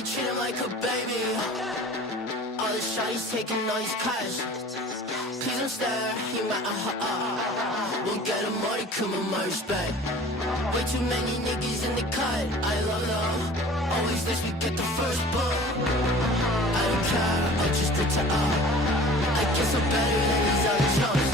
you treat him like a baby. All the shawty's taking all his cash. Please don't stare, you might won't get a money, come on my respect. Way too many niggas in the cut, I love them. Always wish we get the first book. I don't care, I'll just pretend. I guess I'm better than these other chumps.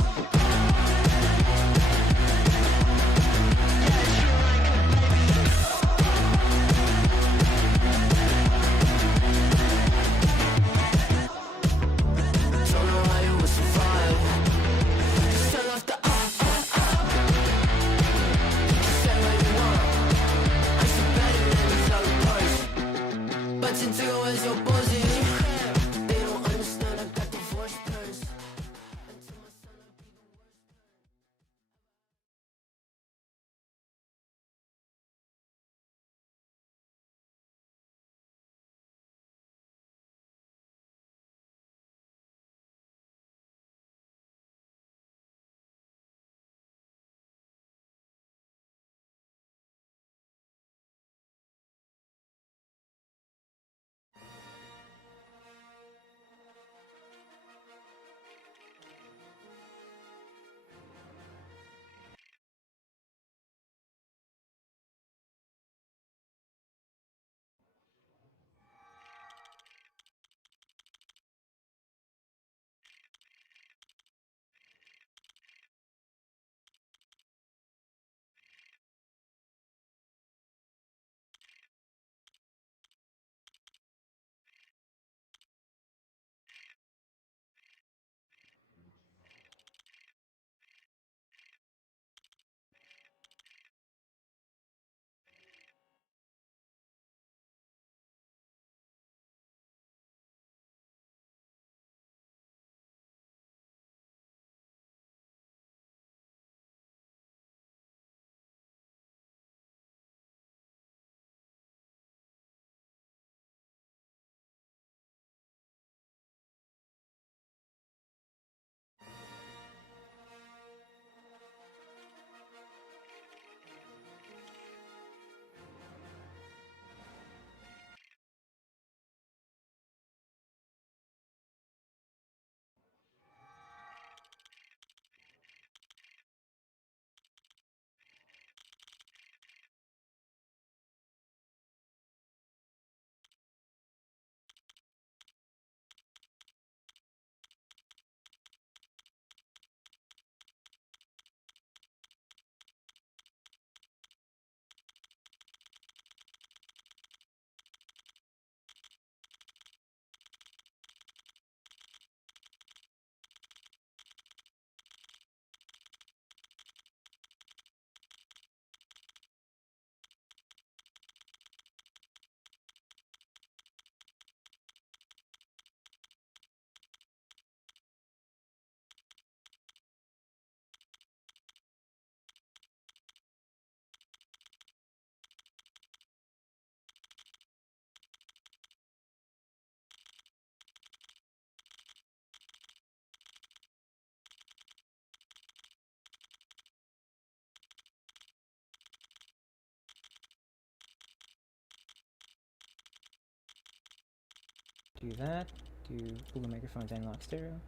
Do that. Do Google microphones analog stereo.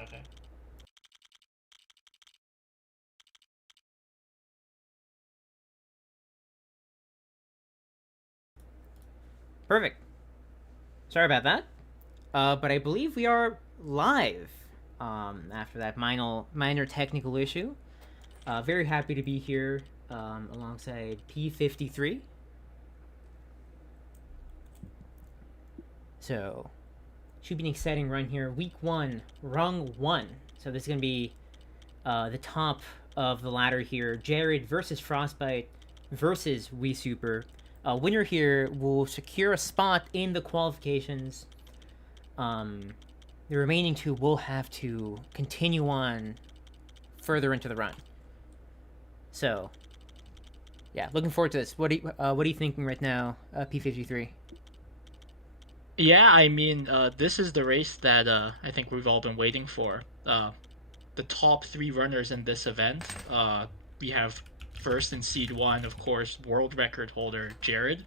Okay. Perfect. Sorry about that. But I believe we are live after that minor technical issue. Very happy to be here alongside P53. So, should be an exciting run here. Week 1, Rung 1. So this is going to be the top of the ladder here. Jared versus Frostbite versus WIISUPER. Winner here will secure a spot in the qualifications. The remaining two will have to continue on further into the run. So, yeah, looking forward to this. What are you thinking right now, P53? Yeah, I mean, this is the race that I think we've all been waiting for. The top 3 runners in this event. We have first in seed 1, of course, world record holder Jared.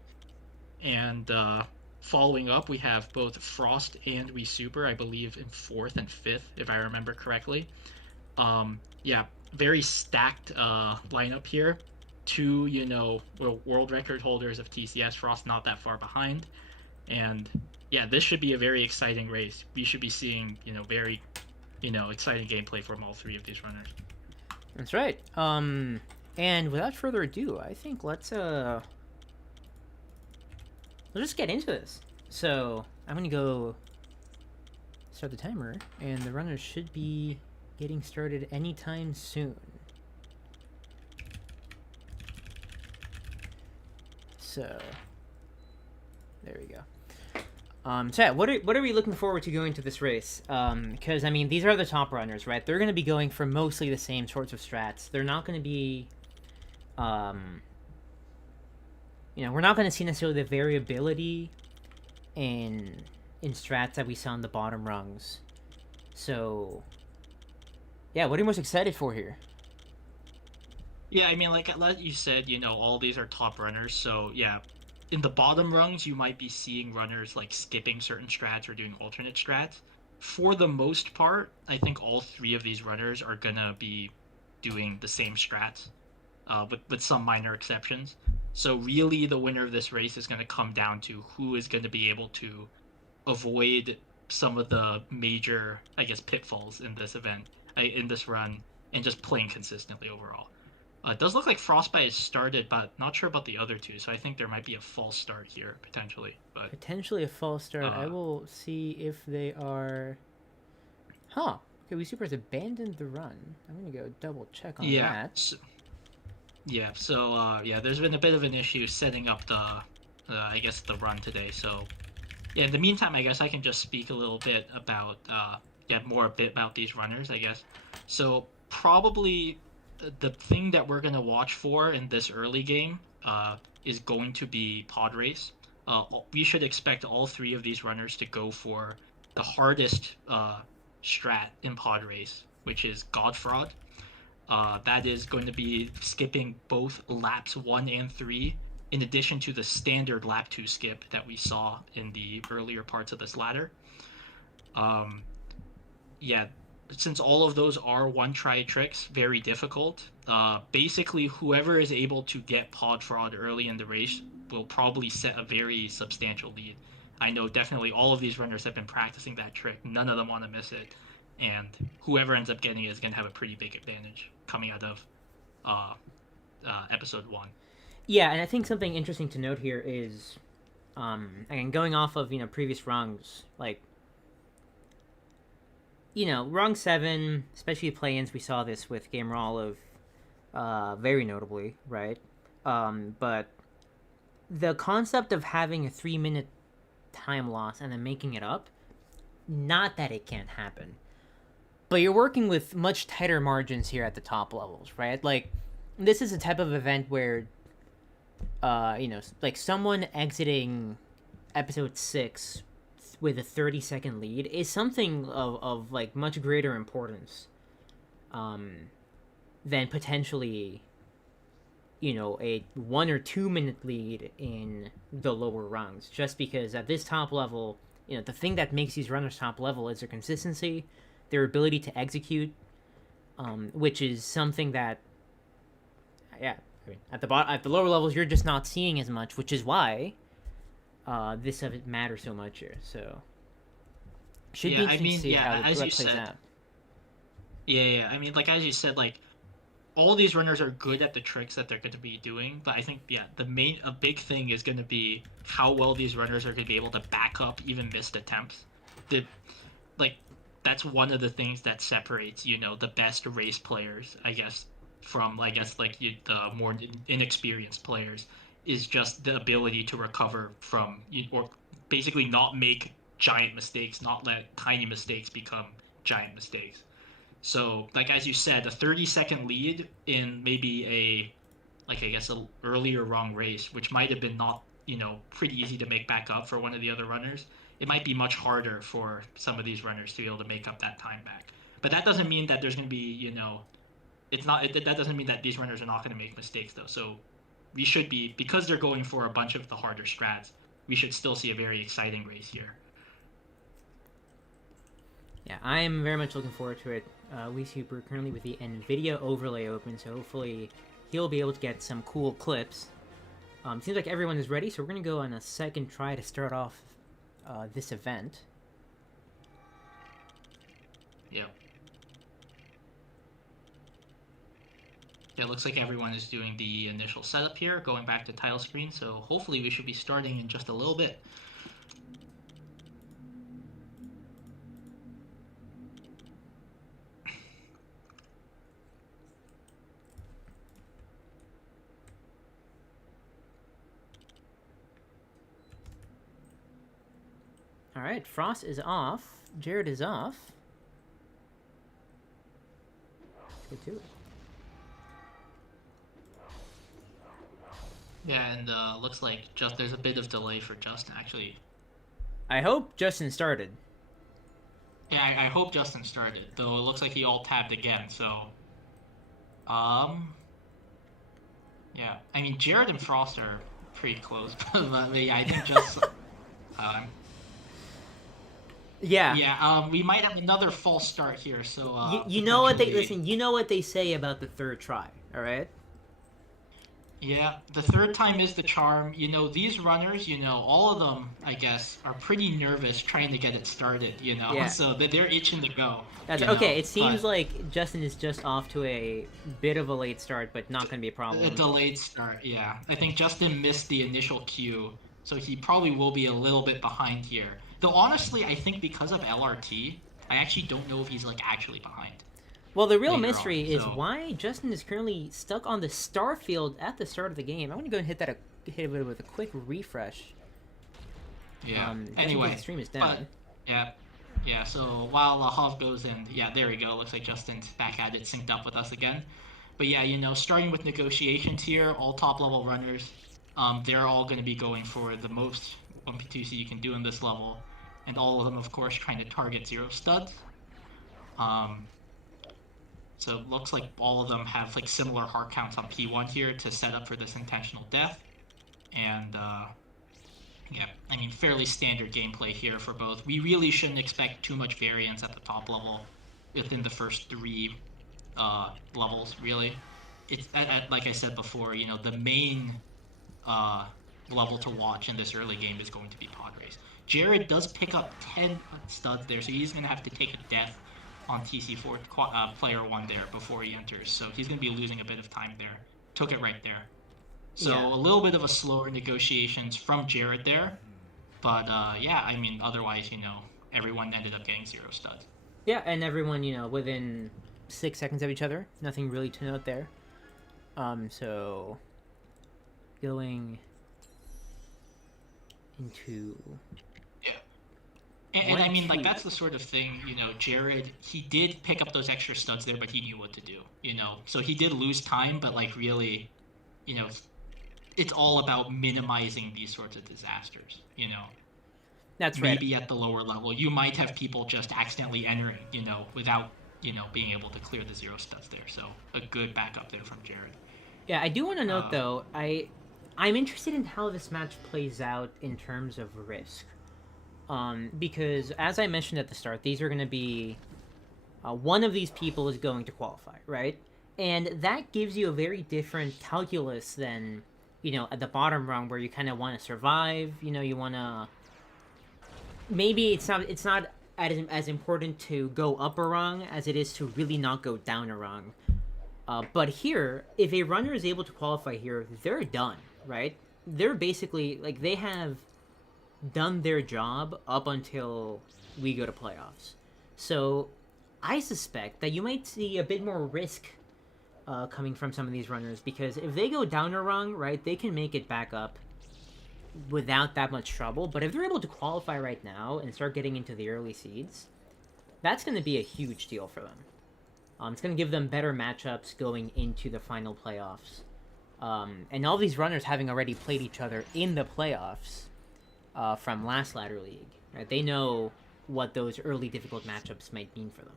And following up, we have both Frost and WIISUPER, I believe, in 4th and 5th, if I remember correctly. Yeah, very stacked lineup here. Two, world record holders of TCS, Frost not that far behind. And yeah, this should be a very exciting race. We should be seeing, very, exciting gameplay from all three of these runners. That's right. And without further ado, I think let's just get into this. So I'm gonna go start the timer, and the runners should be getting started anytime soon. So there we go. So yeah, what are we looking forward to going to this race? Because I mean, these are the top runners, right? They're going to be going for mostly the same sorts of strats. They're not going to be, we're not going to see necessarily the variability in strats that we saw in the bottom rungs. So yeah, what are you most excited for here? Yeah, I mean, like you said, all these are top runners, so yeah. In the bottom rungs, you might be seeing runners like skipping certain strats or doing alternate strats. For the most part, I think all three of these runners are gonna be doing the same strats, with some minor exceptions. So really, the winner of this race is gonna come down to who is gonna be able to avoid some of the major, I guess, pitfalls in this event, in this run, and just playing consistently overall. It does look like Frostbite has started, but not sure about the other two, so I think there might be a false start here, potentially. But Potentially a false start. I will see if they are... Huh. Okay, WIISUPER has abandoned the run. I'm going to go double check on that. So there's been a bit of an issue setting up I guess, the run today. So, yeah, in the meantime, I guess I can just speak a little bit about, more a bit about these runners, I guess. So, probably... the thing that we're going to watch for in this early game is going to be pod race. We should expect all three of these runners to go for the hardest strat in pod race, which is God Fraud. That is going to be skipping both laps 1 and 3, in addition to the standard lap 2 skip that we saw in the earlier parts of this ladder. Since all of those are one-try tricks, very difficult, basically whoever is able to get pod fraud early in the race will probably set a very substantial lead. I know definitely all of these runners have been practicing that trick. None of them want to miss it. And whoever ends up getting it is going to have a pretty big advantage coming out of episode 1. Yeah, and I think something interesting to note here is, again, going off of, previous rungs, like, rung 7, especially play-ins, we saw this with Gamer Olive, very notably, right? But the concept of having a 3-minute time loss and then making it up, not that it can't happen, but you're working with much tighter margins here at the top levels, right? Like, this is a type of event where, like someone exiting episode 6 with a 30-second lead is something of like much greater importance than potentially a 1 or 2 minute lead in the lower rungs, just because at this top level, the thing that makes these runners top level is their consistency, their ability to execute, which is something that at the lower levels you're just not seeing as much, which is why this of it matters so much here. So should be interesting to see how that plays out. I mean, like, as you said, like, all these runners are good at the tricks that they're going to be doing, but I think a big thing is going to be how well these runners are going to be able to back up even missed attempts. That's one of the things that separates the best race players, I guess, from the more inexperienced players, is just the ability to recover from, or basically not make giant mistakes, not let tiny mistakes become giant mistakes. So, like, as you said, a 30-second lead in maybe a earlier wrong race, which might have been not, pretty easy to make back up for one of the other runners, it might be much harder for some of these runners to be able to make up that time back. But that doesn't mean that there's going to be, that doesn't mean that these runners are not going to make mistakes, though. So we should be, because they're going for a bunch of the harder strats, we should still see a very exciting race here. Yeah, I am very much looking forward to it. WIISUPER currently with the NVIDIA overlay open, so hopefully he'll be able to get some cool clips. Seems like everyone is ready, so we're going to go on a second try to start off this event. Yep. Yeah, it looks like everyone is doing the initial setup here, going back to title screen, so hopefully we should be starting in just a little bit. Alright, Frost is off. Jared is off. Let's get to it. Yeah, and looks like there's a bit of delay for Justin, actually. I hope Justin started. Yeah, I hope Justin started, though it looks like he alt-tabbed again, so... Yeah, I mean, Jared and Frost are pretty close, but yeah, I think just... Yeah. We might have another false start here, so... you know what they... Listen, you know what they say about the third try, alright? Yeah, the third time is the charm. You know, these runners, you know, all of them, I guess, are pretty nervous trying to get it started, you know? Yeah. So they're itching to go. That's okay. It seems like Justin is just off to a bit of a late start, but not going to be a problem. A delayed start, yeah. I think Justin missed the initial cue, so he probably will be a little bit behind here. Though, honestly, I think because of LRT, I actually don't know if he's, like, actually behind. Well, the real mystery is why Justin is currently stuck on the star field at the start of the game. I'm going to go and hit it with a quick refresh. Yeah. Anyway, the stream is down. Yeah. So while Hov goes in, yeah, there we go. Looks like Justin's back at it, synced up with us again. But yeah, you know, starting with negotiations here, all top level runners, they're all going to be going for the most 1p2c you can do in this level, and all of them, of course, trying to target 0 studs. So it looks like all of them have like similar heart counts on P1 here to set up for this intentional death. And yeah, I mean, fairly standard gameplay here for both. We really shouldn't expect too much variance at the top level within the first 3 levels, really. It's like I said before, you know, the main level to watch in this early game is going to be pod race. Jared does pick up 10 studs there, so he's going to have to take a death on TC4 player 1 there before he enters, so he's going to be losing a bit of time there. Took it right there. So yeah. A little bit of a slower negotiations from Jared there, but yeah, I mean, otherwise, you know, everyone ended up getting 0 studs. Yeah, and everyone, you know, within 6 seconds of each other. Nothing really to note there. So going into... And I mean, like, that's the sort of thing, you know, Jared, he did pick up those extra studs there, but he knew what to do, you know? So he did lose time, but, like, really, you know, it's all about minimizing these sorts of disasters, you know? That's right. Maybe at the lower level, you might have people just accidentally entering, you know, without, you know, being able to clear the 0 studs there. So a good backup there from Jared. Yeah, I do want to note, though, I'm interested in how this match plays out in terms of risk. Because, as I mentioned at the start, these are going to be... one of these people is going to qualify, right? And that gives you a very different calculus than, you know, at the bottom rung where you kind of want to survive, you know, you want to... Maybe it's not as important to go up a rung as it is to really not go down a rung. But here, if a runner is able to qualify here, they're done, right? They're basically, like, they have done their job up until we go to playoffs. So I suspect that you might see a bit more risk coming from some of these runners, because if they go down a rung, right, they can make it back up without that much trouble. But if they're able to qualify right now and start getting into the early seeds, that's going to be a huge deal for them. It's going to give them better matchups going into the final playoffs. And all these runners having already played each other in the playoffs from last Ladder League, right? They know what those early difficult matchups might mean for them.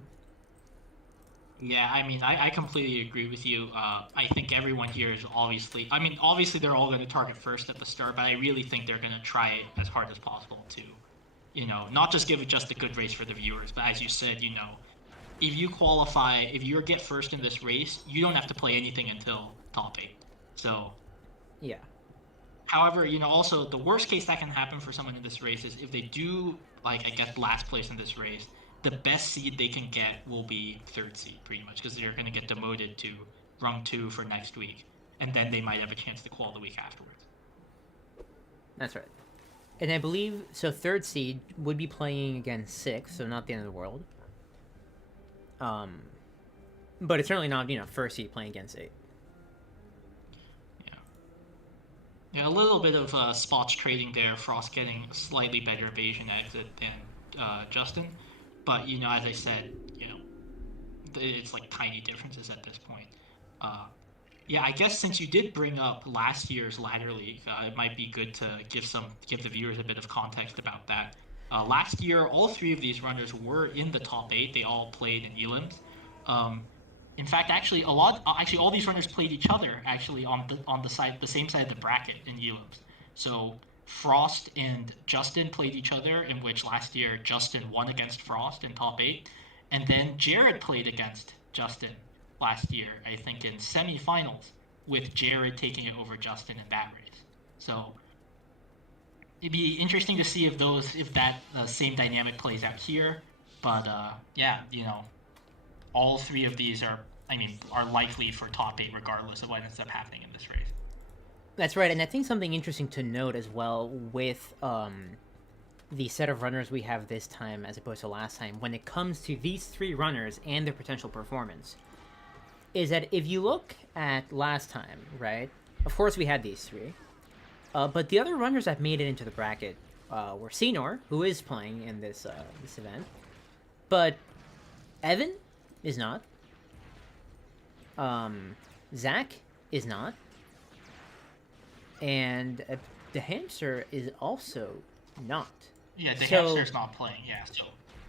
Yeah, I mean, I completely agree with you. I think everyone here is obviously, I mean, obviously they're all going to target first at the start, but I really think they're going to try as hard as possible to, not just give it just a good race for the viewers, but as you said, if you qualify, if you get first in this race, you don't have to play anything until top eight. So, Yeah. however, also the worst case that can happen for someone in this race is if they do, like, I guess, last place in this race, the best seed they can get will be third seed, pretty much, because they're going to get demoted to rung 2 for next week, and then they might have a chance to qual the week afterwards. That's right. And I believe, so third seed would be playing against sixth, so not the end of the world. But it's certainly not, first seed playing against eight. Yeah, a little bit of spots trading there. Frost getting a slightly better evasion exit than Justin, but as I said, it's like tiny differences at this point. Yeah, I guess since you did bring up last year's ladder league, it might be good to give the viewers a bit of context about that. Last year, all three of these runners were in the top eight. They all played in elims. In fact, actually, all these runners played each other actually on the same side of the bracket in elims. So Frost and Justin played each other, in which last year Justin won against Frost in top eight, and then Jared played against Justin last year, I think in semifinals, with Jared taking it over Justin in that race. So it'd be interesting to see if that same dynamic plays out here. But yeah, all three of these are likely for top eight regardless of what ends up happening in this race. That's right, and I think something interesting to note as well with the set of runners we have this time as opposed to last time, when it comes to these three runners and their potential performance, is that if you look at last time, right, of course we had these three, but the other runners that made it into the bracket were Senor, who is playing in this event, but Evan is not, Zach is not, and the hamster is also not. Yeah, the hamster's not playing, yeah,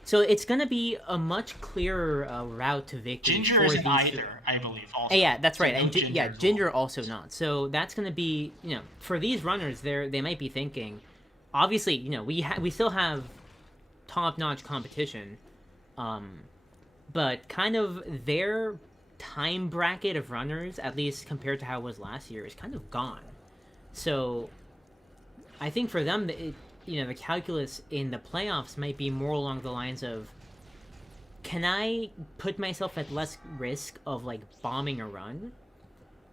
so it's going to be a much clearer route to victory. Ginger isn't either, I believe, also. Yeah, that's right. So and Ginger also not. So that's going to be, for these runners, they might be thinking, obviously, we still have top-notch competition, but kind of their time bracket of runners, at least compared to how it was last year, is kind of gone. So I think for them, the calculus in the playoffs might be more along the lines of, can I put myself at less risk of, like, bombing a run?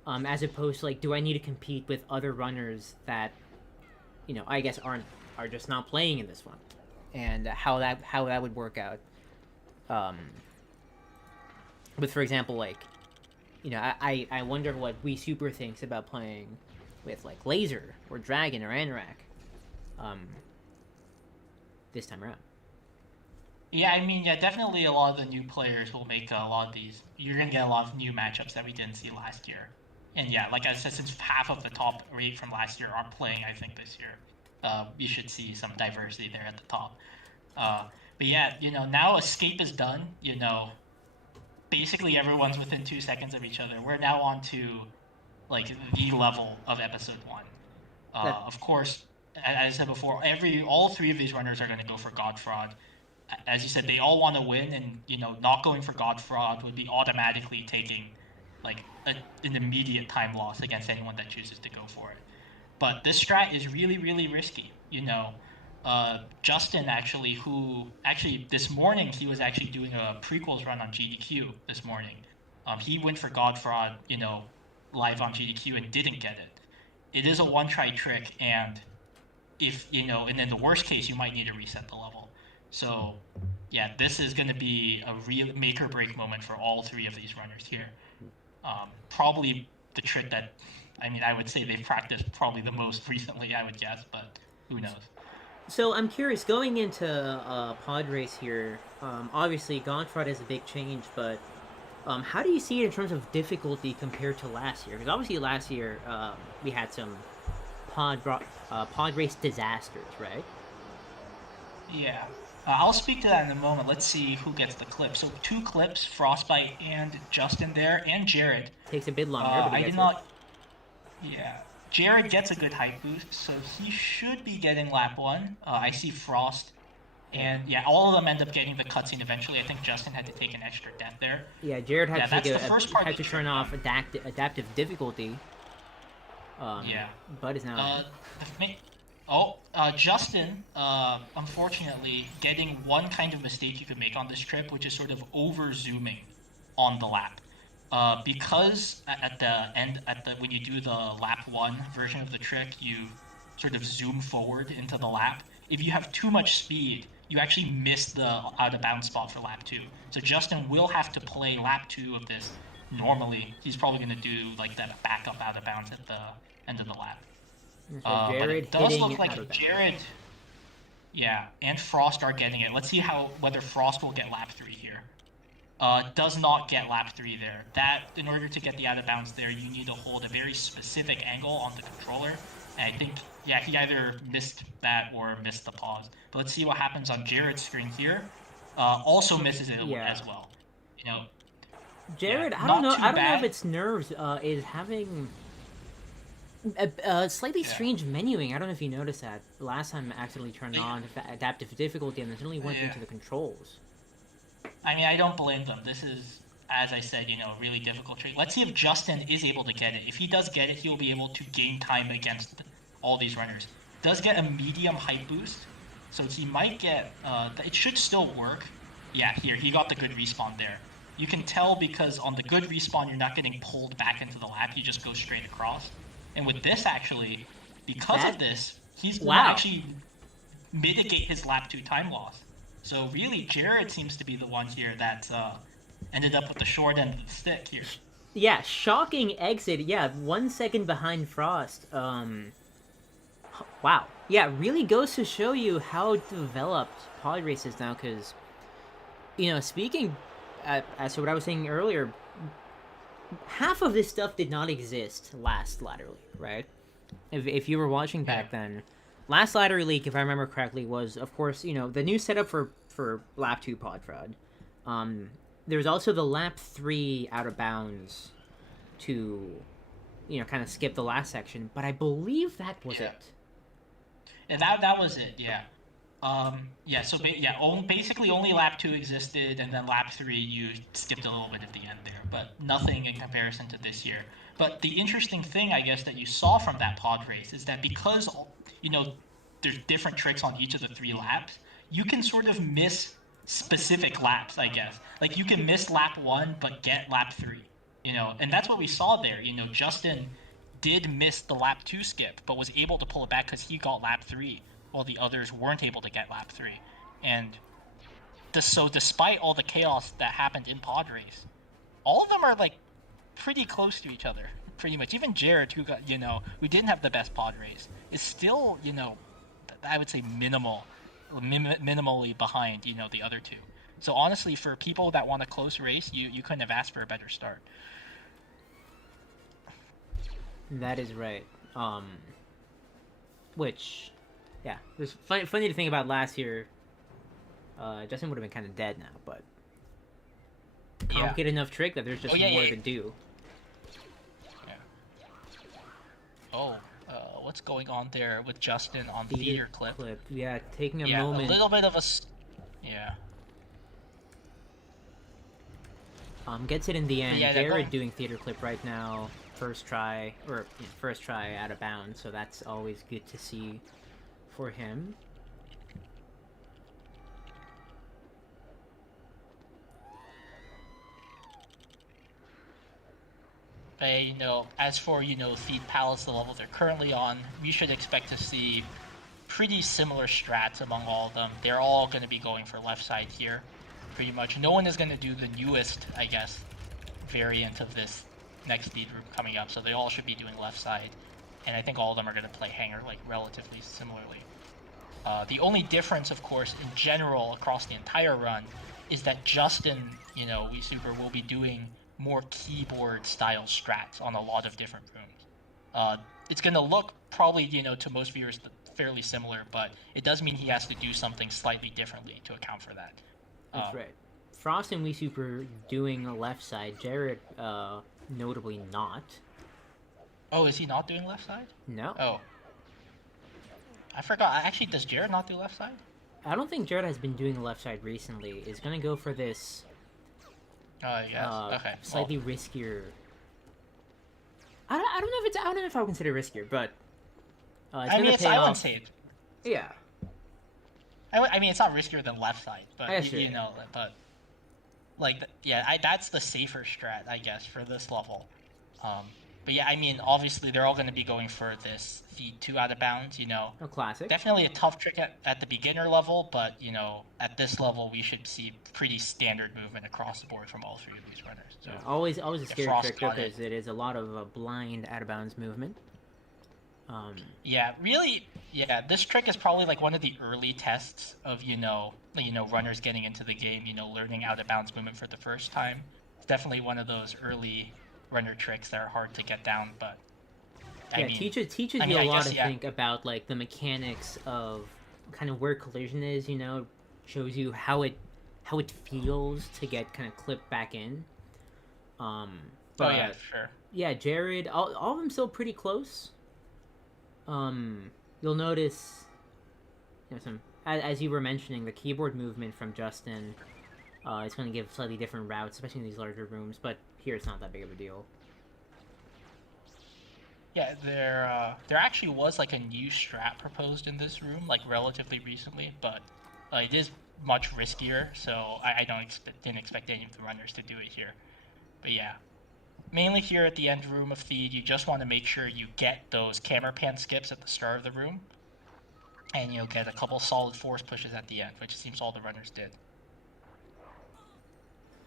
As opposed to, like, do I need to compete with other runners that, I guess are just not playing in this one? And how that would work out. With, for example, like, I wonder what WIISUPER thinks about playing with, like, Laser or Dragon or Anorak this time around. Yeah, definitely a lot of the new players will make a lot of these. You're going to get a lot of new matchups that we didn't see last year. And yeah, like I said, since half of the top 8 from last year aren't playing, I think, this year, we should see some diversity there at the top. But yeah, now Escape is done. Basically everyone's within 2 seconds of each other. We're now on to, like, the level of episode 1. Of course, as I said before, all three of these runners are going to go for God Fraud. As you said, they all want to win, and not going for God Fraud would be automatically taking, like, an immediate time loss against anyone that chooses to go for it. But this strat is really, really risky. Justin actually this morning he was actually doing a prequels run on GDQ this morning. He went for God Fraud, live on GDQ and didn't get it. It is a one-try trick, and if and in the worst case, you might need to reset the level. So, yeah, this is going to be a real make or break moment for all three of these runners here. Probably the trick that, I would say they've practiced probably the most recently, I would guess, but who knows. So I'm curious, going into pod race here, obviously God Fraud is a big change, but how do you see it in terms of difficulty compared to last year? Because obviously last year we had some pod race disasters, right? Yeah. I'll speak to that in a moment. Let's see who gets the clip. So 2 clips, Frostbite and Justin there, and Jared. Takes a bit longer, but he I gets did not. Yeah, Jared gets a good height boost, so he should be getting lap 1. I see Frost, and yeah, all of them end up getting the cutscene eventually. I think Justin had to take an extra death there. Yeah, Jared had Yeah, to that's the first part had of the to turn trick, off adaptive difficulty. Yeah. Bud is now. Justin, unfortunately, getting one kind of mistake you could make on this trip, which is sort of over zooming on the lap. Because at the end, when you do the lap 1 version of the trick, you sort of zoom forward into the lap. If you have too much speed, you actually miss the out of bounds spot for lap 2. So Justin will have to play lap 2 of this. Normally, he's probably going to do like that backup out of bounds at the end of the lap. So But Jared it does hitting look like out of bounds. Jared, yeah, and Frost are getting it. Let's see whether Frost will get lap 3 here. Does not get lap 3 there. That, in order to get the out of bounds there, you need to hold a very specific angle on the controller. And I think, yeah, he either missed that or missed the pause. But let's see what happens on Jared's screen here. Also misses it as well. You know, Jared, yeah, I don't know. not too I don't know if bad. it's nerves. Is having a slightly strange menuing. I don't know if you noticed that. Last time I accidentally turned on adaptive difficulty and then suddenly went into the controls. I mean, I don't blame them. This is, as I said, you know, a really difficult trick. Let's see if Justin is able to get it. If he does get it, he'll be able to gain time against all these runners. Does get a medium height boost, so he might get. It should still work. Yeah, here he got the good respawn there. You can tell because on the good respawn, you're not getting pulled back into the lap. You just go straight across. And with this, actually, because of this, he's going to actually mitigate his lap 2 time loss. So really, Jared seems to be the one here that ended up with the short end of the stick here. Yeah, shocking exit. Yeah, 1 second behind Frost. Wow. Yeah, really goes to show you how developed pod race is now, because, you know, speaking as to what I was saying earlier, half of this stuff did not exist last Ladder League, right? If you were watching back then, last Ladder League, if I remember correctly, was, of course, you know, the new setup for lap 2 pod fraud. There was also the lap 3 out of bounds to, you know, kind of skip the last section, but I believe that was it. And that was it, yeah. So basically only lap 2 existed, and then lap 3 you skipped a little bit at the end there, but nothing in comparison to this year. But the interesting thing, I guess, that you saw from that pod race is that because, you know, there's different tricks on each of the 3 laps, you can sort of miss specific laps, I guess. Like, you can miss lap 1, but get lap 3, you know, and that's what we saw there. You know, Justin did miss the lap 2 skip, but was able to pull it back because he got lap 3, while the others weren't able to get lap 3. And so despite all the chaos that happened in pod race, all of them are, like, pretty close to each other, pretty much. Even Jared, who got, you know, we didn't have the best pod race, is still, you know, I would say minimally behind, you know, the other 2. So honestly, for people that want a close race, you couldn't have asked for a better start. That is right. Which, yeah, it's funny to think about last year. Justin would have been kind of dead now, but complicated enough trick that there's just more to do. Yeah. What's going on there with Justin on theater clip? Yeah, taking a moment. A little bit of a... Yeah. Gets it in the end. Yeah, Jared doing theater clip right now. First try out of bounds, so that's always good to see for him. You know, as for, you know, Feed Palace, the level they're currently on, we should expect to see pretty similar strats among all of them. They're all going to be going for left side here, pretty much. No one is going to do the newest, I guess, variant of this next speed group coming up, so they all should be doing left side. And I think all of them are going to play hanger, like, relatively similarly. The only difference, of course, in general across the entire run is that Justin, you know, WIISUPER will be doing more keyboard style strats on a lot of different rooms. It's going to look probably, you know, to most viewers fairly similar, but it does mean he has to do something slightly differently to account for that. That's right. Frost and WIISUPER doing the left side. Jared, notably not. Oh, is he not doing left side? No. Oh. I forgot. Actually, does Jared not do left side? I don't think Jared has been doing the left side recently. Is gonna go for this. Yes. Okay. Slightly riskier. I don't know if it's. I don't know if I would consider riskier, but. I mean, I wouldn't say it. Yeah. I mean, it's not riskier than left side, but you know, but like, yeah, that's the safer strat, I guess, for this level. But yeah, I mean, obviously they're all going to be going for this feed 2 out of bounds, you know. A classic. Definitely a tough trick at the beginner level, but, you know, at this level we should see pretty standard movement across the board from all 3 of these runners. So, yeah, always a scary trick because it is a lot of blind out of bounds movement. Yeah, really, yeah, this trick is probably like one of the early tests of, you know, runners getting into the game, you know, learning out of bounds movement for the first time. It's definitely one of those early runner tricks that are hard to get down, but I mean, teaches you a lot to think about, like, the mechanics of kind of where collision is, you know, shows you how it feels to get kind of clipped back in. But, yeah, sure. Yeah, Jared, all of them still pretty close. You'll notice, you know, some, as you were mentioning, the keyboard movement from Justin, is going to give slightly different routes, especially in these larger rooms, but here it's not that big of a deal. Yeah, there actually was like a new strat proposed in this room, like relatively recently, but it is much riskier, so I didn't expect any of the runners to do it here. But yeah. Mainly here at the end room of Feed, you just want to make sure you get those camera pan skips at the start of the room. And you'll get a couple solid force pushes at the end, which it seems all the runners did.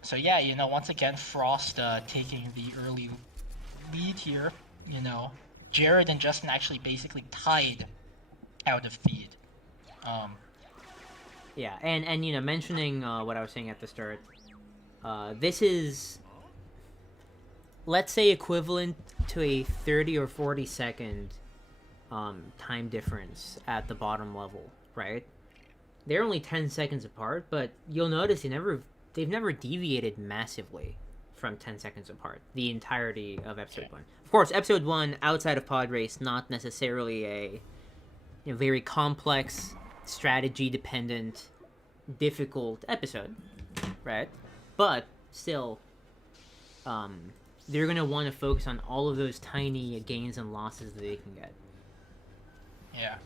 So yeah, you know, once again, Frost taking the early lead here. You know, Jared and Justin actually basically tied out of Feed. Yeah, and you know, mentioning what I was saying at the start, this is, let's say, equivalent to a 30 or 40 second time difference at the bottom level, right? They're only 10 seconds apart, but you'll notice they've never deviated massively from 10 seconds apart the entirety of episode 1. Of course, episode 1 outside of pod race, not necessarily a very complex, strategy dependent, difficult episode, right? But still, they're going to want to focus on all of those tiny gains and losses that they can get. Yeah.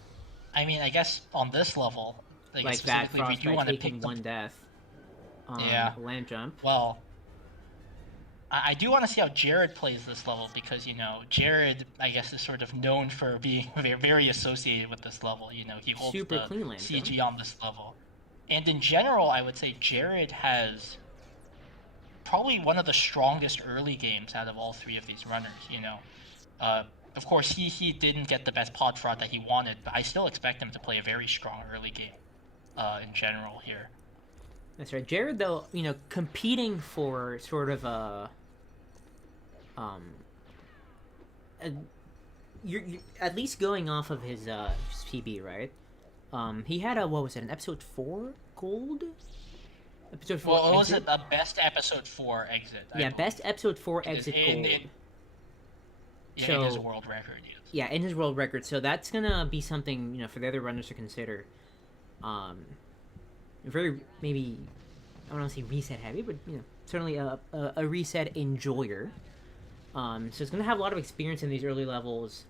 I mean, I guess on this level, like that, we do want to pick one death on lamp jump. Well, I do want to see how Jared plays this level because, you know, Jared, I guess, is sort of known for being very associated with this level. You know, he holds super the clean lamp CG jump on this level. And in general, I would say Jared has probably one of the strongest early games out of all 3 of these runners, you know. Of course, he didn't get the best pod fraud that he wanted, but I still expect him to play a very strong early game in general here. That's right. Jared, though, you know, competing for sort of you're at least going off of his PB, right? He had an episode 4 gold? Episode 4 well, exit? Was it the best episode 4 exit? Yeah, best episode 4 exit gold. In his world record, yes. Yeah, in his world record. So that's gonna be something, you know, for the other runners to consider. Very, maybe, I don't want to say reset heavy, but, you know, certainly a reset enjoyer. So it's gonna have a lot of experience in these early levels.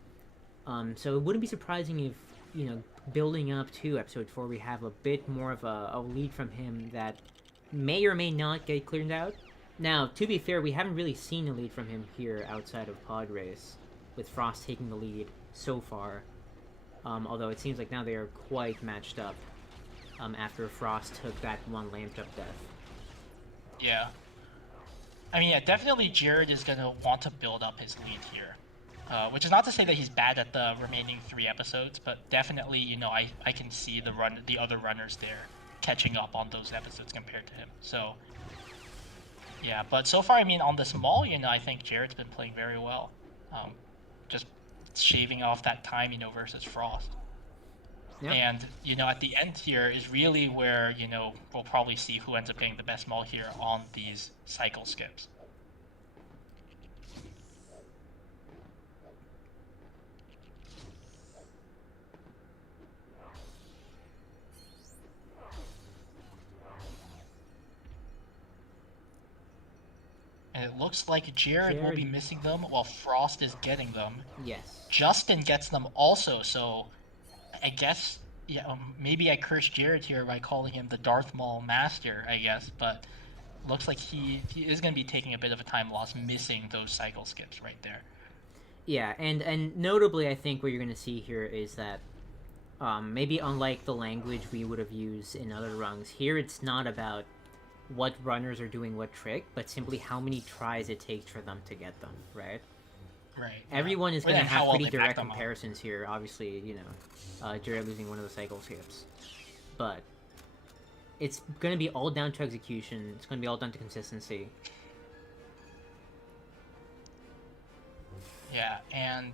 So it wouldn't be surprising if, you know, building up to episode 4, we have a bit more of a lead from him that may or may not get cleared out. Now, to be fair, we haven't really seen a lead from him here outside of pod race, with Frost taking the lead so far. Although it seems like now they are quite matched up after Frost took that one lamp jump death. Yeah. I mean, yeah, definitely Jared is going to want to build up his lead here. Which is not to say that he's bad at the remaining 3 episodes, but definitely, you know, I can see the other runners there catching up on those episodes compared to him. So, yeah, but so far, I mean, on the small, you know, I think Jared's been playing very well. Just shaving off that time, versus Frost. Yeah. And, at the end here is really where, we'll probably see who ends up getting the best maul here on these cycle skips. And it looks like Jared will be missing them while Frost is getting them. Yes. Justin gets them also, so I guess, maybe I cursed Jared here by calling him the Darth Maul Master, I guess, but looks like he is going to be taking a bit of a time loss, missing those cycle skips right there. Yeah, and notably, I think what you're going to see here is that maybe unlike the language we would have used in other rungs, here it's not about what runners are doing what trick, but simply how many tries it takes for them to get them, right? Right. Everyone is going to have pretty direct comparisons here. Obviously, Jared losing one of the cycle skips. But it's going to be all down to execution. It's going to be all down to consistency. Yeah, and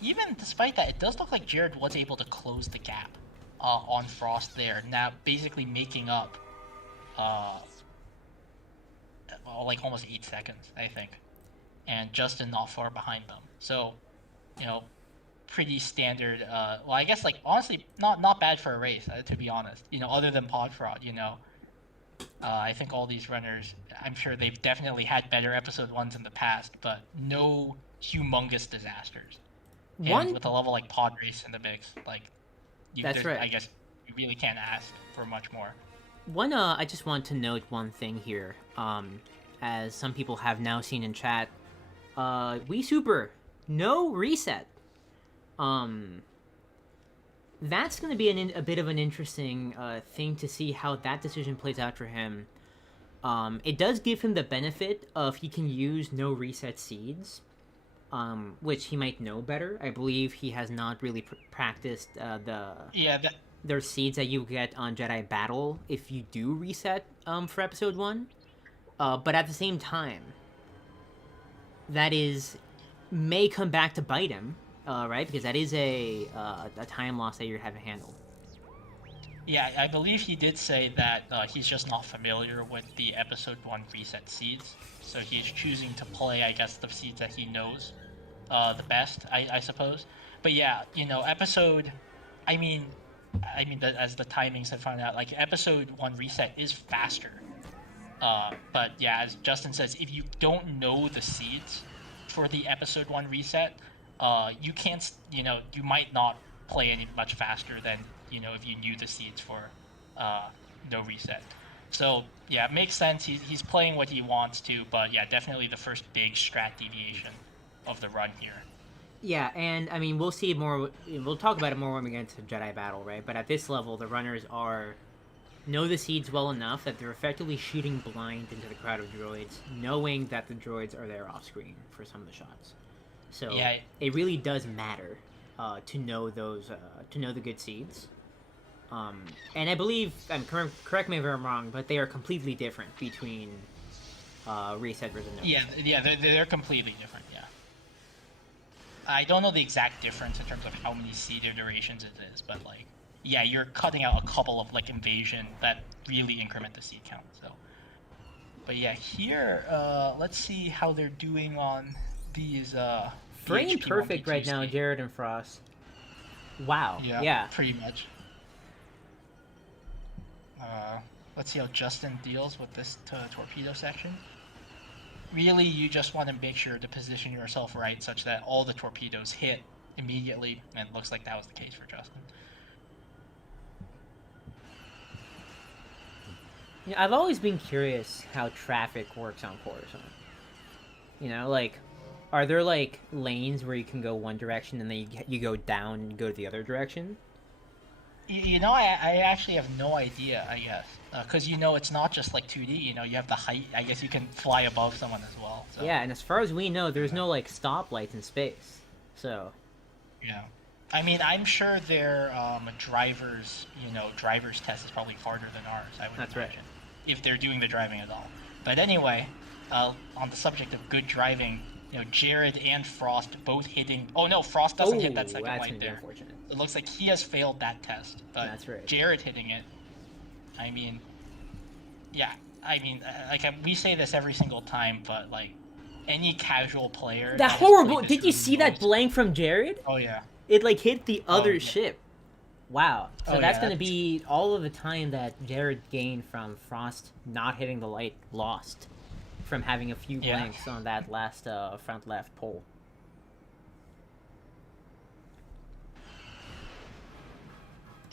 even despite that, it does look like Jared was able to close the gap on Frost there. Now, basically making up like almost 8 seconds, I think. And Justin not far behind them. So, pretty standard. Well, I guess, like, honestly, not bad for a race, to be honest. Other than Pod Fraud, I think all these runners, I'm sure they've definitely had better episode 1s in the past, but no humongous disasters. And with a level like Pod Race in the mix, like, that's right. I guess you really can't ask for much more. I just want to note one thing here. As some people have now seen in chat, WIISUPER, no reset. That's going to be a bit of an interesting thing to see how that decision plays out for him. It does give him the benefit of he can use no reset seeds, which he might know better. I believe he has not really practiced there's seeds that you get on Jedi Battle if you do reset for episode 1. But at the same time, that may come back to bite him, right? Because that is a time loss that you're having to handle. Yeah, I believe he did say that he's just not familiar with the episode 1 reset seeds, so he's choosing to play, I guess, the seeds that he knows the best, I suppose. But yeah, episode, as the timings have found out, like, episode 1 reset is faster. But yeah, as Justin says, if you don't know the seeds for the episode 1 reset, you can't, you might not play any much faster than, if you knew the seeds for no reset. So yeah, it makes sense. He's playing what he wants to, but yeah, definitely the first big strat deviation of the run here. Yeah, and we'll see more. We'll talk about it more when we get into Jedi Battle, right? But at this level, the runners know the seeds well enough that they're effectively shooting blind into the crowd of droids, knowing that the droids are there off screen for some of the shots. So yeah, it really does matter to know those, to know the good seeds. And I believe, correct me if I'm wrong, but they are completely different between reset versus no. Yeah, they're completely different. Yeah. I don't know the exact difference in terms of how many seed iterations it is, but like, yeah, you're cutting out a couple of like invasion that really increment the seed count. So, but yeah, here, let's see how they're doing on these. Frame perfect right now, Jared and Frost. Wow. Yeah. Pretty much. Let's see how Justin deals with this torpedo section. Really, you just want to make sure to position yourself right such that all the torpedoes hit immediately, and it looks like that was the case for Justin. Yeah, I've always been curious how traffic works on Coruscant. Like, are there like lanes where you can go one direction and then you go down and go to the other direction? I actually have no idea, I guess. Because, it's not just like 2D, you have the height. I guess you can fly above someone as well. So. Yeah, and as far as we know, there's no like stoplights in space. So. Yeah. I'm sure their driver's test is probably harder than ours, I would imagine. Right. If they're doing the driving at all. But anyway, on the subject of good driving, Jared and Frost both hitting. Oh no, Frost doesn't hit that second that's light gonna be there. unfortunate. It looks like he has failed that test, but That's right. Jared hitting it. I mean, yeah. I mean, we say this every single time, but like any casual player. That horrible! Did you see that blank from Jared? Oh yeah. It like hit the other yeah. ship. Wow. So that's gonna that's... be all of the time that Jared gained from Frost not hitting the light lost from having a few blanks on that last front left pole.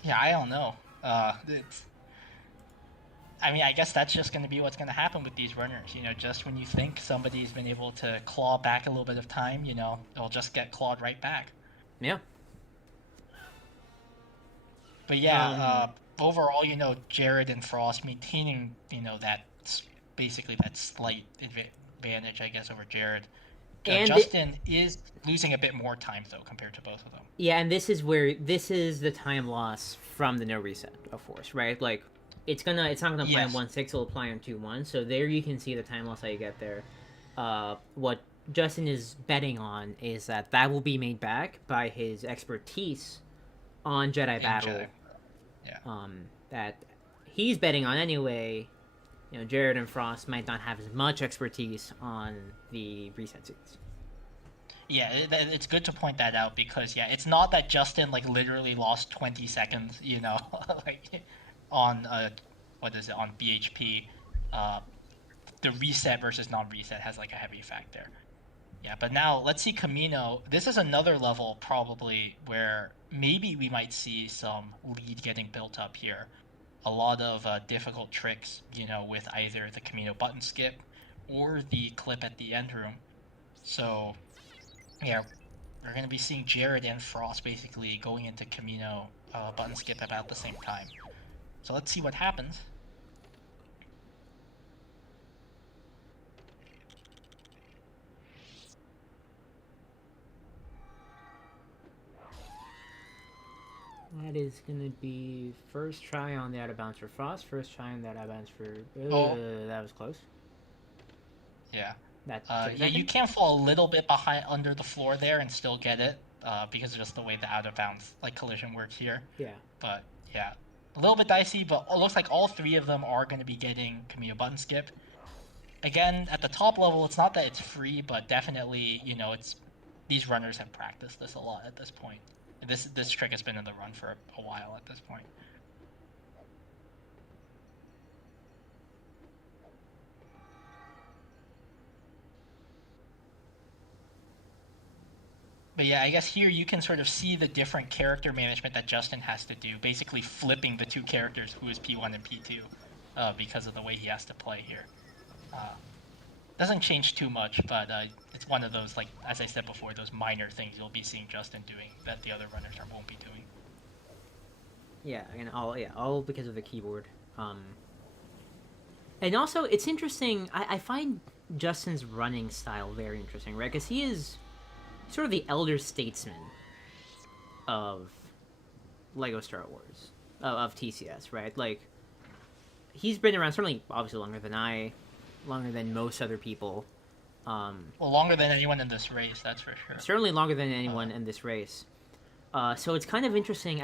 Yeah, I don't know. I mean, I guess that's just going to be what's going to happen with these runners. Just when you think somebody's been able to claw back a little bit of time, it'll just get clawed right back. Yeah. But yeah, overall, Jared and Frost maintaining, basically that slight advantage, I guess, over Jared. And Justin is losing a bit more time, though, compared to both of them. Yeah, and this is the time loss from the no reset, of course, right? Like, it's not gonna apply on 1-6, it'll apply on 2-1. So there you can see the time loss that you get there. What Justin is betting on is that will be made back by his expertise on Jedi Battle. Yeah. That he's betting on anyway. Jared and Frost might not have as much expertise on the reset seats. Yeah, it's good to point that out because, it's not that Justin, literally lost 20 seconds, on, on BHP. The reset versus non-reset has, a heavy effect there. Yeah, but now, let's see Camino. This is another level, probably, where maybe we might see some lead getting built up here. A lot of difficult tricks, with either the Camino button skip or the clip at the end room. So, yeah, we're going to be seeing Jared and Frost basically going into Camino button skip about the same time. So let's see what happens. That is going to be first try on the out of bounds for Frost, first try on that out of bounds for... that was close. Yeah. Yeah, you can fall a little bit under the floor there and still get it, because of just the way the out of bounds collision works here. Yeah. But yeah, a little bit dicey, but it looks like all three of them are going to be getting Camino button skip. Again, at the top level, it's not that it's free, but definitely, these runners have practiced this a lot at this point. And this trick has been in the run for a while at this point. But yeah, I guess here you can sort of see the different character management that Justin has to do, basically flipping the two characters who is P1 and P2 because of the way he has to play here. Doesn't change too much, but it's one of those, as I said before, those minor things you'll be seeing Justin doing that the other runners won't be doing. Yeah, and all because of the keyboard. And also, it's interesting, I find Justin's running style very interesting, right? Because he is sort of the elder statesman of LEGO Star Wars, of TCS, right? He's been around, certainly, obviously, longer than I, longer than most other people. Well, longer than anyone in this race, that's for sure. Certainly longer than anyone in this race. So it's kind of interesting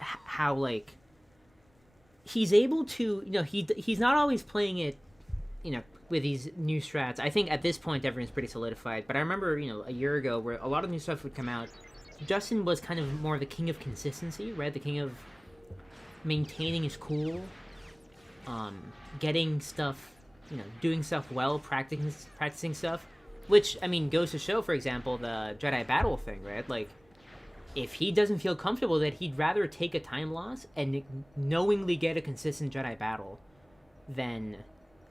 how, he's able to, he's not always playing it, with these new strats. I think at this point everyone's pretty solidified, but I remember, a year ago where a lot of new stuff would come out. Justin was kind of more the king of consistency, right? The king of maintaining his cool, getting stuff, doing stuff well, practicing stuff, which, goes to show, for example, the Jedi Battle thing, right? If he doesn't feel comfortable, that he'd rather take a time loss and knowingly get a consistent Jedi Battle than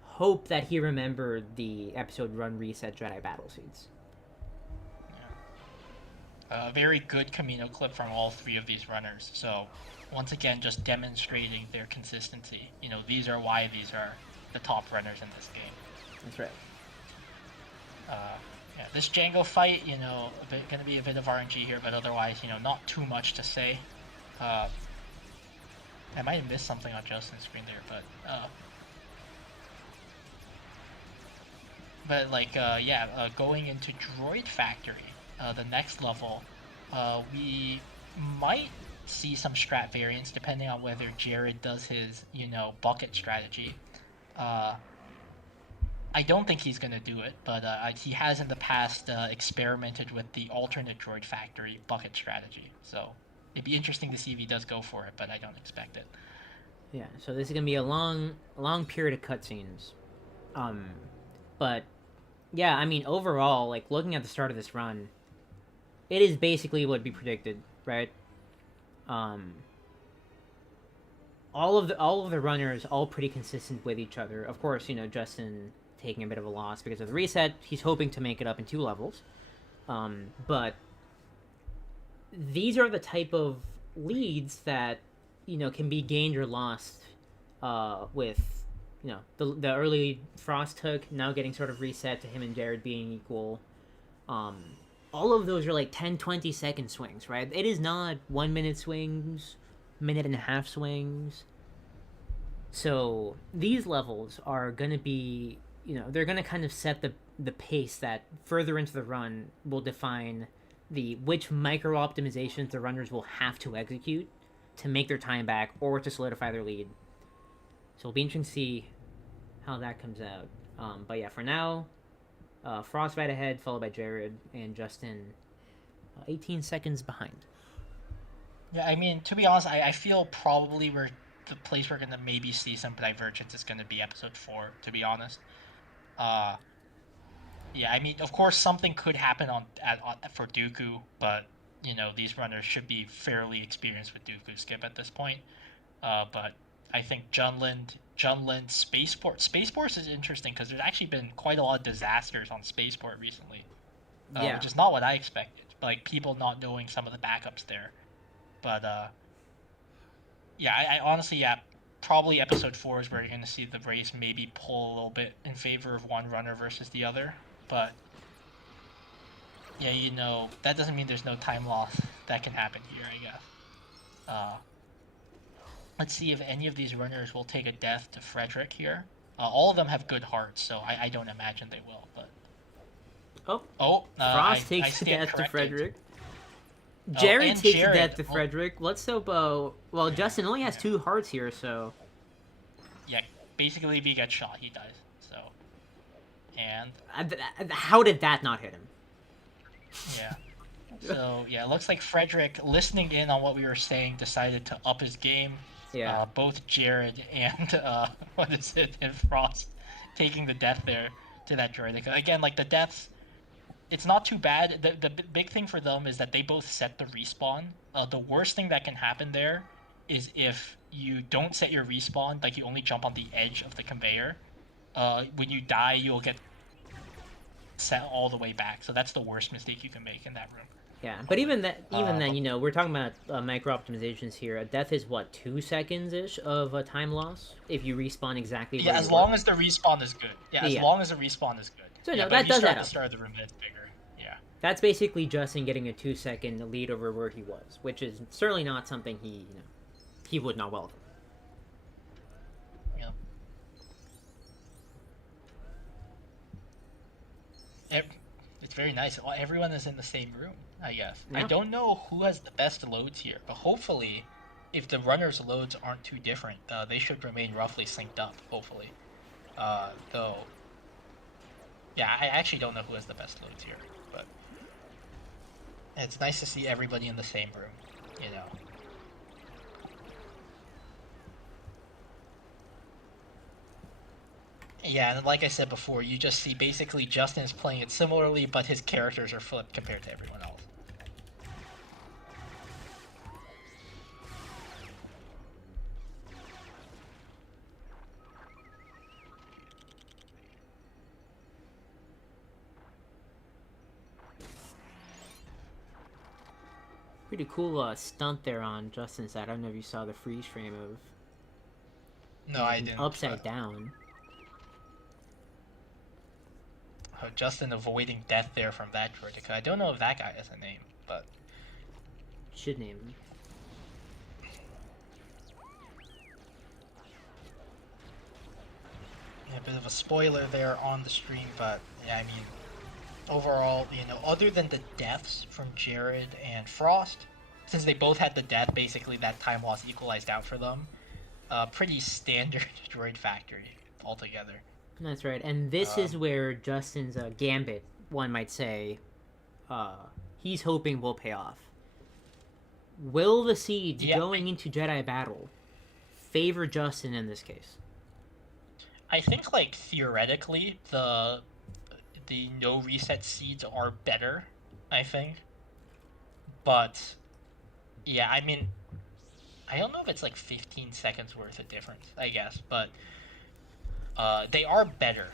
hope that he remembered the episode run reset Jedi Battle seeds. Yeah. A very good Camino clip from all three of these runners. So, once again, just demonstrating their consistency. These are why these are the top runners in this game. That's right. Yeah, this Django fight, going to be a bit of RNG here, but otherwise, not too much to say. I might have missed something on Justin's screen there, but But like, going into Droid Factory, the next level, we might see some strat variants depending on whether Jared does his, bucket strategy. Uh, I don't think he's gonna do it, but he has in the past experimented with the alternate Droid Factory bucket strategy. So it'd be interesting to see if he does go for it, but I don't expect it. Yeah, so this is gonna be a long period of cutscenes. But yeah, I mean, overall, like looking at the start of this run, it is basically what we predicted, right? Um, all of the runners all pretty consistent with each other. Of course, Justin taking a bit of a loss because of the reset. He's hoping to make it up in 2 levels. But these are the type of leads that can be gained or lost with the early Frost took now getting sort of reset to him and Jared being equal. All of those are like 10-20 second swings, right? It is not 1 minute swings, minute and a half swings. So these levels are gonna be, they're gonna kind of set the pace that further into the run will define which micro optimizations the runners will have to execute to make their time back or to solidify their lead. So it'll be interesting to see how that comes out. But yeah, for now, Frostbite ahead, followed by Jared and Justin, 18 seconds behind. Yeah, I mean, to be honest, I feel probably the place we're gonna maybe see some divergence is gonna be episode 4. To be honest, yeah, I mean, of course, something could happen for Dooku, but these runners should be fairly experienced with Dooku skip at this point. But I think Junlin, Spaceport is interesting because there's actually been quite a lot of disasters on Spaceport recently, which is not what I expected. Like people not knowing some of the backups there, but yeah, I honestly, probably episode 4 is where you're gonna see the race maybe pull a little bit in favor of one runner versus the other, but yeah, that doesn't mean there's no time loss that can happen here, I guess. Let's see if any of these runners will take a death to Frederick here. All of them have good hearts, so I don't imagine they will. But Frost takes the death to Frederick. Jared takes the death to Frederick. Let's hope. Well, Justin only has 2 hearts here, so yeah, basically if he gets shot, he dies. So, and how did that not hit him? Yeah. So yeah, it looks like Frederick, listening in on what we were saying, decided to up his game. Yeah. Both Jared and and Frost taking the death there to that droid. Again, like the deaths, it's not too bad. The big thing for them is that they both set the respawn. The worst thing that can happen there is if you don't set your respawn, like you only jump on the edge of the conveyor. When you die, you'll get set all the way back. So that's the worst mistake you can make in that room. Yeah, but even then, we're talking about micro optimizations here. A death is what, 2 seconds ish of a time loss if you respawn exactly. Yeah, as long as the respawn is good. Yeah, as long as the respawn is good. So no, that does add up. At the start of the room, it's bigger. Yeah. That's basically Justin getting a 2-second lead over where he was, which is certainly not something he would not welcome. Yeah. It's very nice. Everyone is in the same room, I guess. Yeah. I don't know who has the best loads here, but hopefully, if the runners' loads aren't too different, they should remain roughly synced up, hopefully. Though, yeah, I actually don't know who has the best loads here, but it's nice to see everybody in the same room, Yeah, and like I said before, you just see basically Justin is playing it similarly, but his characters are flipped compared to everyone else. Pretty cool stunt there on Justin's side. I don't know if you saw the freeze frame of. No, I didn't. Upside down. Justin avoiding death there from that droid. I don't know if that guy has a name, but should name him. a bit of a spoiler there on the stream, but yeah, I mean, overall, you know, other than the deaths from Jared and Frost, since they both had the death, basically that time loss equalized out for them. Pretty standard droid factory altogether. That's right, and this is where Justin's gambit, one might say, he's hoping will pay off. Will the seeds going into Jedi battle favor Justin in this case? I think, like, theoretically, the no reset seeds are better, I think. But, yeah, I mean, I don't know if it's like 15 seconds worth of difference, I guess, but they are better,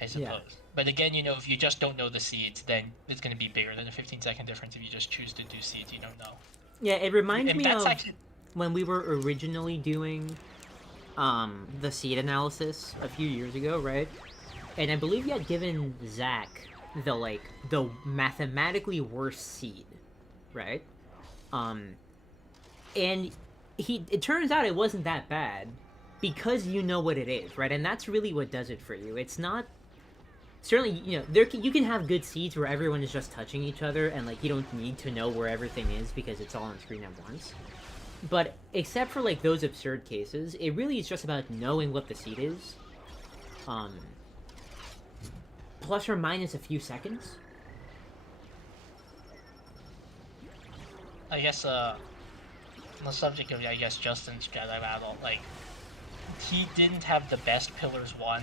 I suppose. Yeah. But again, you know, if you just don't know the seeds, then it's going to be bigger than a 15-second difference if you just choose to do seeds you don't know. Yeah, it reminds me of when we were originally doing the seed analysis a few years ago, right? And I believe you had given Zach the mathematically worst seed, right? And it turns out it wasn't that bad because you know what it is, right? And that's really what does it for you. It's not certainly, you know, you can have good seeds where everyone is just touching each other and like you don't need to know where everything is because it's all on screen at once. But except for like those absurd cases, it really is just about knowing what the seed is. Plus or minus a few seconds. I guess on the subject of, I guess, Justin's Jedi battle, like, he didn't have the best Pillars 1.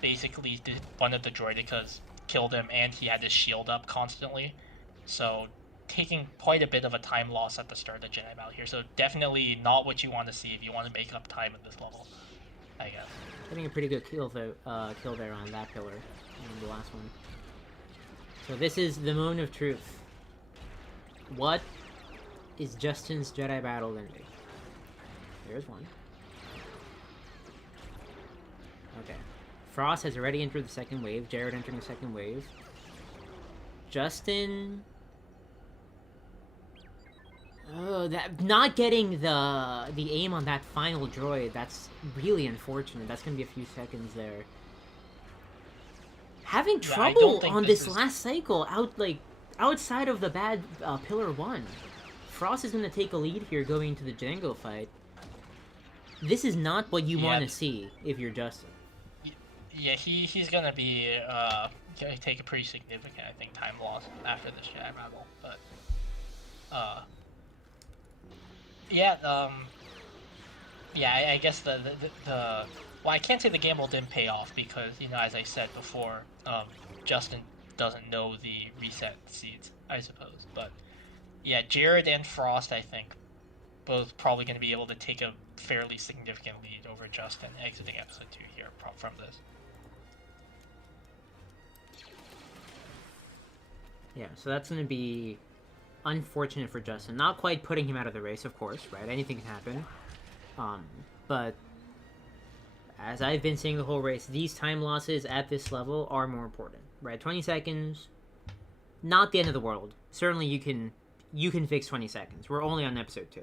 Basically, one of the droidicas killed him, and he had his shield up constantly. So, taking quite a bit of a time loss at the start of the Jedi battle here. So, definitely not what you want to see if you want to make up time at this level, I guess. Getting a pretty good kill there on that pillar, in the last one. So, this is the moment of truth. What is Justin's Jedi battle going to be? There's one. Okay. Frost has already entered the second wave. Jared entering the second wave. Justin... Oh, not getting the aim on that final droid, that's really unfortunate. That's going to be a few seconds there. Having trouble on this last cycle, outside of the bad Pillar 1. Frost is going to take a lead here going into the Jango fight. This is not what you want to see if you're Justin. Yeah, he's going to be going to take a pretty significant, I think, time loss after this Jedi battle. But, yeah, I guess the well, I can't say the gamble didn't pay off because, you know, as I said before, Justin doesn't know the reset seeds, I suppose. But yeah, Jared and Frost, I think, both probably going to be able to take a fairly significant lead over Justin exiting episode 2 here from this. Yeah, so that's going to be unfortunate for Justin. Not quite putting him out of the race, of course, right? Anything can happen. But as I've been saying the whole race, these time losses at this level are more important, right? 20 seconds, not the end of the world. Certainly you can fix 20 seconds. We're only on episode 2.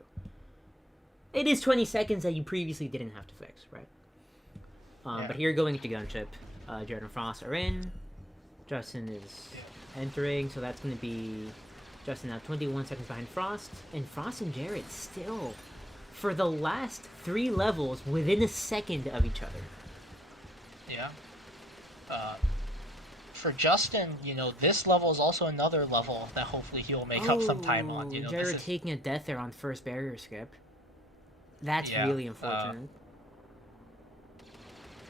It is 20 seconds that you previously didn't have to fix, right? But here going into Gunship, Jared and Frost are in. Justin is entering, so that's going to be Justin now 21 seconds behind Frost. And Frost and Jared still, for the last 3 levels, within a second of each other. Yeah. For Justin, you know, this level is also another level that hopefully he'll make up some time on. You know, Jared taking a death there on first barrier skip. That's really unfortunate.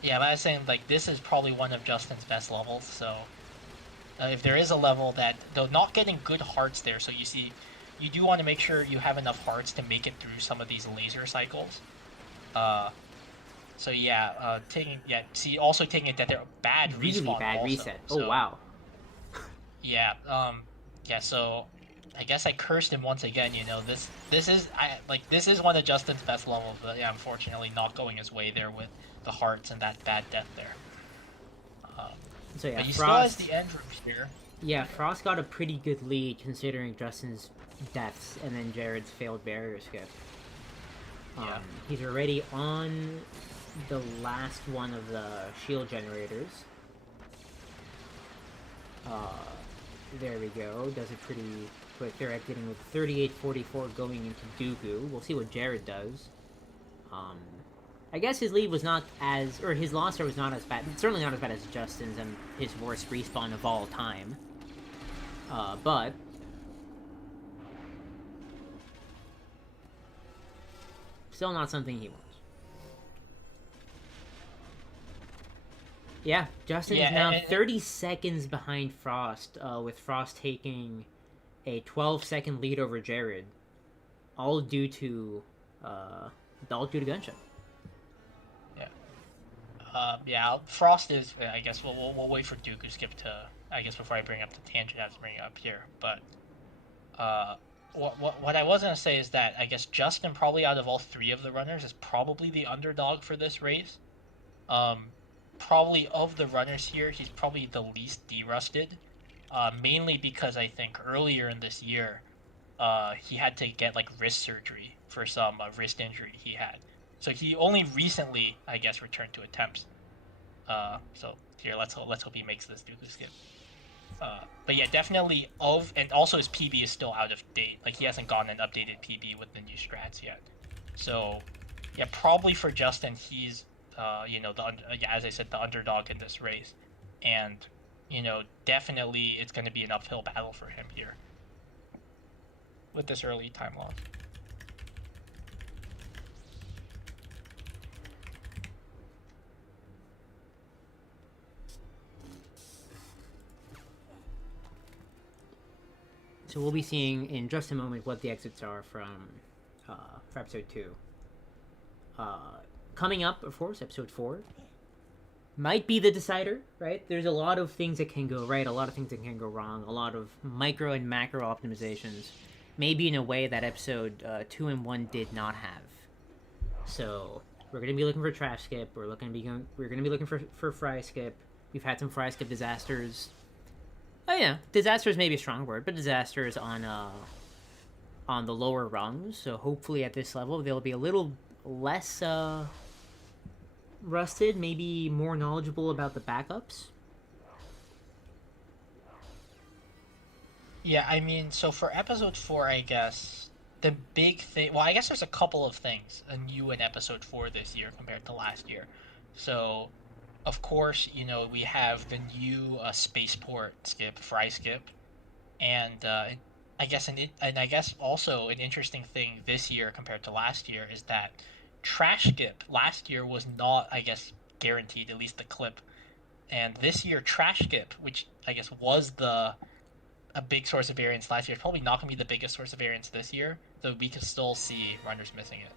Yeah, but I was saying, like, this is probably one of Justin's best levels, so... if there is a level that, though not getting good hearts there, so you see, you do want to make sure you have enough hearts to make it through some of these laser cycles. So yeah, also taking it that they're bad respawn. Really bad also, reset. so, oh wow. Yeah, so I guess I cursed him once again. You know, this is one of Justin's best levels, but yeah, unfortunately not going his way there with the hearts and that bad death there. So yeah, but he Frost, still has the end rooms here. Yeah, Frost got a pretty good lead considering Justin's deaths and then Jared's failed barrier skip. He's already on the last one of the shield generators. There we go. Does it pretty quick. They're exiting with 38-44 going into Dooku. We'll see what Jared does. I guess his lead was not as, or his loss was not as bad. Certainly not as bad as Justin's and his worst respawn of all time. But still not something he wants. Yeah, Justin is now 30 seconds behind Frost, with Frost taking a 12-second lead over Jared, all due to gunshot. Yeah, Frost is. I guess we'll wait for Dooku skip to. I guess before I bring up the tangent, I have to bring it up here. But what I was gonna say is that I guess Justin, probably out of all three of the runners, is probably the underdog for this race. Probably of the runners here, he's probably the least derusted, mainly because I think earlier in this year, he had to get like wrist surgery for some wrist injury he had. So he only recently, I guess, returned to attempts. So here, let's hope he makes this Dooku skip. But yeah, definitely and also his PB is still out of date. Like he hasn't gotten an updated PB with the new strats yet. So yeah, probably for Justin, he's as I said, the underdog in this race, and definitely it's going to be an uphill battle for him here with this early time loss. So we'll be seeing in just a moment what the exits are for episode 2. Coming up, of course, episode 4 might be the decider, right? There's a lot of things that can go right, a lot of things that can go wrong, a lot of micro and macro optimizations, maybe in a way that episode 2 and 1 did not have. So we're gonna be looking for trash skip. We're gonna be looking for fry skip. We've had some fry skip disasters. Oh yeah, disasters may be a strong word, but disasters on the lower rungs. So hopefully at this level they'll be a little less rusted, maybe more knowledgeable about the backups. Yeah, I mean, so for episode 4, I guess the big thing. Well, I guess there's a couple of things new in episode 4 this year compared to last year. So, of course, we have the new spaceport skip, fry skip, and I guess also an interesting thing this year compared to last year is that trash skip last year was not, I guess, guaranteed, at least the clip, and this year trash skip, which I guess was a big source of variance last year, is probably not going to be the biggest source of variance this year, though we can still see runners missing it.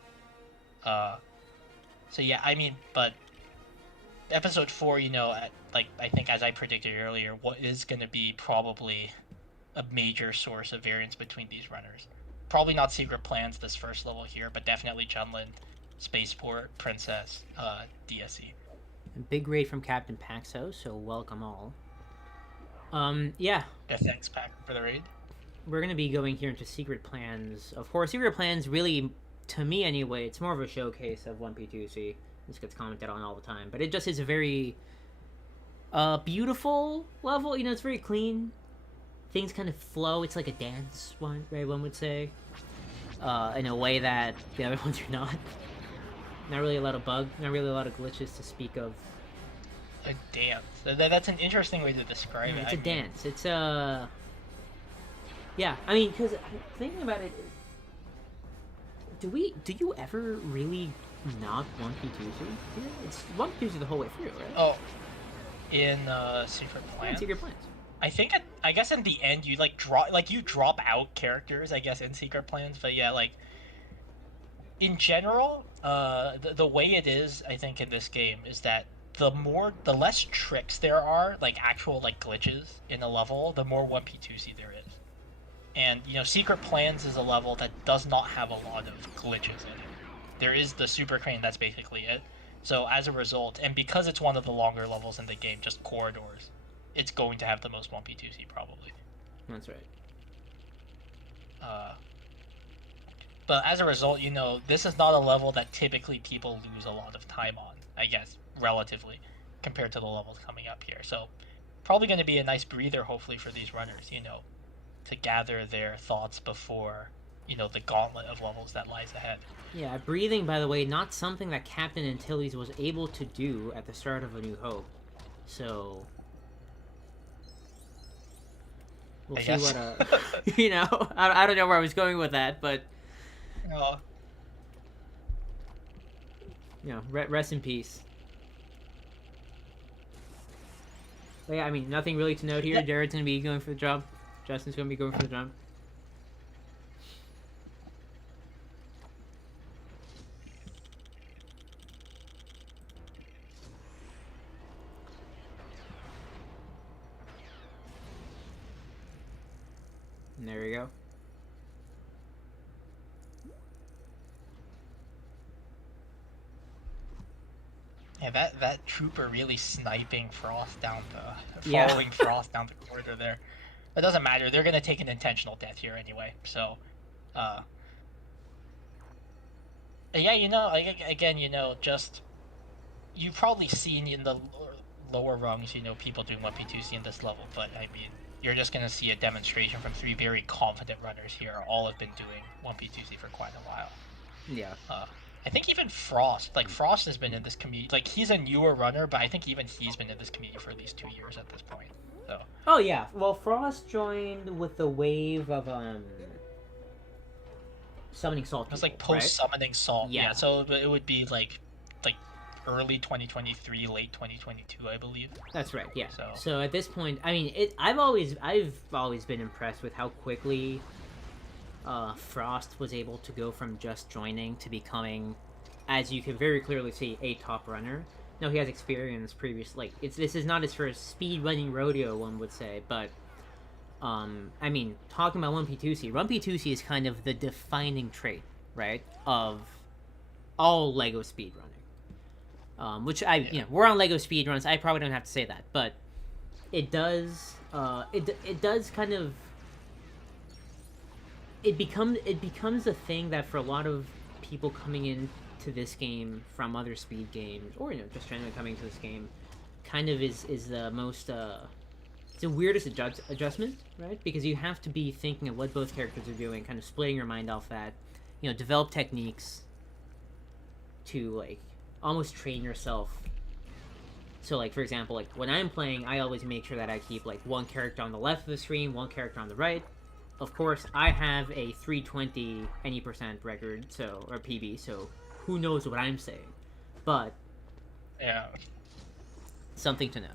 So yeah, I mean, but episode 4, I think as I predicted earlier, what is going to be probably a major source of variance between these runners. Probably not Secret Plans this first level here, but definitely Chunlin, Spaceport, Princess, DSE. Big raid from Captain Paxo, so welcome all. Yeah. Thanks, Pack, for the raid. We're going to be going here into Secret Plans. Of course, Secret Plans really, to me anyway, it's more of a showcase of 1P2C. This gets commented on all the time, but it just is a very beautiful level. It's very clean. Things kind of flow. It's like a dance, one would say, in a way that the other ones are not. Not really a lot of glitches to speak of. A dance. That's an interesting way to describe it. It's a dance. It's a... Yeah, I mean, because thinking about it, do you ever really not 1P2C? It's 1P2C the whole way through, right? Oh, in Secret Plans? Yeah, Secret Plans. I guess in the end you drop out characters, I guess, in Secret Plans, but yeah, in general, the way it is, I think, in this game is that the less tricks there are, actual glitches in a level, the more 1P2C there is. And Secret Plans is a level that does not have a lot of glitches in it. There is the super crane, that's basically it. So as a result, and because it's one of the longer levels in the game, just corridors, it's going to have the most 1P2C probably. That's right. But as a result, this is not a level that typically people lose a lot of time on. I guess, relatively, compared to the levels coming up here. So probably going to be a nice breather, hopefully, for these runners, to gather their thoughts before, the gauntlet of levels that lies ahead. Yeah, breathing, by the way, not something that Captain Antilles was able to do at the start of A New Hope. So we'll see what, I don't know where I was going with that, but, rest in peace. But yeah, I mean, nothing really to note here. Yeah. Jared's going to be going for the jump. Justin's going to be going for the jump. And there we go. Yeah, that trooper really sniping Frost down Yeah. following Frost down the corridor there. It doesn't matter. They're gonna take an intentional death here anyway. So, yeah, again, just you've probably seen in the lower rungs, people doing 1P2C in this level, but I mean, you're just gonna see a demonstration from three very confident runners here. All have been doing 1P2C for quite a while. Yeah. I think even Frost has been in this community. Like, he's a newer runner, but I think even he's been in this community for at least 2 years at this point. So. Oh yeah. Well, Frost joined with the wave of summoning Salt. It was like post-summoning Salt. Yeah. Yeah. So it would be like early 2023, late 2022, I believe. That's right. Yeah. So, So at this point, I mean, I've always been impressed with how quickly Frost was able to go from just joining to becoming, as you can very clearly see, a top runner. No, he has experience previous. Like, this is not his first speed running rodeo, one would say, but I mean, talking about 1P2C, 1P2C is kind of the defining trait, right, of all LEGO speedrunning. Which we're on LEGO speedruns. I probably don't have to say that, but it does. It does kind of. It becomes a thing that for a lot of people coming into this game from other speed games, or just generally coming to this game, kind of is the most it's the weirdest adjustment, right? Because you have to be thinking of what both characters are doing, kind of splitting your mind off that, develop techniques to like almost train yourself. So like, for example, like when I'm playing, I always make sure that I keep like one character on the left of the screen, one character on the right. Of course, I have a 320 any percent record, or PB, so who knows what I'm saying. But yeah, something to know.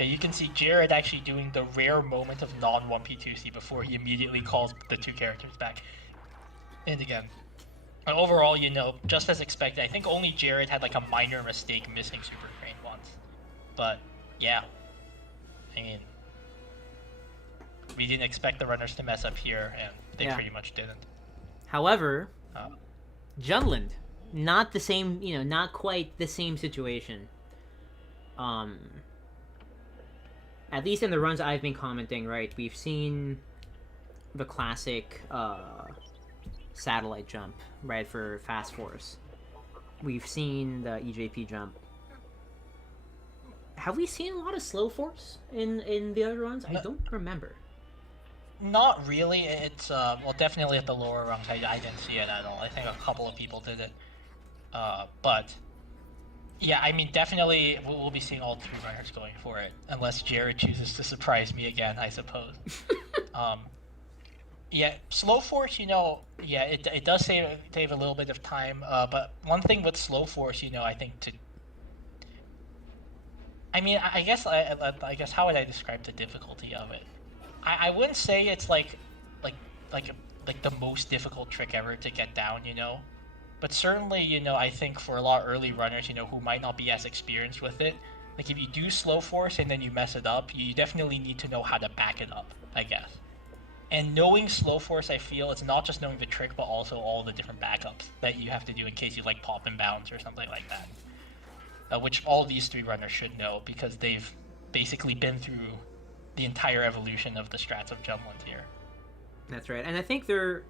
Yeah, you can see Jared actually doing the rare moment of non-1P2C before he immediately calls the two characters back. And again, overall, just as expected, I think only Jared had like a minor mistake missing Super Crane once. But yeah, I mean, we didn't expect the runners to mess up here, and they pretty much didn't. However, Junland, not the same, not quite the same situation. At least in the runs I've been commenting, right, we've seen the classic satellite jump, right, for Fast Force. We've seen the EJP jump. Have we seen a lot of slow force in the other runs? I don't remember. Not really. It's definitely at the lower rungs. I didn't see it at all. I think a couple of people did it. But yeah, I mean, definitely we'll be seeing all three runners going for it, unless Jared chooses to surprise me again, I suppose. Yeah, slow force, yeah, it does save a little bit of time. But one thing with slow force, I think I mean, I guess how would I describe the difficulty of it? I wouldn't say it's like the most difficult trick ever to get down, but certainly, I think for a lot of early runners, who might not be as experienced with it, like if you do slow force and then you mess it up, you definitely need to know how to back it up, I guess. And knowing slow force, I feel it's not just knowing the trick, but also all the different backups that you have to do in case you like pop and bounce or something like that. Which all these three runners should know because they've basically been through the entire evolution of the strats of Junland here. That's right, and I think they're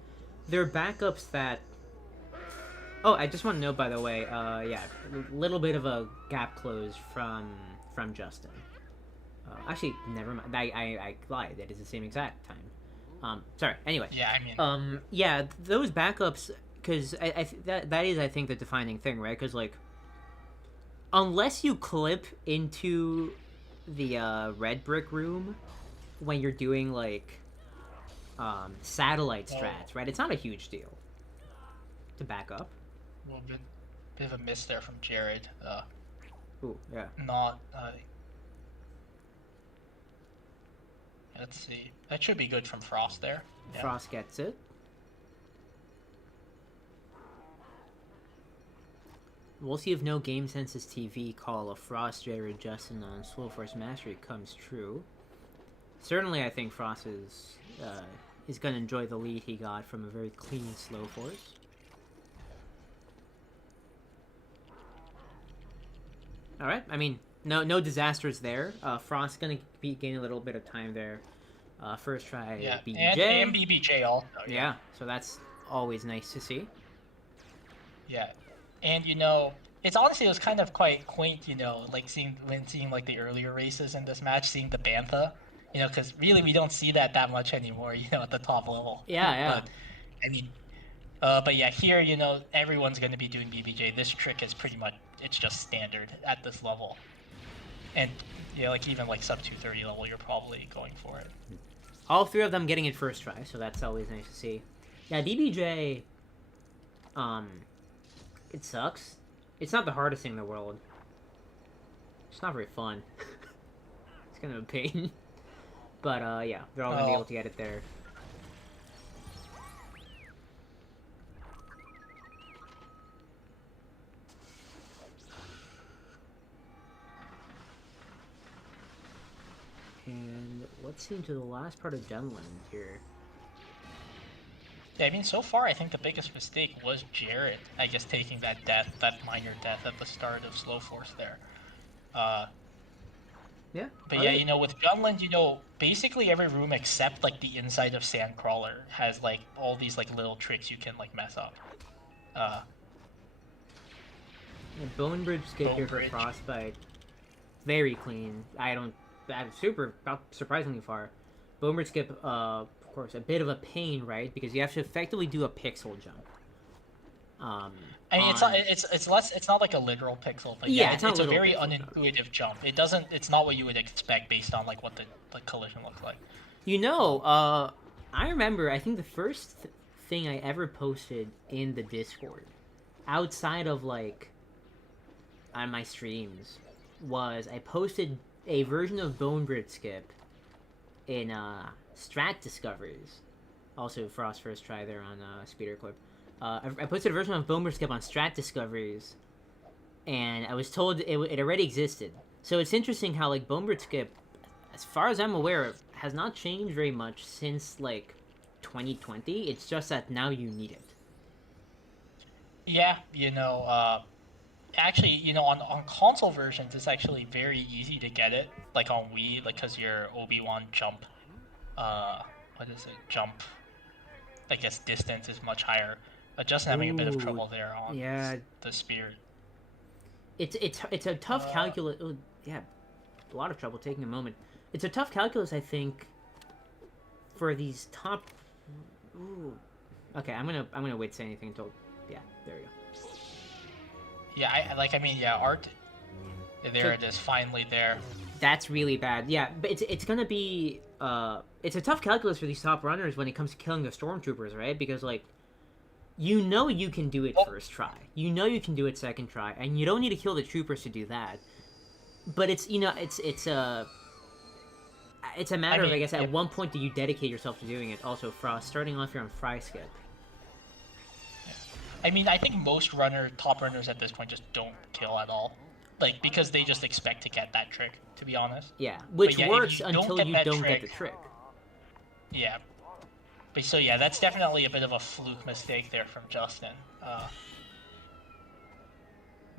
backups that Oh, I just want to know, by the way, yeah, a little bit of a gap close from Justin. Actually, never mind. I lied. That is the same exact time. Sorry. Anyway. Yeah, I mean. Yeah, those backups, because that is, I think, the defining thing, right? Because, like, unless you clip into the red brick room when you're doing, like, satellite strats, right? It's not a huge deal to back up. Well, bit of a miss there from Jared. Ooh, yeah. Not. Let's see. That should be good from Frost there. Yeah. Frost gets it. We'll see if no Game Senses TV call of Frost, Jared, Justin on Slow Force Mastery comes true. Certainly, I think Frost is going to enjoy the lead he got from a very clean Slow Force. All right. I mean, no disasters there. Frost's going to be gaining a little bit of time there. First try BBJ. And BBJ also. Yeah, so that's always nice to see. Yeah. And, you know, it's honestly, it was kind of quite quaint, you know, like seeing like the earlier races in this match, seeing the Bantha, you know, because really we don't see that much anymore, you know, at the top level. Yeah. But, I mean, but yeah, here, you know, everyone's going to be doing BBJ. This trick is pretty much, it's just standard at this level. And, yeah, like even like sub 230 level, you're probably going for it. All three of them getting it first try, so that's always nice to see. Yeah, DBJ, it sucks. It's not the hardest thing in the world. It's not very fun. It's kind of a pain. But, yeah, they're all going to be able to get it there. And let's see into the last part of Dunland here. Yeah, I mean, so far, I think the biggest mistake was Jared, I guess, taking that minor death at the start of Slow Force there. Yeah. But yeah, you know, with Gunland, you know, basically every room except, like, the inside of Sandcrawler has, like, all these, like, little tricks you can, like, mess up. Bone Bridge skip here for Frostbite. Very clean. That's surprisingly far. Bone Bridge skip, of course, a bit of a pain, right? Because you have to effectively do a pixel jump. I mean, it's not like a literal pixel, but yeah, it's a very unintuitive jump. It's not what you would expect based on like what the collision looks like. You know, I remember, I think the first thing I ever posted in the Discord, outside of like on my streams, was I posted a version of Bone Bridge skip in Strat Discoveries. Also, Frost first try there on Speeder Clip. I posted a version of Bone Bridge skip on Strat Discoveries, and I was told it already existed. So it's interesting how like Bone Bridge skip, as far as I'm aware, has not changed very much since like 2020. It's just that now you need it. Yeah, you know, actually, you know, on console versions, it's actually very easy to get it. Like on Wii, like because your Obi-Wan jump, jump, I guess distance is much higher. But just having a bit of trouble there on the Spear. It's a tough calculus. Yeah, a lot of trouble taking a moment. It's a tough calculus, I think, for these top. Ooh. Okay, I'm gonna wait to say anything until. Yeah, there we go. Yeah, Art. There it is, finally there. That's really bad. Yeah, but it's gonna be it's a tough calculus for these top runners when it comes to killing the stormtroopers, right? Because like, you know you can do it first try, you know you can do it second try, and you don't need to kill the troopers to do that. But it's a matter of, I guess, at one point do you dedicate yourself to doing it. Also, Frost starting off here on Fry Skip. I mean, I think most top runners at this point just don't kill at all. Like, because they just expect to get that trick, to be honest. Yeah, which works until you don't get the trick. Yeah. But so, yeah, that's definitely a bit of a fluke mistake there from Justin.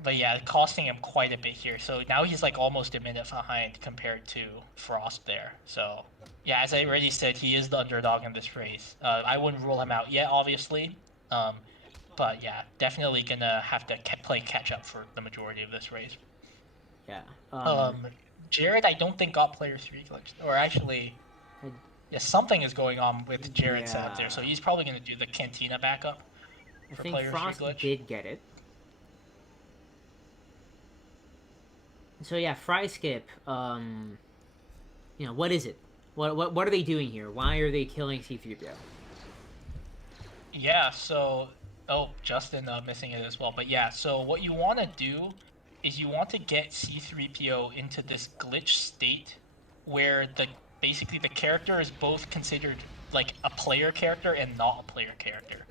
But yeah, costing him quite a bit here. So now he's like almost a minute behind compared to Frost there. So, yeah, as I already said, he is the underdog in this race. I wouldn't rule him out yet, obviously. But yeah, definitely gonna have to play catch up for the majority of this race. Yeah. Jared, I don't think got player 3 glitched, or actually, yeah, something is going on with Jared's setup there, so he's probably gonna do the Cantina backup I for think player 3 Frost glitch. did get it. So yeah, Fry Skip. You know, what is it? What are they doing here? Why are they killing C3PO? Yeah, so Justin missing it as well. But yeah, so what you want to do is you want to get C3PO into this glitch state where basically the character is both considered like a player character and not a player character.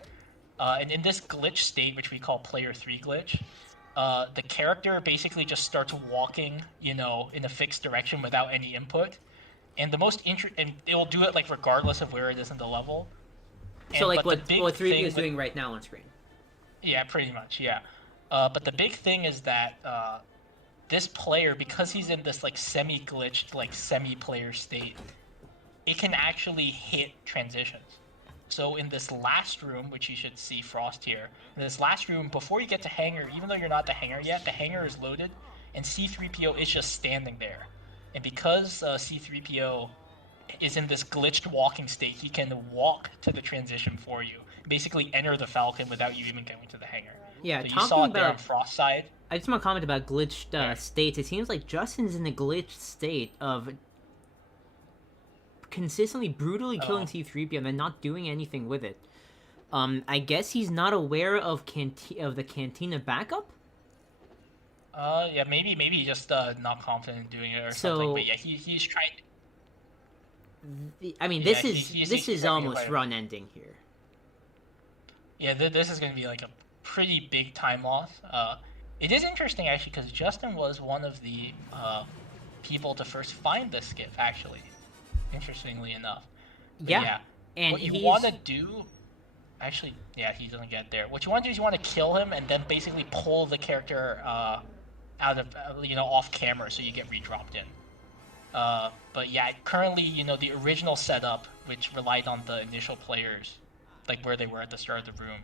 And in this glitch state, which we call player 3 glitch, the character basically just starts walking, you know, in a fixed direction without any input. And the most and it will do it like regardless of where it is in the level. So like but what 3PO is doing right now on screen. Yeah, pretty much, yeah. But the big thing is that this player, because he's in this like semi-glitched, like semi-player state, it can actually hit transitions. So in this last room, which you should see Frost here, in this last room, before you get to hangar, even though you're not the hangar yet, the hangar is loaded, and C-3PO is just standing there. And because C-3PO is in this glitched walking state, he can walk to the transition for you. Basically enter the Falcon without you even going to the hangar. Yeah, so you saw it there on Frost's side. I just want to comment about glitched states. It seems like Justin's in a glitched state of consistently brutally killing C-3PO and then not doing anything with it. I guess he's not aware of the Cantina backup? Yeah, maybe he's just not confident in doing it or something. But yeah, he's trying. I mean, this is almost run ending here. Yeah, this is going to be like a pretty big time loss. It is interesting actually because Justin was one of the people to first find this skip. Actually, interestingly enough. But yeah, and what you want to do. Actually, yeah, he doesn't get there. What you want to do is you want to kill him and then basically pull the character out of off camera so you get redropped in. But yeah, currently, the original setup, which relied on the initial players, like where they were at the start of the room,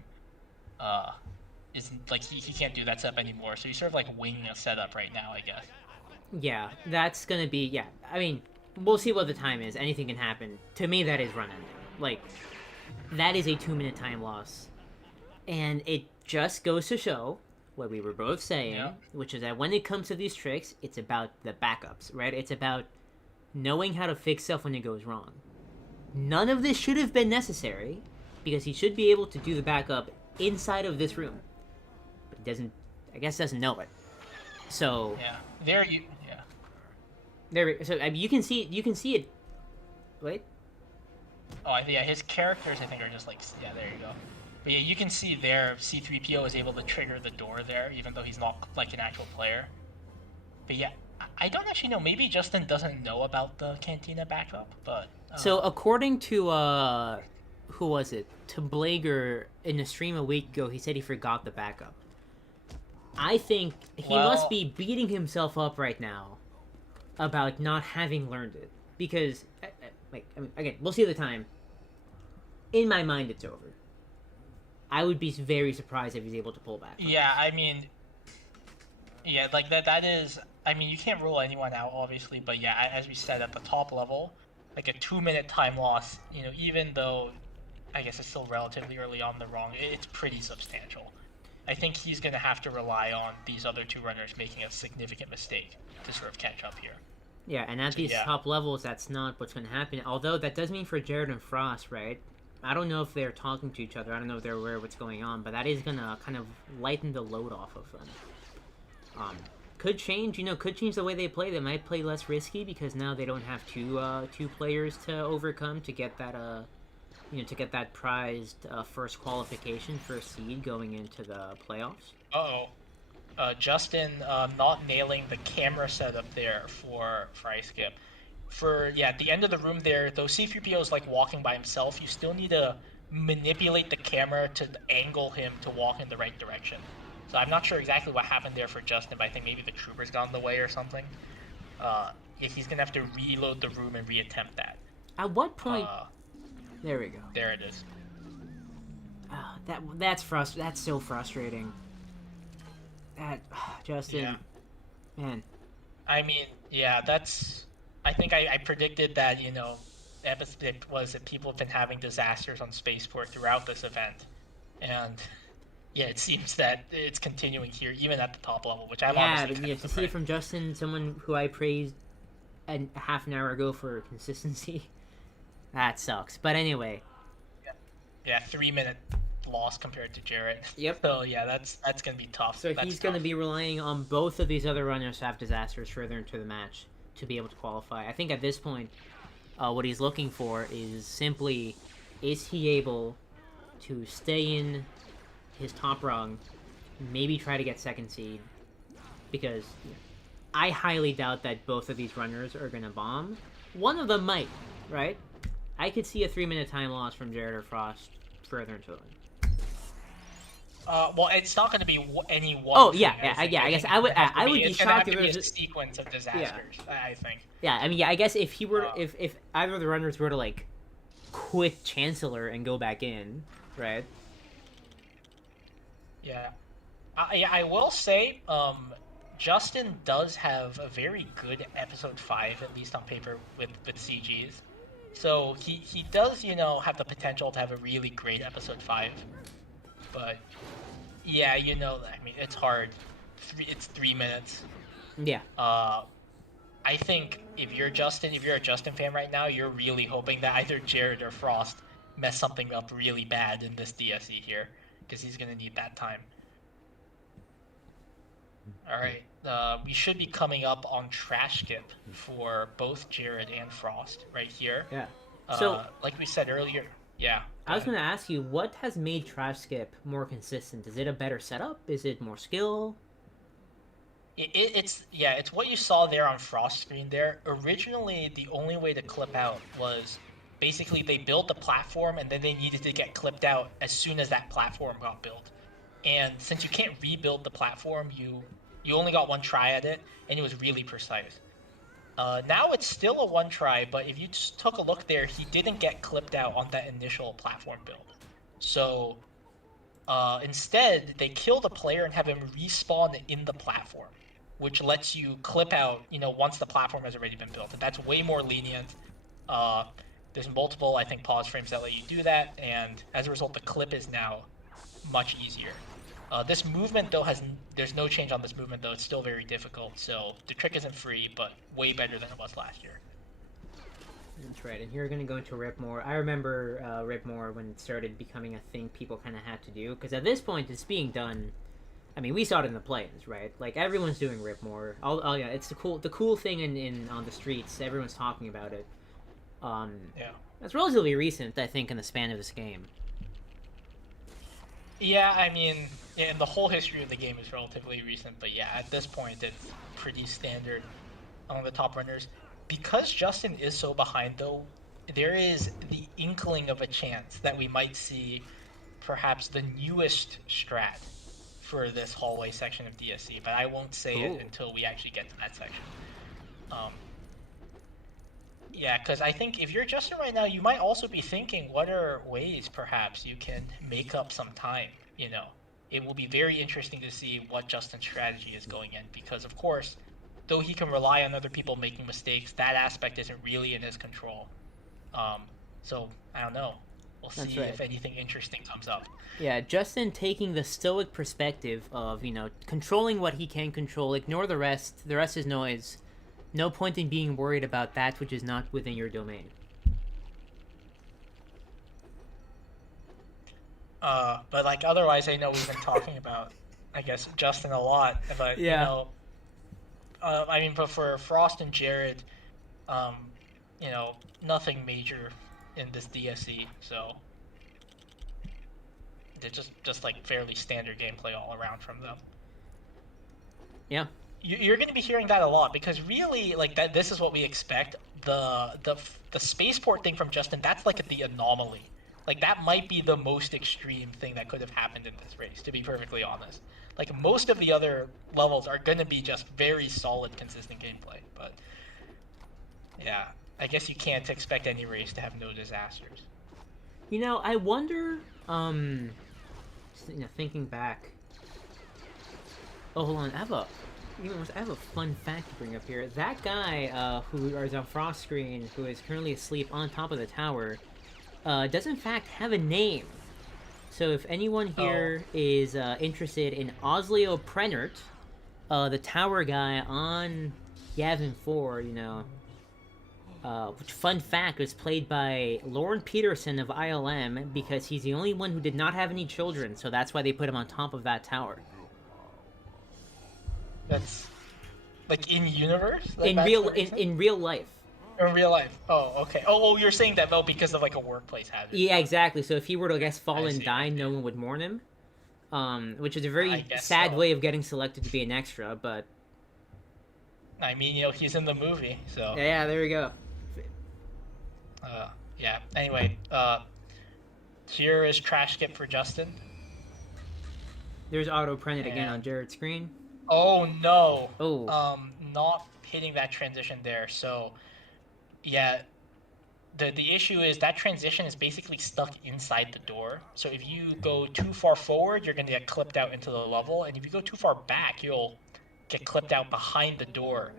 is like he can't do that setup anymore. So he's sort of like winging a setup right now, I guess. Yeah, that's gonna be I mean, we'll see what the time is. Anything can happen. To me, that is run ending. Like, that is a 2-minute time loss, and it just goes to show what we were both saying, which is that when it comes to these tricks, it's about the backups, right? It's about knowing how to fix stuff when it goes wrong. None of this should have been necessary, because he should be able to do the backup inside of this room. But he doesn't, I guess doesn't know it. So... Yeah. So, I mean, you can see it... Wait? Oh, yeah, his characters, I think, are just like... Yeah, there you go. But yeah, you can see there, C-3PO is able to trigger the door there, even though he's not, like, an actual player. But yeah, I don't actually know. Maybe Justin doesn't know about the Cantina backup, but... So, according to, who was it? To Blager, in a stream a week ago, he said he forgot the backup. I think he must be beating himself up right now about not having learned it. Because, like, I mean, again, we'll see the time. In my mind, it's over. I would be very surprised if he's able to pull back. Yeah, I mean... Yeah, like, that is... I mean, you can't rule anyone out, obviously, but yeah, as we said, at the top level, like a 2-minute time loss, even though I guess it's still relatively early on the RUNG, it's pretty substantial. I think he's going to have to rely on these other two runners making a significant mistake to sort of catch up here. Yeah, and at these top levels, that's not what's going to happen. Although, that does mean for Jared and Frost, right? I don't know if they're talking to each other. I don't know if they're aware of what's going on, but that is going to kind of lighten the load off of them. Could change, could change the way they play. They might play less risky because now they don't have two players to overcome to get that to get that prized first qualification, first seed going into the playoffs. Justin not nailing the camera setup there for Fry Skip. At the end of the room there, though C-3PO is like walking by himself, you still need to manipulate the camera to angle him to walk in the right direction. So I'm not sure exactly what happened there for Justin, but I think maybe the troopers got in the way or something. He's going to have to reload the room and reattempt that. At what point... there we go. There it is. That's so frustrating. That Justin, Yeah. man. I mean, yeah, that's. I think I predicted that, you know, episode was that people have been having disasters on Spaceport throughout this event, and yeah, it seems that it's continuing here, even at the top level, which I'm Yeah, honestly but kind yeah, of to see it surprised. from Justin, someone who I praised a half an hour ago for consistency, that sucks. But anyway, Yeah, 3 minute loss compared to Jarrett. Yep. So yeah, that's gonna be tough. so That's he's going to tough. be relying on both of these other runners to have disasters further into the match to be able to qualify. I think at this point, what he's looking for is simply, is he able to stay in his top rung, maybe try to get second seed, because I highly doubt that both of these runners are going to bomb. One of them might, right? I could see a 3-minute time loss from Jared or Frost further into it. Well, it's not going to be any one. Oh, thing, yeah, I guess think I would. it has to I be- would be it's gonna have shocked if to it be was. a sequence of disasters. I think. Yeah, I mean, yeah, I guess if he were, if either of the runners were to like quit Chancellor and go back in, right? Yeah. I will say, Justin does have a very good episode 5, at least on paper, with CGs. So he does, you know, have the potential to have a really great episode 5. But yeah, you know, I mean, it's hard. It's 3 minutes. Yeah. I think if you're a Justin fan right now, you're really hoping that either Jared or Frost mess something up really bad in this DSE here, because he's gonna need that time. All right, we should be coming up on Trash Skip for both Jared and Frost right here. Yeah. So like we said earlier, yeah. I was going to ask you, what has made Trash Skip more consistent? Is it a better setup? Is it more skill? It's what you saw there on Frost screen there. Originally, the only way to clip out was basically they built the platform and then they needed to get clipped out as soon as that platform got built. And since you can't rebuild the platform, you only got one try at it, and it was really precise. Now it's still a one try, but if you just took a look there, he didn't get clipped out on that initial platform build. So instead, they kill the player and have him respawn in the platform, which lets you clip out, you know, once the platform has already been built. And that's way more lenient. There's multiple, I think, pause frames that let you do that, and as a result, the clip is now much easier. This movement, though, there's no change on this movement, though. It's still very difficult, so the trick isn't free, but way better than it was last year. That's right, and here we're going to go into Rip More. I remember Rip More when it started becoming a thing people kind of had to do, because at this point, it's being done. I mean, we saw it in the play-ins, right? Like, everyone's doing Rip More. Oh yeah, it's the cool thing on the streets. Everyone's talking about it. Yeah. That's relatively recent, I think, in the span of this game. Yeah, I mean, in the whole history of the game is relatively recent, but yeah, at this point, it's pretty standard among the top runners. Because Justin is so behind, though, there is the inkling of a chance that we might see perhaps the newest strat for this hallway section of DSC, but I won't say it until we actually get to that section. Yeah, because I think if you're Justin right now, you might also be thinking, what are ways perhaps you can make up some time, you know? It will be very interesting to see what Justin's strategy is going in, because of course, though he can rely on other people making mistakes, that aspect isn't really in his control. So, I don't know. We'll see if anything interesting comes up. Yeah, Justin taking the stoic perspective of, you know, controlling what he can control, ignore the rest is noise. No point in being worried about that which is not within your domain. But like otherwise, I know we've been talking about, I guess, Justin a lot. But yeah. You know, I mean, but for Frost and Jared, you know, nothing major in this DSE, so they're just like fairly standard gameplay all around from them. Yeah. You're going to be hearing that a lot because really, like that. This is what we expect. The spaceport thing from Justin, that's like the anomaly. Like that might be the most extreme thing that could have happened in this race, to be perfectly honest. Like most of the other levels are going to be just very solid, consistent gameplay. But yeah, I guess you can't expect any race to have no disasters. You know, I wonder. thinking back. Oh, hold on. I have a fun fact to bring up here. That guy who is on Frost screen, who is currently asleep on top of the tower, does in fact have a name. So if anyone here is interested in Oslio Prennert, the tower guy on Yavin 4, which, fun fact, was played by Lauren Peterson of ILM, because he's the only one who did not have any children, so that's why they put him on top of that tower. That's like in universe. In real life. In real life. Oh, okay. Oh, you're saying that though because of like a workplace hazard. Yeah, exactly. So if he were to, I guess, fall and see, die, no one would mourn him. Which is a very sad way of getting selected to be an extra, but. I mean, he's in the movie, so. Yeah, there we go. Yeah. Anyway, here is trash skip for Justin. There's auto printed again on Jared's screen. Oh no. Oh. Not hitting that transition there. So, yeah, the issue is that transition is basically stuck inside the door. So if you go too far forward, you're gonna get clipped out into the level, and if you go too far back, you'll get clipped out behind the door.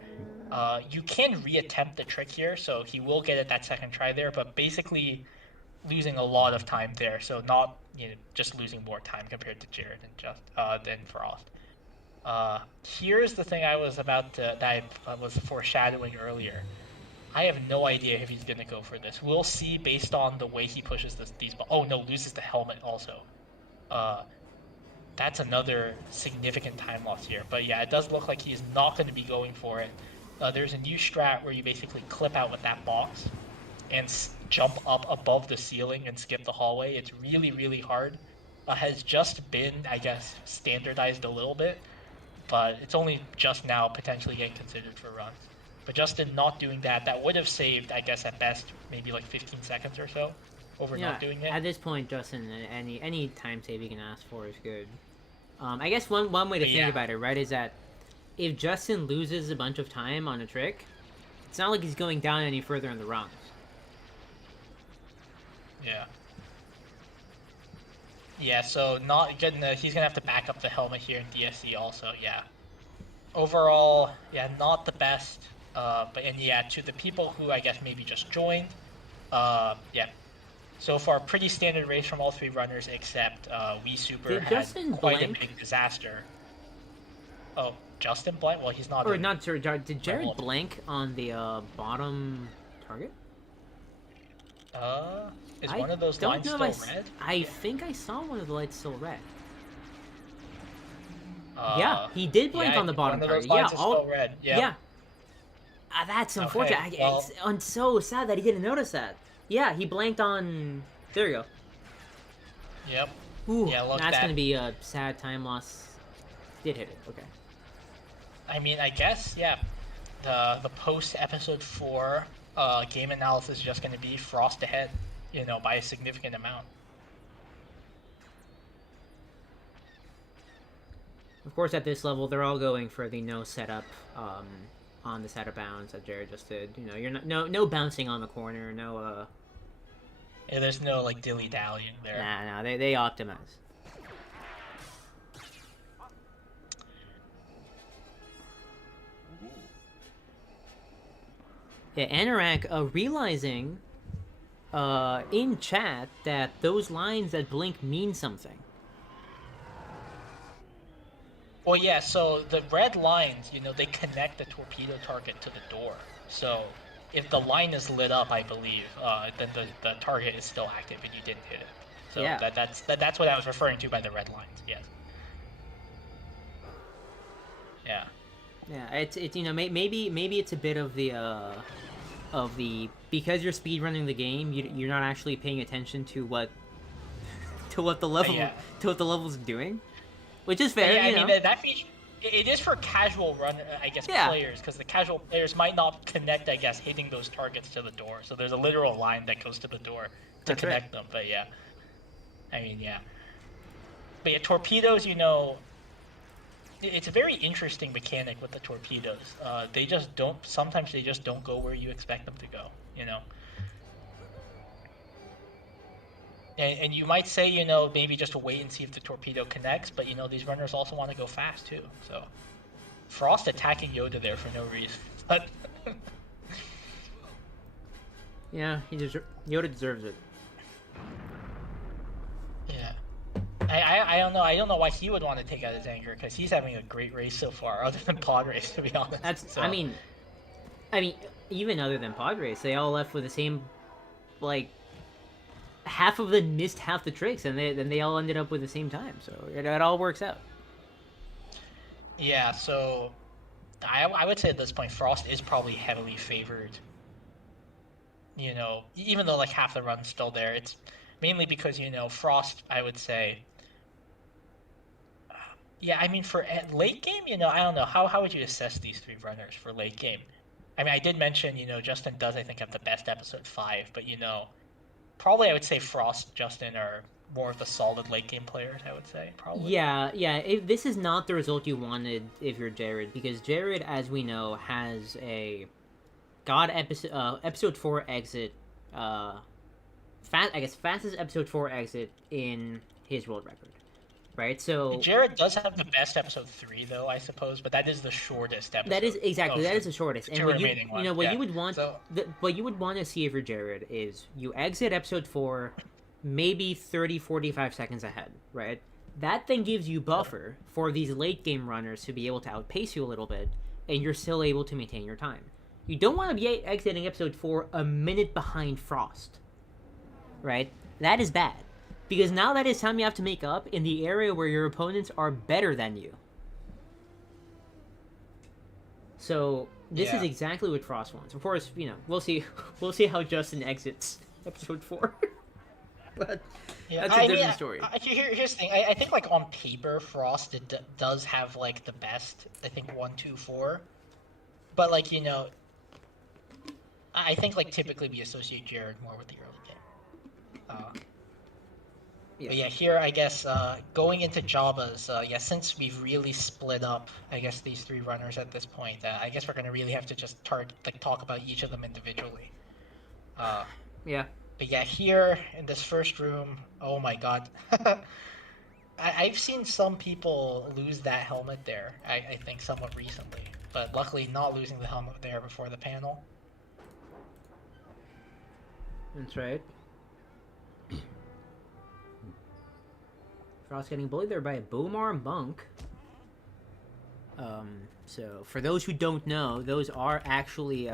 You can reattempt the trick here, so he will get it that second try there, but basically losing a lot of time there. So not just losing more time compared to Jared and than Frost. Here's the thing I was about to, that I was foreshadowing earlier. I have no idea if he's gonna go for this. We'll see based on the way he pushes these. Oh no, loses the helmet also. That's another significant time loss here. But yeah, it does look like he's not going to be going for it. There's a new strat where you basically clip out with that box and jump up above the ceiling and skip the hallway. It's really, really hard. Has just been, I guess, standardized a little bit, but it's only just now potentially getting considered for runs. But Justin not doing that would have saved, I guess, at best, maybe like 15 seconds or so over not doing it. At this point, Justin, any time save you can ask for is good. I guess one way to think about it, right, is that if Justin loses a bunch of time on a trick, it's not like he's going down any further in the rungs. Yeah. Yeah, so he's gonna have to back up the helmet here in DSC also, yeah. Overall, yeah, not the best. To the people who I guess maybe just joined, yeah. So far, pretty standard race from all three runners, except WIISUPER had quite a big disaster. Oh, Justin blank? Well, he's not. Or not, sorry, did Jared blank on the bottom target? Is one of those lines still red? I think I saw one of the lights still red. Yeah, he did blank on the bottom target. Yeah, still red. Yeah. That's unfortunate. Okay, I'm so sad that he didn't notice that. Yeah, he blanked on. There you go. Yep. Ooh, yeah, that's gonna be a sad time loss. Did hit it. Okay. I mean, I guess the post episode 4 game analysis is just gonna be Frost ahead, by a significant amount. Of course, at this level, they're all going for the no setup on the set of bounds that Jared just did. You're not no bouncing on the corner, no. Yeah, there's no like dilly dallying there. Nah, they optimize. Yeah, Anorak realizing in chat that those lines that blink mean something. Well, yeah, so the red lines, they connect the torpedo target to the door. So if the line is lit up, I believe, then the target is still active and you didn't hit it. So yeah. That's what I was referring to by the red lines, yes. Yeah. Yeah, it's maybe it's a bit of the because you're speedrunning the game, you're not actually paying attention to what the level's doing. Which is fair, I mean, that feature, it is for casual players, because the casual players might not connect, I guess, hitting those targets to the door. So there's a literal line that goes to the door to connect them, but yeah. I mean, yeah. But yeah, torpedoes, it's a very interesting mechanic with the torpedoes. Sometimes they just don't go where you expect them to go, And you might say, maybe just to wait and see if the torpedo connects, but these runners also want to go fast too. So Frost attacking Yoda there for no reason. But Yeah, Yoda deserves it. yeah. I don't know. I don't know why he would want to take out his anchor, because he's having a great race so far, other than pod race, to be honest. That's So, I mean, even other than pod race, they all left with the same, like, half of them missed half the tricks, and then they all ended up with the same time. So it all works out. yeah. So I would say at this point, Frost is probably heavily favored. Even though like half the run's still there, it's mainly because Frost, I would say. Yeah, I mean, for late game, I don't know. How would you assess these three runners for late game? I mean, I did mention, Justin does, I think, have the best episode 5, but, probably I would say Frost, Justin are more of the solid late game players, I would say, probably. Yeah. This is not the result you wanted if you're Jared, because Jared, as we know, has a episode 4 exit, fastest episode 4 exit in his world record. Right, so Jared does have the best episode 3, though, I suppose, but that is the shortest episode. that is exactly that is the shortest. And what you would want, what you would want to see if you're Jared is you exit episode 4, maybe 30-45 seconds ahead, right? That then gives you buffer for these late game runners to be able to outpace you a little bit, and you're still able to maintain your time. You don't want to be exiting episode 4 a minute behind Frost, right? That is bad. Because now that is time you have to make up in the area where your opponents are better than you. So this is exactly what Frost wants. Of course, we'll see how Justin exits episode 4. But that's a different story. Here's the thing. I think like on paper, Frost does have like the best. I think 1, 2, 4. But like I think like typically we associate Jared more with the early game. But yeah, here I guess going into Jabba's, since we've really split up, I guess these three runners at this point, I guess we're gonna really have to just talk about each of them individually. Yeah. But yeah, here in this first room, oh my god, I've seen some people lose that helmet there. I think somewhat recently, but luckily not losing the helmet there before the panel. That's right. Frost getting bullied there by a Bomar monk. So for those who don't know, those are actually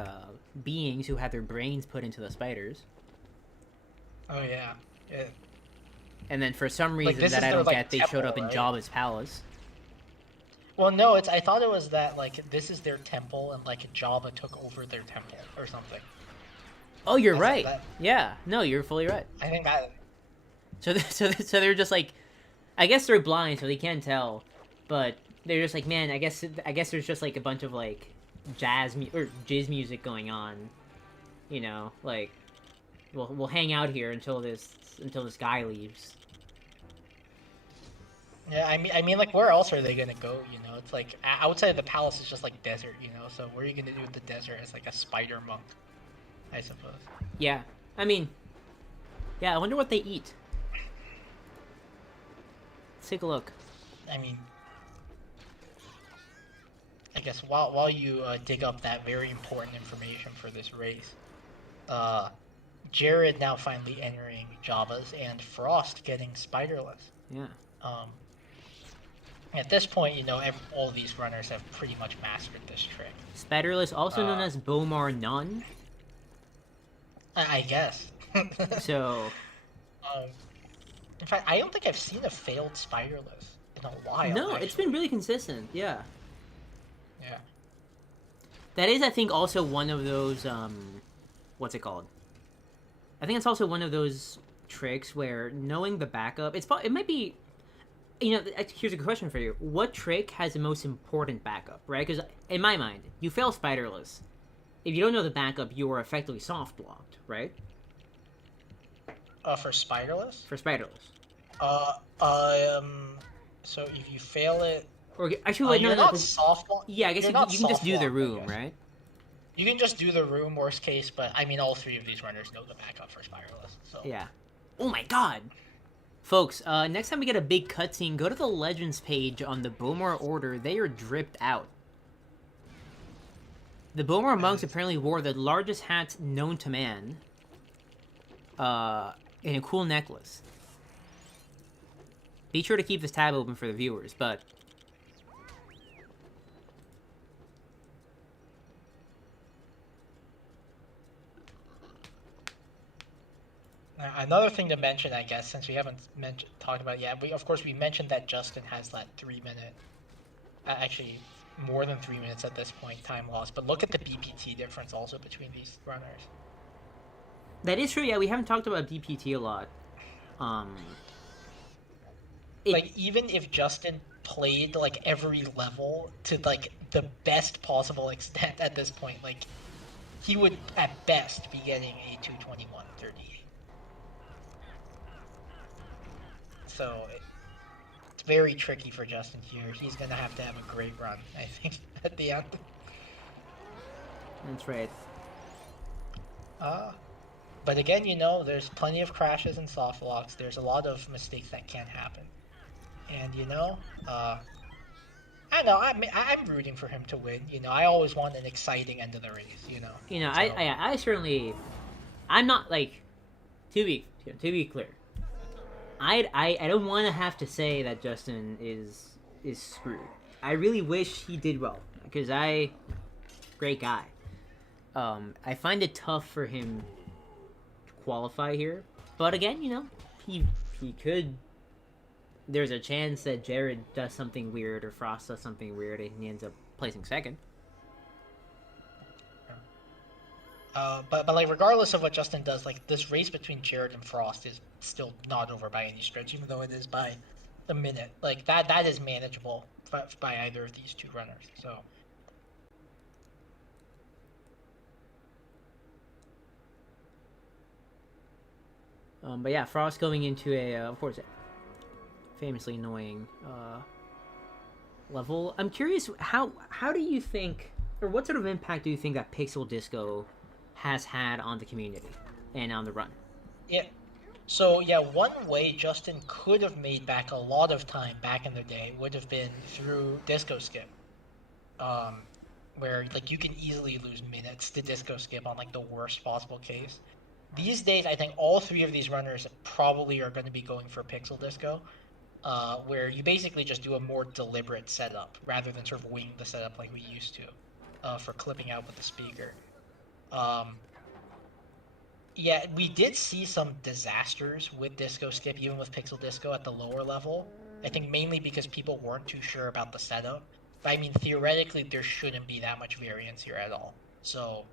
beings who had their brains put into the spiders. Oh yeah. And then for some reason that I don't get, they showed up in Jabba's palace. Well, no, I thought it was that like this is their temple and like Jabba took over their temple or something. Oh, you're right. Yeah, no, you're fully right. I think that. So they're just like, I guess they're blind, so they can't tell, but they're just like, man, I guess there's just like a bunch of like jazz music going on, like we'll hang out here until this guy leaves. Yeah, I mean, like, where else are they gonna go? It's like outside of the palace is just like desert, So what are you gonna do with the desert as like a spider monk? I suppose. Yeah, I mean, yeah, I wonder what they eat. Let's take a look. I mean, I guess while you dig up that very important information for this race, Jared now finally entering Jabba's and Frost getting spiderless. Yeah. At this point, all these runners have pretty much mastered this trick. Spiderless, also known as Bomar Nun. I guess. So. In fact, I don't think I've seen a failed spiderless in a while. No, it's been really consistent. Yeah. Yeah. That is, I think, also one of those. What's it called? I think it's also one of those tricks where knowing the backup, it might be. Here's a question for you: what trick has the most important backup? Right? Because in my mind, you fail spiderless. If you don't know the backup, you are effectively soft blocked, right? For spiderless? For spiderless. So if you fail it, or actually, you're not soft block. Yeah, I guess you can just do the room, right? You can just do the room, worst case. But I mean, all three of these runners know the backup for spiderless. So yeah. Oh my god! Folks, next time we get a big cutscene, go to the Legends page on the Bomar Order. They are dripped out. The Bomar monks apparently wore the largest hats known to man. In a cool necklace. Be sure to keep this tab open for the viewers, but... Another thing to mention, I guess, since we haven't talked about it yet, of course we mentioned that Justin has that 3-minute, actually more than 3 minutes at this point, time loss. But look at the BPT difference also between these runners. That is true, yeah, we haven't talked about BPT a lot. Like, even if Justin played, like, every level to, like, the best possible extent at this point, like, he would, at best, be getting a 221.38. So, it's very tricky for Justin here. He's gonna have to have a great run, I think, at the end. That's right. But again, you know, there's plenty of crashes and soft locks. There's a lot of mistakes that can happen. And, you know, I don't know, I'm rooting for him to win. You know, I always want an exciting end of the race, you know. You know, so... I certainly... I'm not, like... To be clear. I don't want to have to say that Justin is screwed. I really wish he did well. Because great guy. I find it tough for him to qualify here. But again, you know, he could... There's a chance that Jared does something weird or Frost does something weird and he ends up placing second. But like, regardless of what Justin does, like, this race between Jared and Frost is still not over by any stretch, even though it is by a minute. Like, that is manageable by either of these two runners, so... But yeah, Frost going into a, of course, famously annoying level. I'm curious, how do you think, or what sort of impact do you think that Pixel Disco has had on the community and on the run? Yeah. So yeah, one way Justin could have made back a lot of time back in the day would have been through Disco Skip. Where like you can easily lose minutes to Disco Skip on like the worst possible case. These days, I think all three of these runners probably are going to be going for Pixel Disco, where you basically just do a more deliberate setup rather than sort of wing the setup like we used to for clipping out with the speaker. Yeah, we did see some disasters with Disco Skip, even with Pixel Disco at the lower level. I think mainly because people weren't too sure about the setup. But I mean, theoretically, there shouldn't be that much variance here at all. So,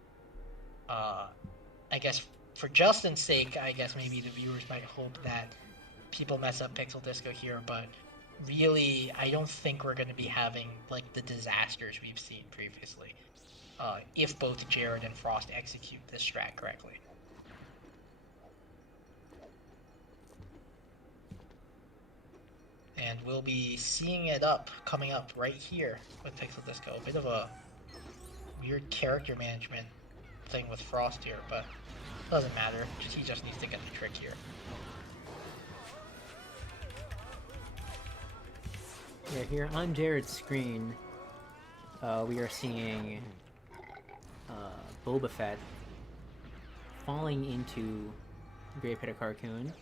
I guess for Justin's sake, I guess maybe the viewers might hope that people mess up Pixel Disco here, but really, I don't think we're going to be having like the disasters we've seen previously, if both Jared and Frost execute this strat correctly. And we'll be seeing it coming up right here with Pixel Disco. A bit of a weird character management thing with Frost here, but doesn't matter. He just needs to get the trick here. Yeah, here on Jared's screen, we are seeing Boba Fett falling into Great Pit of Carcoon.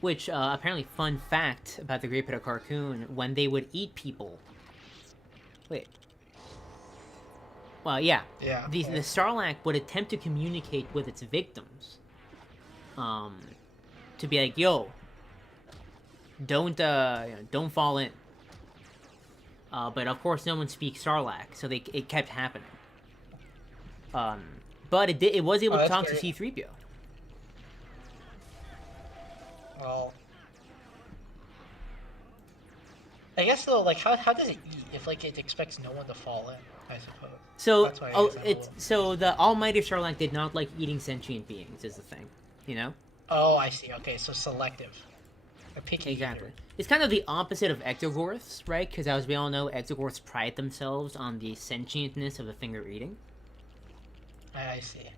Which, apparently, fun fact about the Great Pit of Carcoon, when they would eat people... Wait. Well, yeah. Yeah. The Sarlacc would attempt to communicate with its victims. To be like, yo, don't fall in. But, of course, no one speaks Sarlacc, so it kept happening. But it was able to talk to C-3PO. Well, I guess though, like, how does it eat if like it expects no one to fall in? I suppose. So, that's why so the Almighty Sarlacc did not like eating sentient beings, is the thing, you know? Oh, I see. Okay, so selective. A picky Exactly. eater. It's kind of the opposite of Exogorths, right? Because as we all know, Exogorths pride themselves on the sentientness of the finger eating. I see.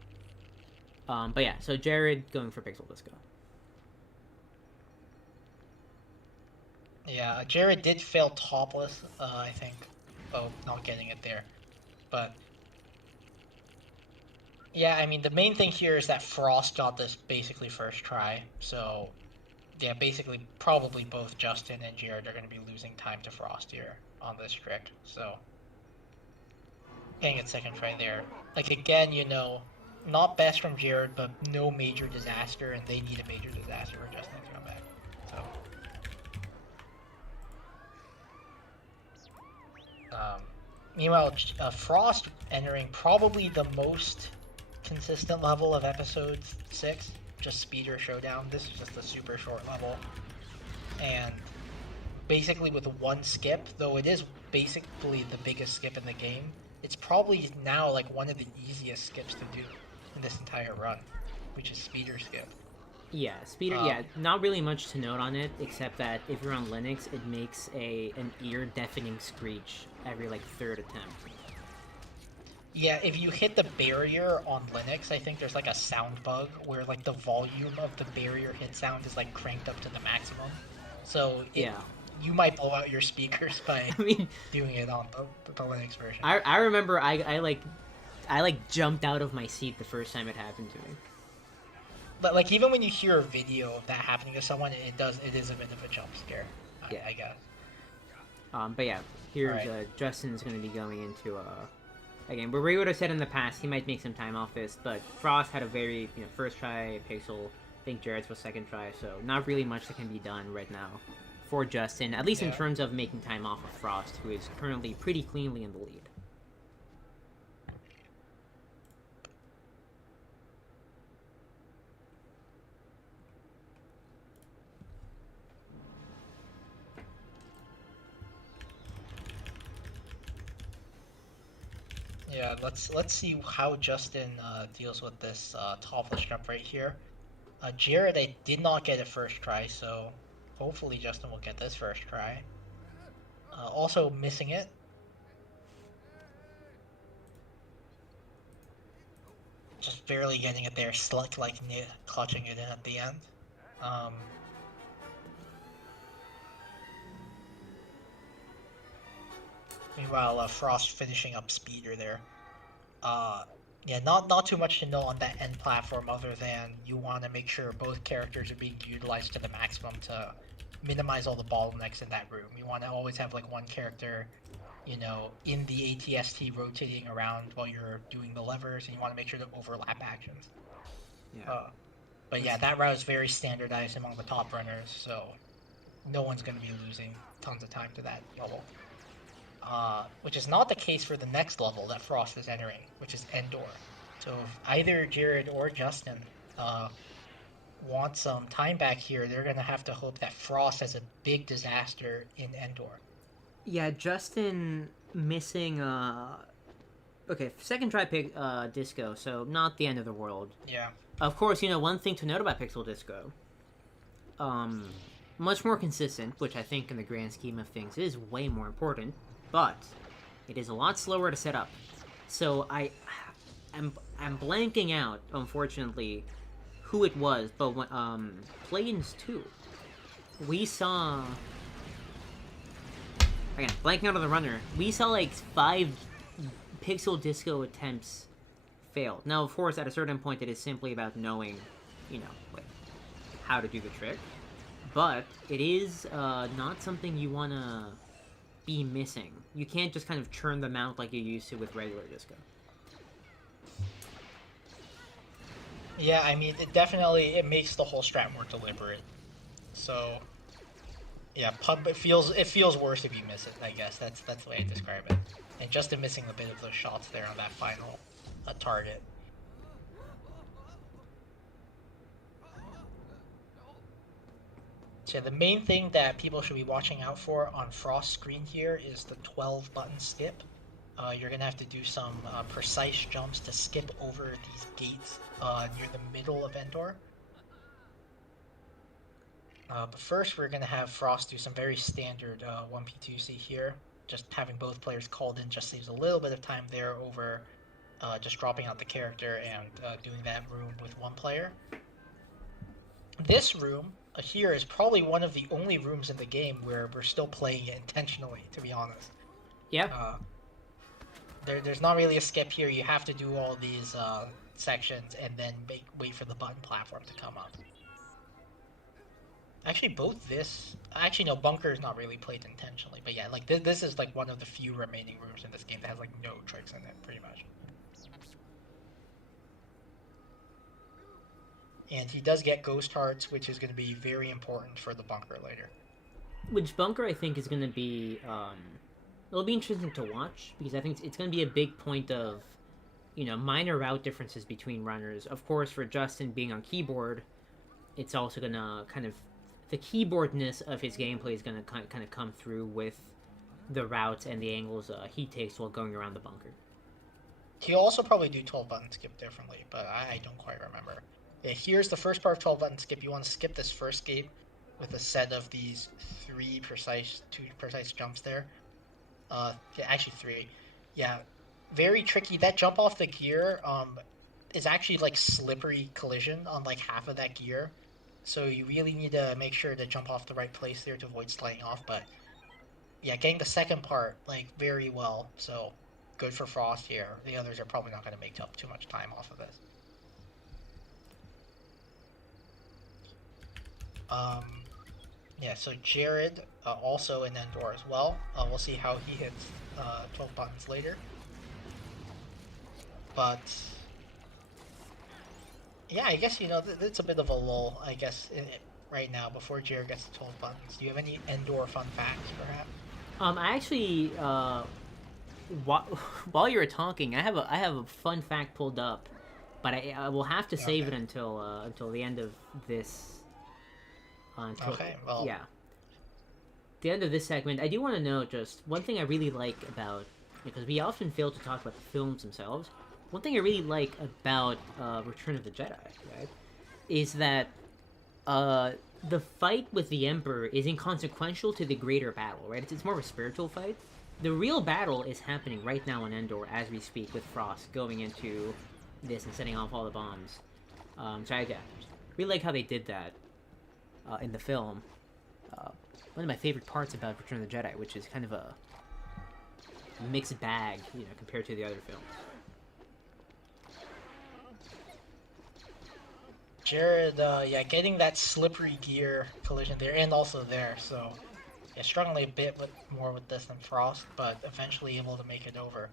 But yeah, so Jared going for Pixel Disco. Yeah, Jared did fail topless, I think. Oh, not getting it there. But yeah, I mean, the main thing here is that Frost got this basically first try, so yeah, basically probably both Justin and Jared are going to be losing time to Frost here on this trick, so getting it second try there. Like, again, you know, not best from Jared, but no major disaster, and they need a major disaster for Justin to come back, so... Meanwhile, Frost entering probably the most consistent level of episode 6, just Speeder Showdown. This is just a super short level. And basically with one skip, though it is basically the biggest skip in the game, it's probably now like one of the easiest skips to do in this entire run, which is Speeder Skip. Yeah, Speeder, yeah, not really much to note on it, except that if you're on Linux, it makes an ear-deafening screech every, like, third attempt. Yeah, if you hit the barrier on Linux, I think there's, like, a sound bug where, like, the volume of the barrier hit sound is, like, cranked up to the maximum. So, Yeah. you might blow out your speakers by I mean, doing it on the Linux version. I remember I jumped out of my seat the first time it happened to me. But, like, even when you hear a video of that happening to someone, it is a bit of a jump scare, Yeah. I guess. But yeah, here's Right. Justin's going to be going into again. Where we would have said in the past, he might make some time off this, but Frost had a very first try Pixel. I think Jared's was second try, so not really much that can be done right now for Justin, at least in Yeah. terms of making time off of Frost, who is currently pretty cleanly in the lead. Yeah, let's see how Justin deals with this topless jump right here. Jared, I did not get it first try, so hopefully Justin will get this first try. Also missing it. Just barely getting it there, Slick like clutching it in at the end. Meanwhile, Frost finishing up Speeder there. Yeah, not too much to know on that end platform other than you want to make sure both characters are being utilized to the maximum to minimize all the bottlenecks in that room. You want to always have like one character, in the ATST rotating around while you're doing the levers, and you want to make sure to overlap actions. Yeah. But yeah, that route is very standardized among the top runners, so no one's going to be losing tons of time to that level. Which is not the case for the next level that Frost is entering, which is Endor. So if either Jared or Justin want some time back here, they're going to have to hope that Frost has a big disaster in Endor. Yeah, Justin missing okay, second try Disco, so not the end of the world. Yeah. Of course, one thing to note about Pixel Disco, much more consistent, which I think in the grand scheme of things is way more important, but it is a lot slower to set up. So I'm blanking out, unfortunately, who it was, but when Planes 2, we saw, again, blanking out on the runner, we saw like 5 Pixel Disco attempts failed. Now, of course, at a certain point, it is simply about knowing, like, how to do the trick. But it is not something you want to be missing. You can't just kind of churn them out like you used to with regular Disco. Yeah, I mean, it makes the whole strat more deliberate. So, yeah, it feels worse if you miss it, I guess. That's the way I describe it. And Justin missing a bit of those shots there on that final target. So the main thing that people should be watching out for on Frost's screen here is the 12-button skip. You're going to have to do some precise jumps to skip over these gates near the middle of Endor. But first, we're going to have Frost do some very standard 1P2C here. Just having both players called in just saves a little bit of time there over just dropping out the character and doing that room with one player. This room here is probably one of the only rooms in the game where we're still playing it intentionally, to be honest. Yep. There's not really a skip here. You have to do all these sections and then wait for the button platform to come up. Actually, actually, no, bunker is not really played intentionally, but yeah, like this is like one of the few remaining rooms in this game that has like no tricks in it, pretty much. And he does get ghost hearts, which is going to be very important for the bunker later. Which bunker I think is going to be, it'll be interesting to watch, because I think it's going to be a big point of, you know, minor route differences between runners. Of course, for Justin being on keyboard, it's also going to kind of, the keyboardness of his gameplay is going to kind of come through with the routes and the angles he takes while going around the bunker. He'll also probably do 12 button skip differently, but I don't quite remember. Yeah, here's the first part of 12 button skip. You want to skip this first gate with a set of these two precise jumps there. Yeah, actually 3. Yeah, very tricky. That jump off the gear is actually like slippery collision on like half of that gear. So you really need to make sure to jump off the right place there to avoid sliding off. But yeah, getting the second part like very well. So good for Frost here. The others are probably not going to make up too much time off of this. Yeah, so Jared also an Endor as well. We'll see how he hits 12 buttons later. But yeah, I guess, you know, it's a bit of a lull, I guess, right now before Jared gets to 12 buttons. Do you have any Endor fun facts, perhaps? I actually, while you were talking, I have a fun fact pulled up, but I will have to save it until the end of this. Okay, well, yeah. The end of this segment, I do want to note just one thing I really like about, because we often fail to talk about the films themselves. One thing I really like about Return of the Jedi, right, is that the fight with the Emperor is inconsequential to the greater battle, right? It's more of a spiritual fight. The real battle is happening right now on Endor as we speak, with Frost going into this and setting off all the bombs. So I really like how they did that in the film. One of my favorite parts about Return of the Jedi, which is kind of a mixed bag, you know, compared to the other films. Jared, yeah, getting that slippery gear collision there, and also there, so yeah, struggling a bit more with this than Frost, but eventually able to make it over.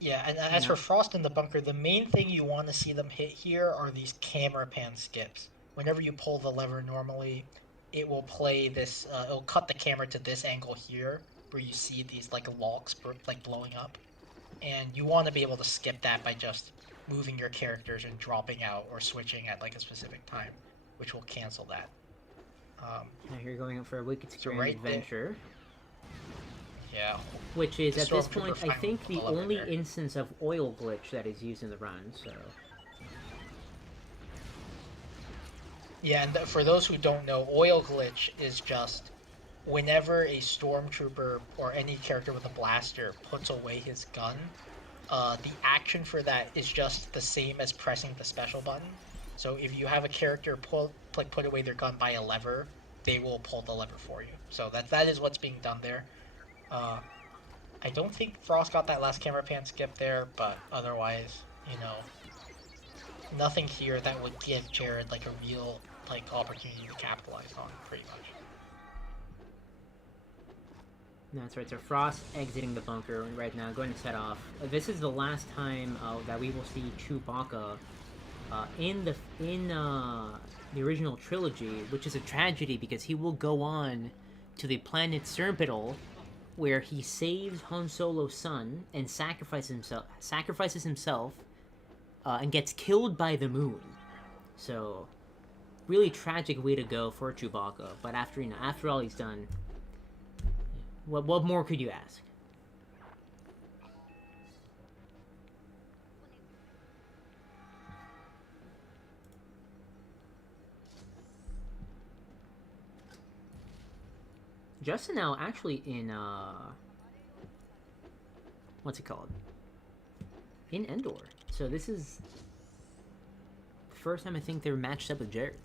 Yeah, and as for Frost in the bunker, the main thing you want to see them hit here are these camera pan skips. Whenever you pull the lever normally, it will play this, it'll cut the camera to this angle here, where you see these like locks like blowing up. And you want to be able to skip that by just moving your characters and dropping out or switching at like a specific time, which will cancel that. Now you're going up for a Wicked Grand right Adventure. Yeah. Which is, at this point, I finally think the pull up only there. instance of oil glitch that is used in the run, so... Yeah, and for those who don't know, oil glitch is just whenever a stormtrooper or any character with a blaster puts away his gun, the action for that is just the same as pressing the special button. So if you have a character put away their gun by a lever, they will pull the lever for you. So that is what's being done there. I don't think Frost got that last camera pan skip there, but otherwise, you know, nothing here that would give Jared like a real like opportunity to capitalize on, pretty much. That's right, so Frost exiting the bunker right now, going to set off. This is the last time that we will see Chewbacca in the original trilogy, which is a tragedy because he will go on to the planet Serpital, where he saves Han Solo's son and sacrifices himself and gets killed by the moon. So, really tragic way to go for Chewbacca. But after all he's done, what more could you ask? Justin now actually in, what's it called? In Endor. So this is the first time I think they're matched up with Jared.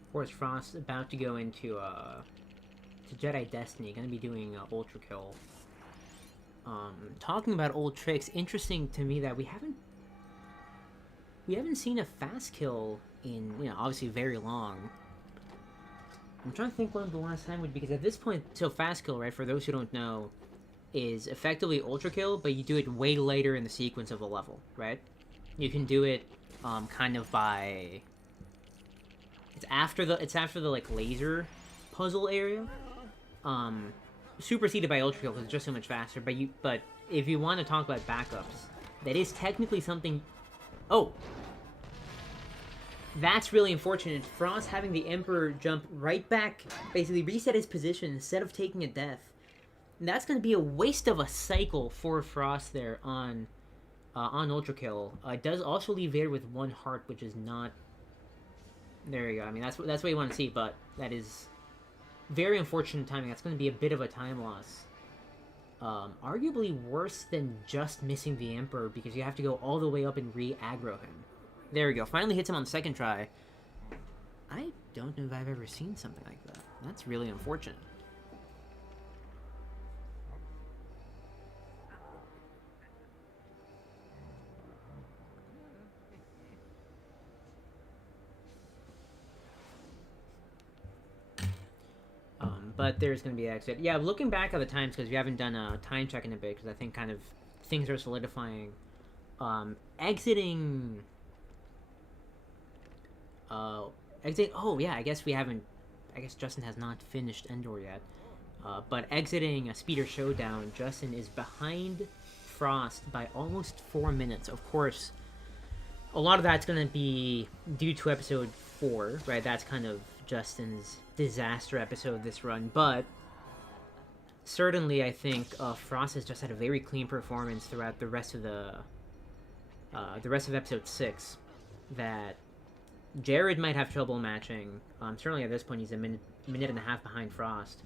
Of course, Frost about to go into to Jedi Destiny, gonna be doing Ultra Kill. Talking about old tricks, interesting to me that we haven't seen a fast kill in, you know, obviously very long. I'm trying to think when the last time would be, because at this point, so fast kill, right, for those who don't know, is effectively Ultra Kill, but you do it way later in the sequence of the level, right? You can do it kind of by... It's after the like laser puzzle area, superseded by Ultra Kill because it's just so much faster. But if you want to talk about backups, that is technically something. Oh, that's really unfortunate. Frost having the Emperor jump right back, basically reset his position instead of taking a death. And that's going to be a waste of a cycle for Frost there on Ultra Kill. It does also leave Vader with 1 heart, which is not. There you go. I mean, that's what you want to see, but that is very unfortunate timing. That's going to be a bit of a time loss. Arguably worse than just missing the Emperor, because you have to go all the way up and re-aggro him. There we go. Finally hits him on the second try. I don't know if I've ever seen something like that. That's really unfortunate. But there's going to be an exit. Yeah, looking back at the times, because we haven't done a time check in a bit, because I think kind of things are solidifying. Exiting... oh yeah, I guess we haven't... I guess Justin has not finished Endor yet. But exiting a Speeder Showdown, Justin is behind Frost by almost 4 minutes. Of course, a lot of that's going to be due to episode 4, right? That's kind of Justin's disaster episode this run, but certainly I think Frost has just had a very clean performance throughout the rest of episode 6 that Jared might have trouble matching. Certainly at this point he's a minute and a half behind Frost.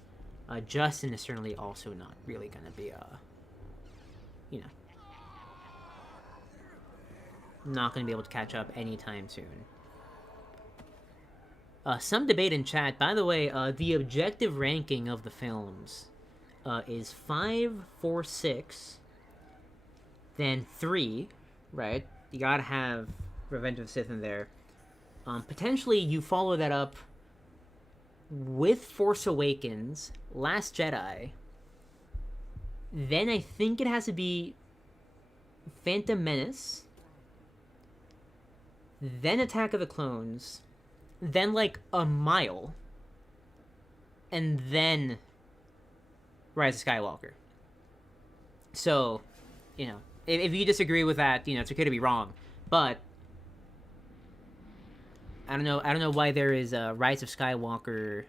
Justin is certainly also not really going to be not going to be able to catch up anytime soon. Some debate in chat. By the way, the objective ranking of the films is 5, 4, 6, then 3, right? You gotta have Revenge of the Sith in there. Potentially, you follow that up with Force Awakens, Last Jedi. Then I think it has to be Phantom Menace. Then Attack of the Clones. Then, like, A Mile, and then Rise of Skywalker. So, you know, if you disagree with that, you know, it's okay to be wrong. But I don't know why there is a Rise of Skywalker.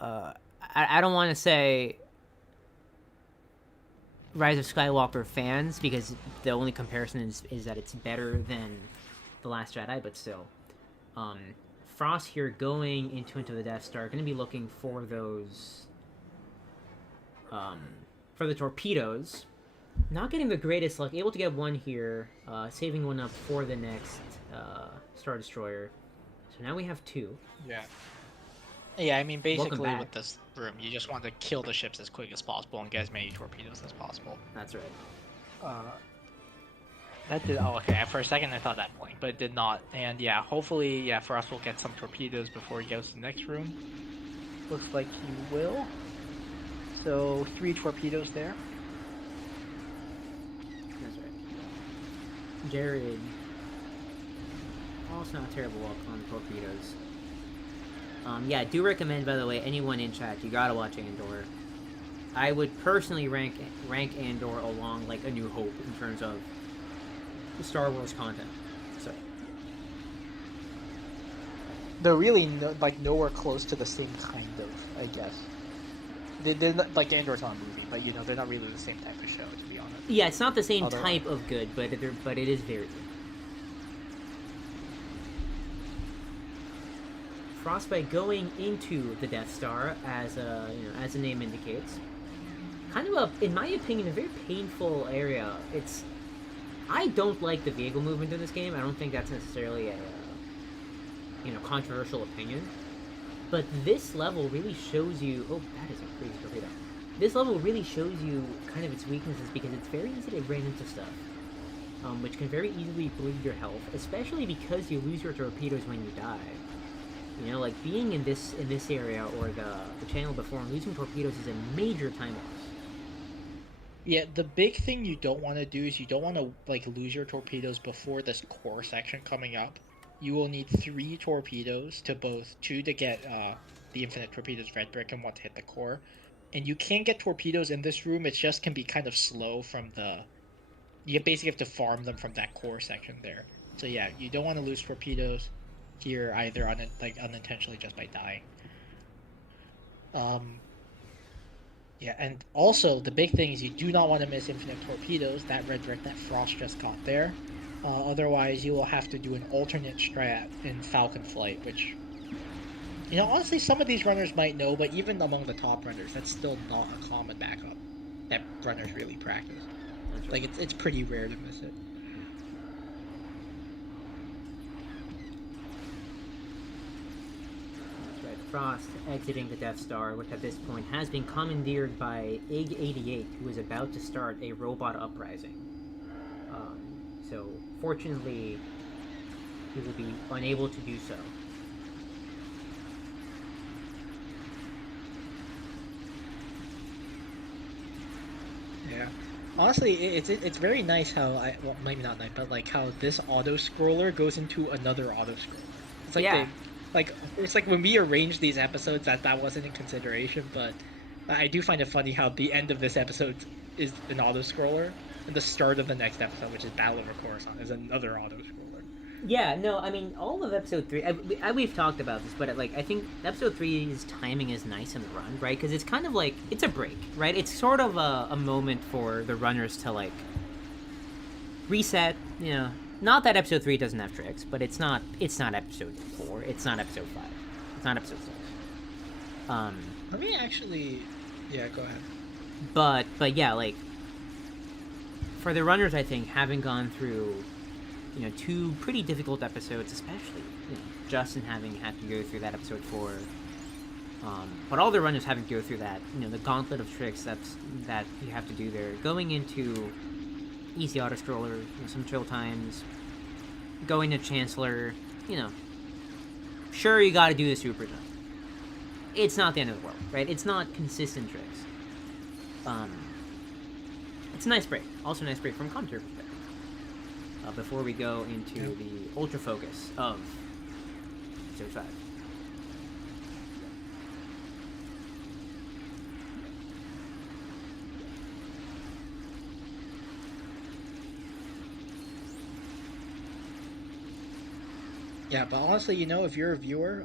I don't want to say Rise of Skywalker fans, because the only comparison is that it's better than The Last Jedi, but still. Frost here going into the Death Star, going to be looking for those, for the torpedoes. Not getting the greatest luck, able to get one here, saving one up for the next Star Destroyer. So now we have 2. Yeah. Yeah, I mean, basically with this room, you just want to kill the ships as quick as possible and get as many torpedoes as possible. That's right. That did. Oh, okay. For a second, I thought that point, but it did not. And yeah, hopefully, yeah, Frost will get some torpedoes before he goes to the next room. Looks like he will. So 3 torpedoes there. That's right. Jared. Also not terrible luck on torpedoes. Yeah, I do recommend, by the way, anyone in chat, you gotta watch Andor. I would personally rank Andor along, like, A New Hope in terms of Star Wars content. So they're really like nowhere close to the same kind of, I guess. They're not like Andor's not a movie, but you know they're not really the same type of show, to be honest. Yeah, it's not the same Although, type of good, but it is very good. Frostbite going into the Death Star, as as the name indicates, kind of in my opinion, a very painful area. I don't like the vehicle movement in this game. I don't think that's necessarily a controversial opinion. But this level really shows you... Oh, that is a crazy torpedo. This level really shows you kind of its weaknesses because it's very easy to run into stuff. Which can very easily bleed your health, especially because you lose your torpedoes when you die. You know, like being in this area or the channel before and losing torpedoes is a major time loss. Yeah, the big thing you don't want to do is you don't want to like lose your torpedoes before this core section coming up. You will need 3 torpedoes to two to get the infinite torpedoes red brick and 1 to hit the core. And you can't get torpedoes in this room. It just can be kind of slow from you basically have to farm them from that core section there. So yeah, you don't want to lose torpedoes here either unintentionally just by dying. Yeah, and also the big thing is you do not want to miss infinite torpedoes, that red brick that Frost just got there. Otherwise, you will have to do an alternate strat in Falcon Flight, which, you know, honestly, some of these runners might know, but even among the top runners, that's still not a common backup that runners really practice. Like, it's pretty rare to miss it. Frost exiting the Death Star, which at this point has been commandeered by IG-88, who is about to start a robot uprising. So, fortunately, he will be unable to do so. yeah. Honestly, it's very nice how well, maybe not nice, but like how this auto scroller goes into another auto scroller. It's like Yeah. It's like when we arranged these episodes that wasn't in consideration, but I do find it funny how the end of this episode is an auto scroller, and the start of the next episode, which is Battle over Coruscant, is another auto scroller. Yeah, no, I mean, all of episode 3, we've talked about this, but like, I think episode 3's timing is nice in the run, right? Because it's kind of like, it's a break, right? It's sort of a moment for the runners to like reset, you know. Not that episode 3 doesn't have tricks, but it's not episode 4, it's not episode 5, it's not episode 6. Let me actually, yeah, go ahead. But yeah, like, for the runners, I think, having gone through, you know, 2 pretty difficult episodes, especially, you know, Justin having had to go through that episode 4, but all the runners having to go through that, you know, the gauntlet of tricks that you have to do there, going into easy auto scroller, you know, some chill times, going to Chancellor, you know, sure, you gotta do the super jump. It's not the end of the world, right? It's not consistent tricks. It's a nice break. Also a nice break from commentary perspective. Before we go into the ultra focus of episode 5. Yeah, but honestly, you know, if you're a viewer,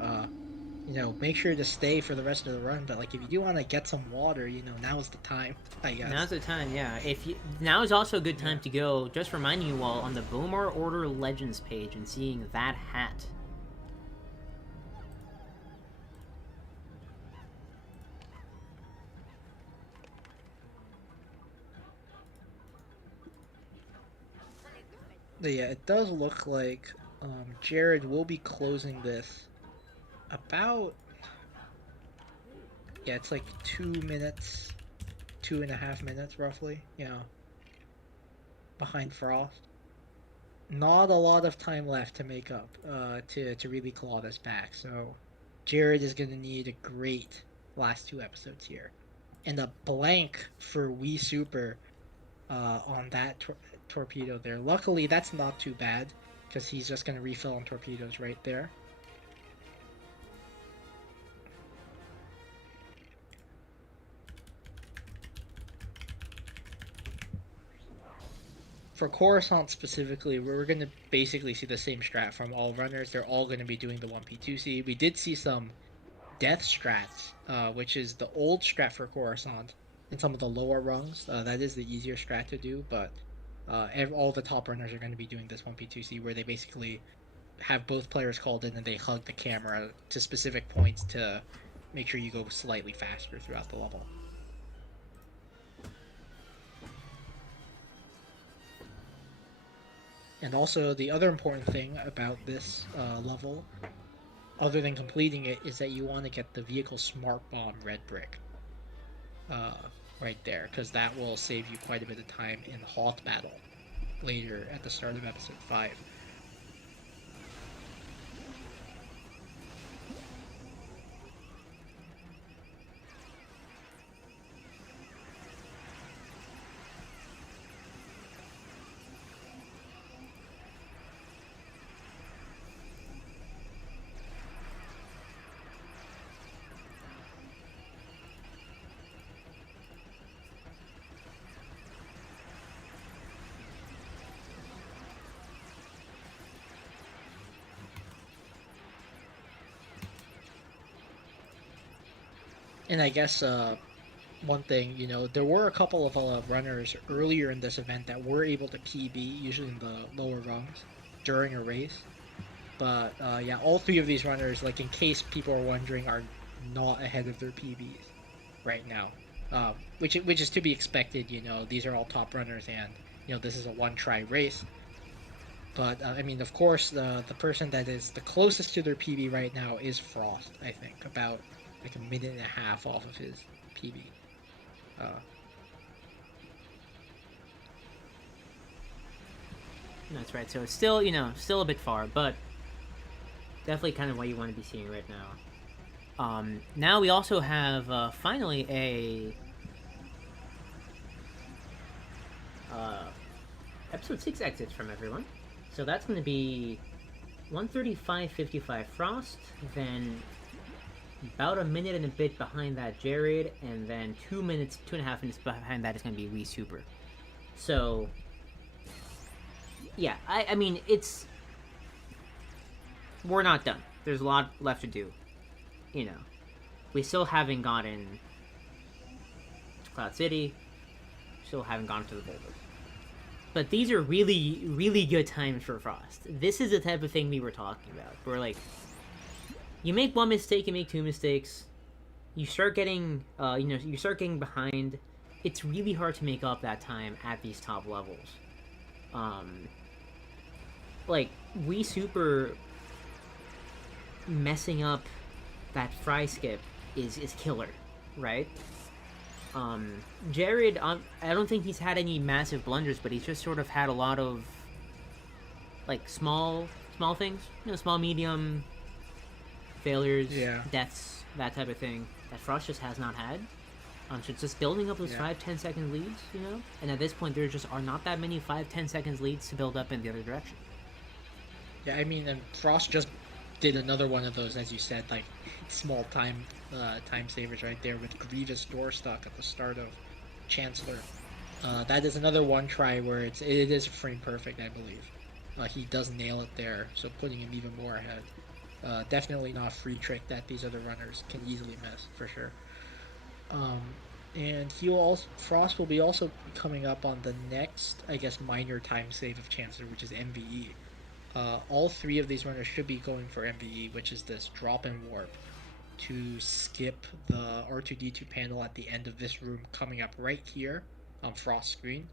you know, make sure to stay for the rest of the run. But like, if you do want to get some water, you know, now's the time, I guess. Now's the time, yeah. Now is also a good time to go. Just reminding you all on the Bomar Order Legends page and seeing that hat. But yeah, it does look like Jared will be closing this about, yeah, it's like 2 minutes, 2.5 minutes roughly, you know, behind Frost. Not a lot of time left to make up, to really claw this back, so Jared is going to need a great last 2 episodes here. And a blank for WIISUPER on that torpedo there. Luckily, that's not too bad, because he's just going to refill on torpedoes right there. for Coruscant specifically, we're going to basically see the same strat from all runners. They're all going to be doing the 1P2C. We did see some death strats, which is the old strat for Coruscant in some of the lower rungs. That is the easier strat to do, but all the top runners are going to be doing this 1P2C, where they basically have both players called in and they hug the camera to specific points to make sure you go slightly faster throughout the level. And also, the other important thing about this level, other than completing it, is that you want to get the vehicle smart bomb red brick right there, because that will save you quite a bit of time in Hoth battle later at the start of episode 5. And I guess one thing, there were a couple of runners earlier in this event that were able to PB, usually in the lower rungs, during a race. But yeah, all three of these runners, like in case people are wondering, are not ahead of their PBs right now, which is to be expected. These are all top runners, and this is a one-try race. But I mean, of course, the person that is the closest to their PB right now is Frost. I think about like a minute and a half off of his PB. That's right. So it's still, still a bit far, but definitely kind of what you want to be seeing right now. Now we also have finally a episode 6 exits from everyone. So that's going to be 1:35:55 Frost, then about a minute and a bit behind that Jared, and then 2.5 minutes behind that is going to be WIISUPER. So yeah, I mean, we're not done. There's a lot left to do. We still haven't gotten to Cloud City, still haven't gone to the Boulder. But these are really, really good times for Frost. This is the type of thing we were talking about. Where, like, you make one mistake, you make two mistakes, you start getting, you start getting behind. It's really hard to make up that time at these top levels. Like, WIISUPER messing up that fry skip is killer, right? Jared, I don't think he's had any massive blunders, but he's just sort of had a lot of, like, small things, small, medium failures, deaths, that type of thing that Frost just has not had. So it's just building up those 5-10 second leads, and at this point there just are not that many 5-10 seconds leads to build up in the other direction. Yeah, I mean, and Frost just did another one of those, as you said, like, small time savers right there with Grievous door stuck at the start of Chancellor. That is another one try where it is frame perfect, I believe. He does nail it there, so putting him even more ahead. Definitely not a free trick that these other runners can easily miss, for sure. And Frost will be also coming up on the next, I guess, minor time save of Chancellor, which is MVE. All three of these runners should be going for MVE, which is this drop and warp to skip the R2-D2 panel at the end of this room, coming up right here on Frost's screen.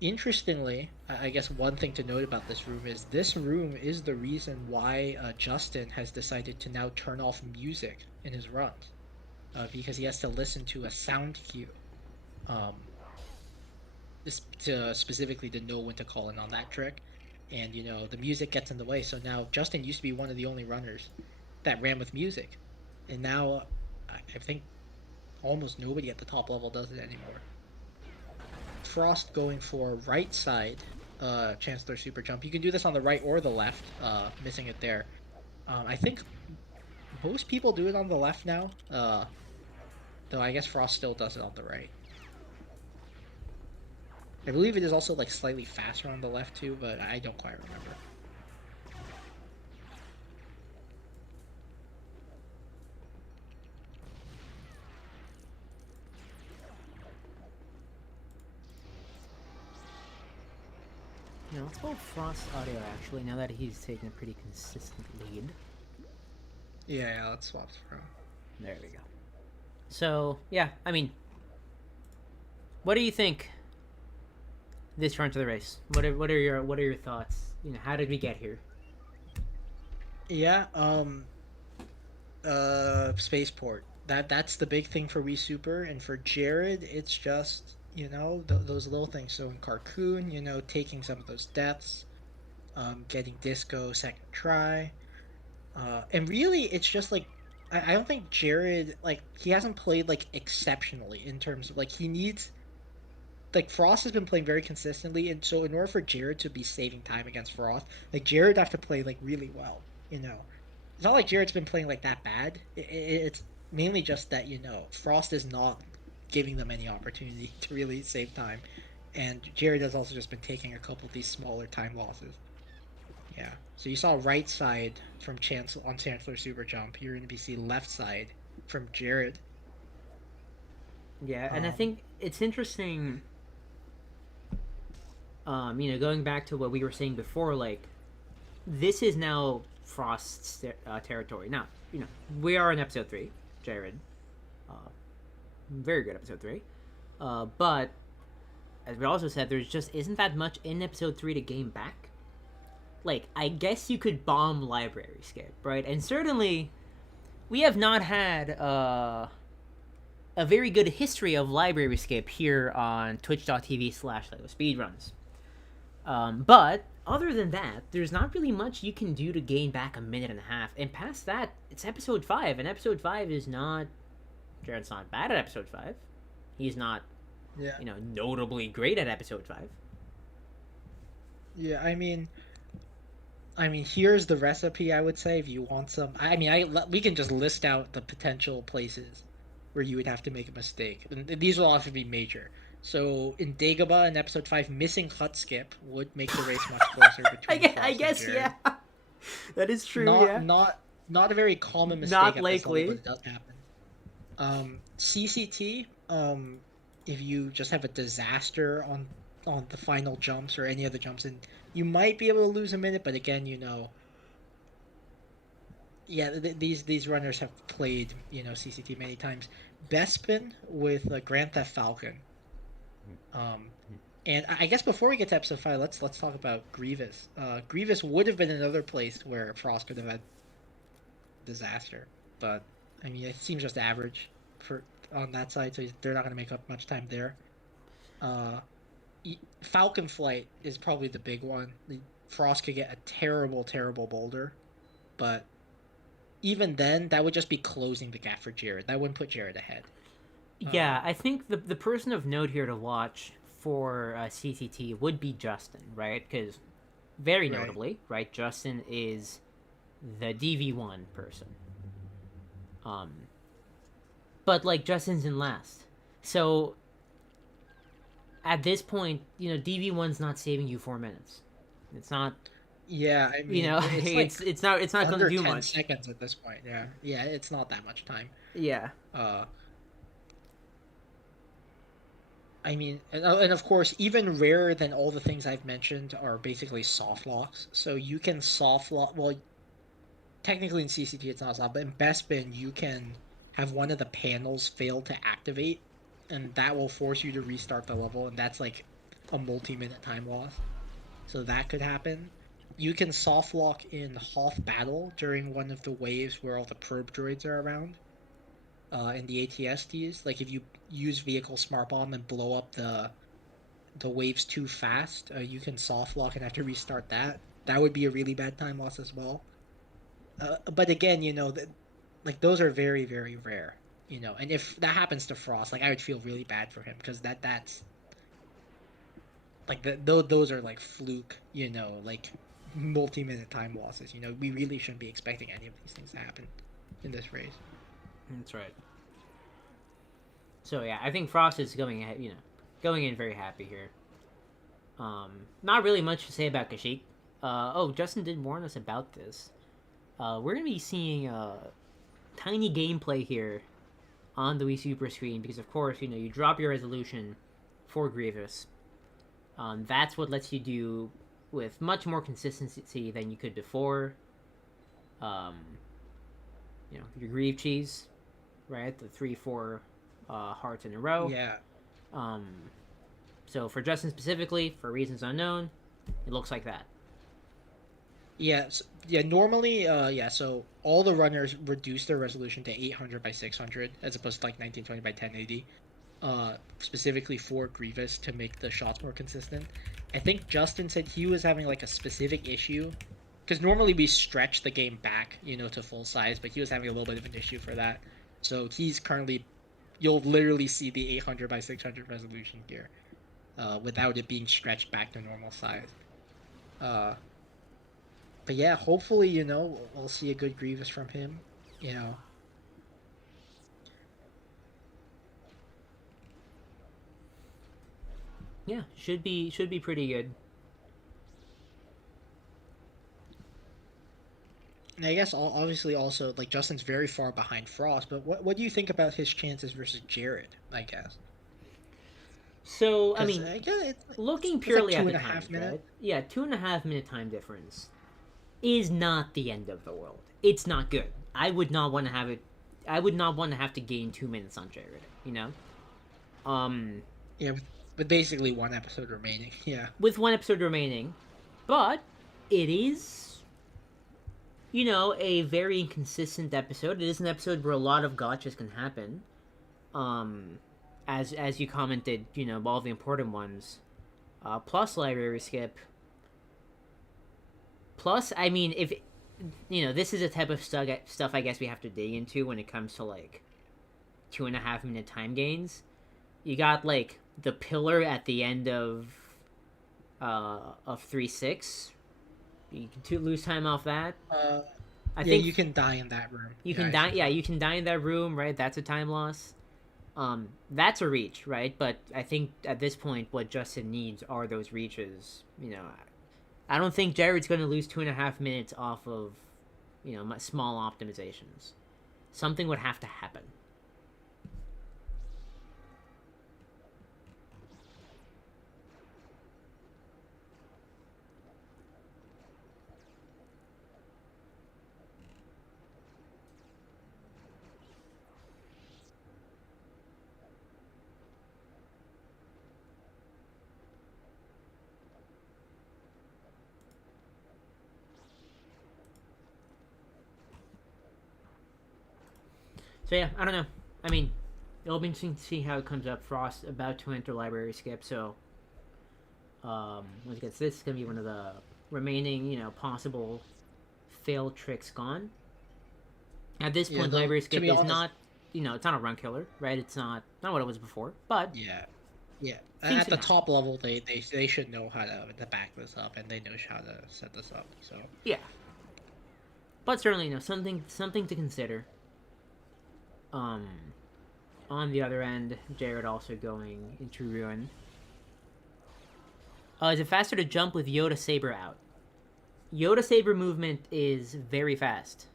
Interestingly, I guess one thing to note about this room is the reason why Justin has decided to now turn off music in his runs, because he has to listen to a sound cue, specifically to know when to call in on that trick, and the music gets in the way. So now Justin used to be one of the only runners that ran with music, and now I think almost nobody at the top level does it anymore. Frost going for right side Chancellor super jump. You can do this on the right or the left, missing it there. I think most people do it on the left now, though I guess Frost still does it on the right. I believe it is also like slightly faster on the left too, but I don't quite remember. Now let's go Frost Audio actually, now that he's taking a pretty consistent lead. Yeah, let's swap from. There we go. So, yeah, I mean, what do you think this run to the race? What are your thoughts? You know, how did we get here? Yeah, spaceport. That's the big thing for WIISUPER, and for Jared, it's just, you know, those little things. So in Carcoon, you know, taking some of those deaths, getting Disco second try, and really, it's just like I don't think Jared, like, he hasn't played like exceptionally in terms of like he needs, like, Frost has been playing very consistently, and so in order for Jared to be saving time against Frost, like, Jared have to play like really well, you know. It's not like Jared's been playing like that bad. It's mainly just that, you know, Frost is not giving them any opportunity to really save time, and Jared has also just been taking a couple of these smaller time losses. Yeah. So you saw right side from Chancellor on Chancellor Super Jump. You're going to be see left side from Jared. Yeah, and I think it's interesting. You know, going back to what we were saying before, like, this is now Frost's territory. Now, you know, we are in episode 3, Jared. Very good episode 3. But, as we also said, there's just isn't that much in episode 3 to gain back. Like, I guess you could bomb library skip, right? And certainly, we have not had a very good history of library skip here on twitch.tv/LEGO Speedruns. But other than that, there's not really much you can do to gain back a minute and a half. And past that, it's episode 5, and episode 5 is not... Jared's not bad at episode 5. He's not, you know, notably great at episode 5. Yeah, I mean, here's the recipe. I would say if you want some. I mean, we can just list out the potential places where you would have to make a mistake, and these will also be major. So in Dagobah in episode 5, missing hut skip would make the race much closer between. I guess, yeah, that is true. Not a very common mistake. Not at likely, this level, but it does happen. CCT. If you just have a disaster on the final jumps or any of the jumps, and you might be able to lose a minute, but again, you know, yeah, these runners have played, you know, CCT many times. Bespin with Grand Theft Falcon. And I guess before we get to episode 5, let's talk about Grievous. Grievous would have been another place where Frost could have had disaster, but I mean, it seems just average for on that side, so they're not going to make up much time there. Falcon Flight is probably the big one. Frost could get a terrible boulder, but even then, that would just be closing the gap for Jared. That wouldn't put Jared ahead. Yeah, I think the person of note here to watch for CCT would be Justin, right? Because very notably, right, Justin is the DV1 person. But like Justin's in last, so at this point, you know, DV1's not saving you 4 minutes. It's not. Yeah, I mean, you know, it's not going to do 10 much. seconds at this point. Yeah, it's not that much time. Yeah. I mean, and of course, even rarer than all the things I've mentioned are basically soft locks. So you can soft lock. Well, technically in CCT it's not soft, but in Bespin you can have one of the panels fail to activate, and that will force you to restart the level, and that's like a multi-minute time loss. So that could happen. You can soft lock in Hoth Battle during one of the waves where all the probe droids are around. In the ATSTs, like if you use Vehicle Smart Bomb and blow up the waves too fast, you can soft lock and have to restart that. That would be a really bad time loss as well. But again, you know, like those are very, very rare. You know, and if that happens to Frost, like I would feel really bad for him because that's like those are like fluke. You know, like multi-minute time losses. You know, we really shouldn't be expecting any of these things to happen in this race. That's right. So yeah, I think Frost is going in very happy here. Not really much to say about Kashyyyk. Oh, Justin did warn us about this. We're gonna be seeing tiny gameplay here on the Wii Super screen because, of course, you drop your resolution for Grievous. That's what lets you do with much more consistency than you could before. Your Grieve Cheese, right? The 3-4 hearts in a row. Yeah. So for Justin specifically, for reasons unknown, it looks like that. Yeah, yeah. Normally, so all the runners reduce their resolution to 800 by 600 as opposed to like 1920 by 1080. Specifically for Grievous to make the shots more consistent. I think Justin said he was having like a specific issue because normally we stretch the game back, to full size, but he was having a little bit of an issue for that. So he's currently, you'll literally see the 800 by 600 resolution here, without it being stretched back to normal size. But yeah, hopefully, we'll see a good Grievous from him, Yeah, should be pretty good. And I guess obviously also like Justin's very far behind Frost, but what do you think about his chances versus Jared? I guess. So I mean, looking purely like at the time, right? Yeah, 2.5 minute time difference is not the end of the world. It's not good. I would not want to have it. I would not want to have to gain 2 minutes on Jared. Yeah, with basically one episode remaining. Yeah. With one episode remaining, but it is. A very inconsistent episode. It is an episode where a lot of gotchas can happen. As you commented, all the important ones. Plus library skip. Plus, I mean, if this is a type of stuff I guess we have to dig into when it comes to like 2.5 minute time gains. You got like the pillar at the end of 3-6. You can lose time off that. I think you can die in that room. You can die. Yeah, you can die in that room, right? That's a time loss. That's a reach, right? But I think at this point, what Justin needs are those reaches. I don't think Jared's going to lose 2.5 minutes off of, small optimizations. Something would have to happen. So yeah, I don't know. I mean, it'll be interesting to see how it comes up. Frost about to enter library skip, so once it gets this, it's gonna be one of the remaining, possible fail tricks gone. At this point, library skip is not, it's not a run killer, right? It's not what it was before, but yeah. At the top level, they should know how to back this up, and they know how to set this up. So yeah, but certainly, something to consider. On the other end, Jared also going into Ruin. Is it faster to jump with Yoda Saber out? Yoda Saber movement is very fast.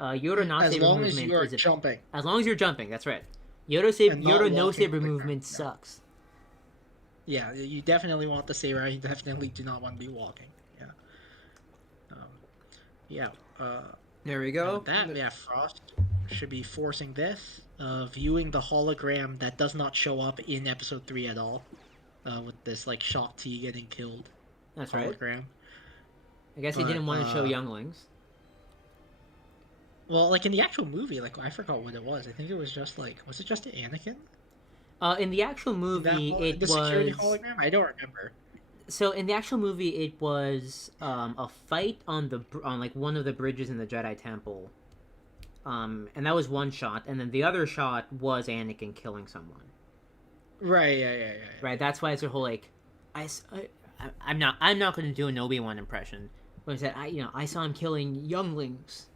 Yoda not as Saber long movement as you are is jumping. As long as you're jumping, that's right. Yoda no Saber movement sucks. Yeah, you definitely want the Saber. You definitely do not want to be walking. Yeah. There we go. Frost should be forcing this, viewing the hologram that does not show up in episode 3 at all, with this like Shock T getting killed. That's hologram. Right. I guess he didn't want to show younglings. Well, like in the actual movie, like I forgot what it was. I think it was just like, was it just Anakin? In the actual movie, it was the security hologram. I don't remember. So in the actual movie, it was a fight on like one of the bridges in the Jedi Temple. And that was one shot, and then the other shot was Anakin killing someone. Right, yeah. Right, that's why it's a whole like, I'm not going to do an Obi-Wan impression. But I said, I saw him killing younglings.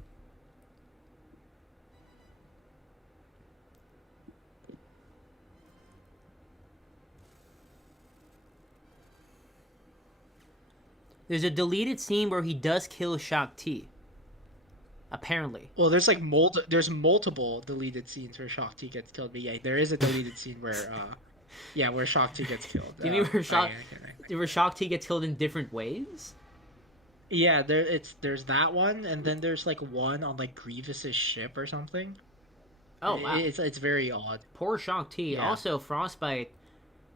There's a deleted scene where he does kill Shock T. Apparently. Well, there's like there's multiple deleted scenes where Shock T gets killed, but yeah, there is a deleted scene where where Shock T gets killed. Do you mean where Shock T gets killed in different ways? Yeah, there's that one, and then there's like one on like Grievous's ship or something. Oh wow. It's very odd. Poor Shock T. Yeah. Also, Frostbite,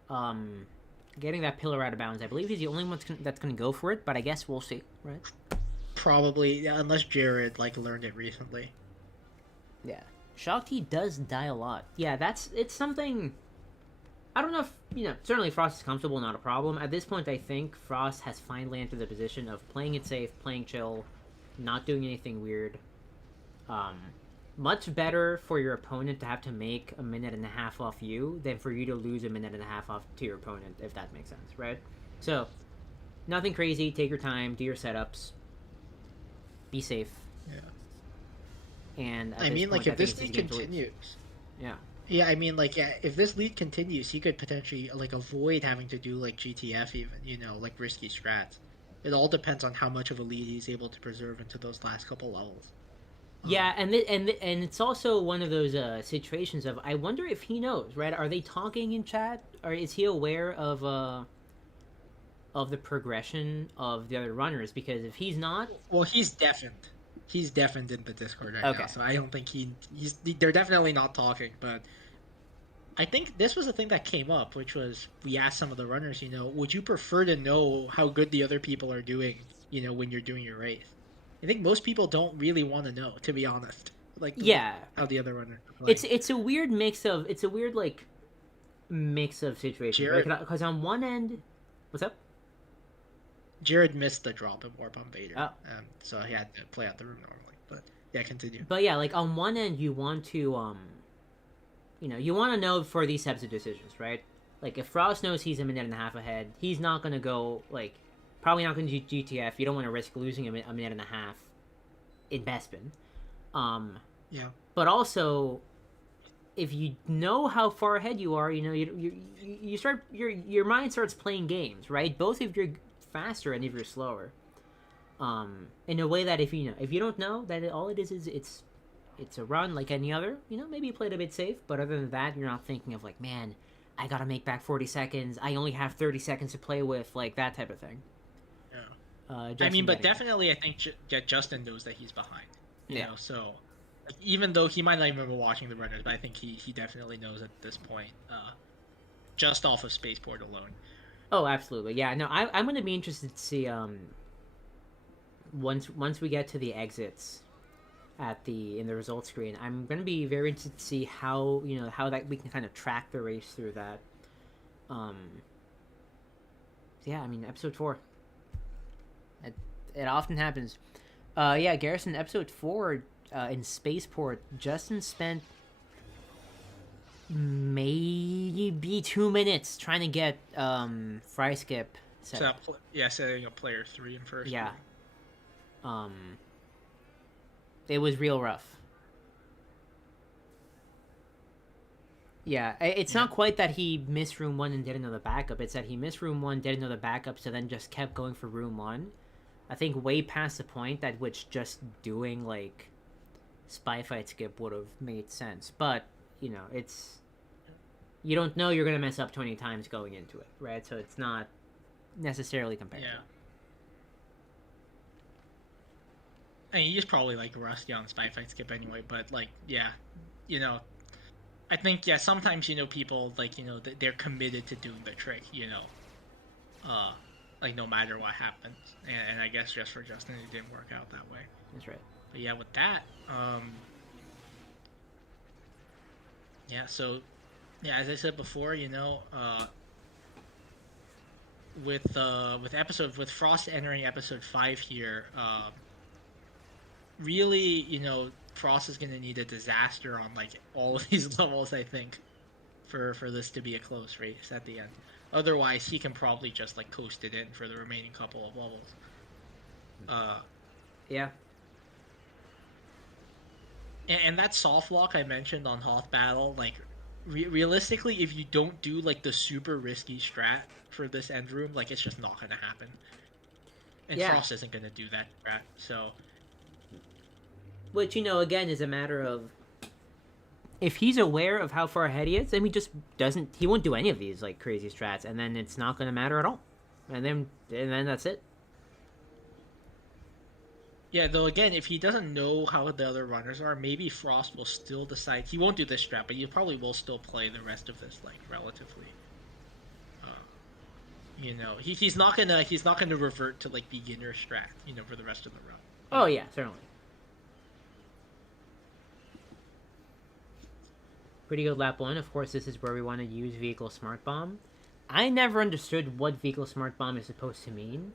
getting that pillar out of bounds. I believe he's the only one that's gonna go for it, but I guess we'll see, right? Probably, yeah, unless Jared like learned it recently. Yeah, Shock T does die a lot. Yeah, it's something. I don't know if certainly Frost is comfortable, not a problem. At this point, I think Frost has finally entered the position of playing it safe, playing chill, not doing anything weird. Much better for your opponent to have to make a minute and a half off you than for you to lose a minute and a half off to your opponent, if that makes sense, right? So, nothing crazy. Take your time, do your setups, be safe. Yeah. And I mean, like, if this lead continues, I mean, like, if this lead continues, he could potentially like avoid having to do like GTF, even like risky strats. It all depends on how much of a lead he's able to preserve into those last couple levels. Yeah, and it's also one of those situations of I wonder if he knows, right? Are they talking in chat, or is he aware of the progression of the other runners? Because if he's not, well, he's deafened. He's deafened in the Discord right now, so I don't think they're definitely not talking. But I think this was the thing that came up, which was we asked some of the runners, would you prefer to know how good the other people are doing, when you're doing your race? I think most people don't really want to know, to be honest. Like, how the other runner. It's a weird mix of mix of situations. Because on one end, what's up? Jared missed the drop in Warp on Vader, oh. So he had to play out the room normally. But yeah, continue. But yeah, like on one end, you want to you want to know for these types of decisions, right? Like if Frost knows he's a minute and a half ahead, he's not gonna go like. Probably not going to do GTF. You don't want to risk losing a minute and a half in Bespin. Yeah. But also, if you know how far ahead you are, you start your mind starts playing games, right? Both if you're faster and if you're slower. In a way that if you don't know that all it is it's a run like any other. Maybe you played a bit safe, but other than that, you're not thinking of like, man, I gotta make back 40 seconds. I only have 30 seconds to play with, like that type of thing. I mean, but definitely, I think Justin knows that he's behind. You know, so like, even though he might not even remember watching the runners, but I think he definitely knows at this point, just off of Spaceport alone. Oh, absolutely, yeah. No, I'm going to be interested to see once we get to the exits in the results screen. I'm going to be very interested to see how how that we can kind of track the race through that. Yeah, I mean, episode 4. It often happens. Garrison, episode 4 in Spaceport, Justin spent maybe 2 minutes trying to get Fry Skip set up. Setting up player 3 in first. Yeah. It was real rough. Yeah, it's not quite that he missed room 1 and didn't know the backup. It's that he missed room 1, didn't know the backup, so then just kept going for room 1. I think way past the point at which just doing, like, spy fight skip would have made sense. But, it's... You don't know you're going to mess up 20 times going into it, right? So it's not necessarily competitive. Yeah. I mean, he's probably, like, rusty on spy fight skip anyway, but, like, yeah. I think, sometimes, people, like, they're committed to doing the trick, like, no matter what happens. And I guess just for Justin, it didn't work out that way. That's right. But yeah, with that, so, as I said before, with Frost entering episode 5 here, really, Frost is going to need a disaster on, like, all of these levels, I think, for this to be a close race at the end. Otherwise, he can probably just, like, coast it in for the remaining couple of levels. Yeah. And that soft lock I mentioned on Hoth Battle, like, realistically, if you don't do, like, the super risky strat for this end room, like, it's just not going to happen. And Yeah. Frost isn't gonna do that strat, so Which, again, is a matter of if he's aware of how far ahead he is, then he won't do any of these like crazy strats, and then it's not gonna matter at all. And then that's it. yeah, though again, if he doesn't know how the other runners are, maybe Frost will still decide he won't do this strat, but he probably will still play the rest of this like relatively. He's not gonna revert to like beginner strat, for the rest of the run. Oh yeah, certainly. Pretty good lap 1. Of course, this is where we want to use Vehicle Smart Bomb. I never understood what Vehicle Smart Bomb is supposed to mean.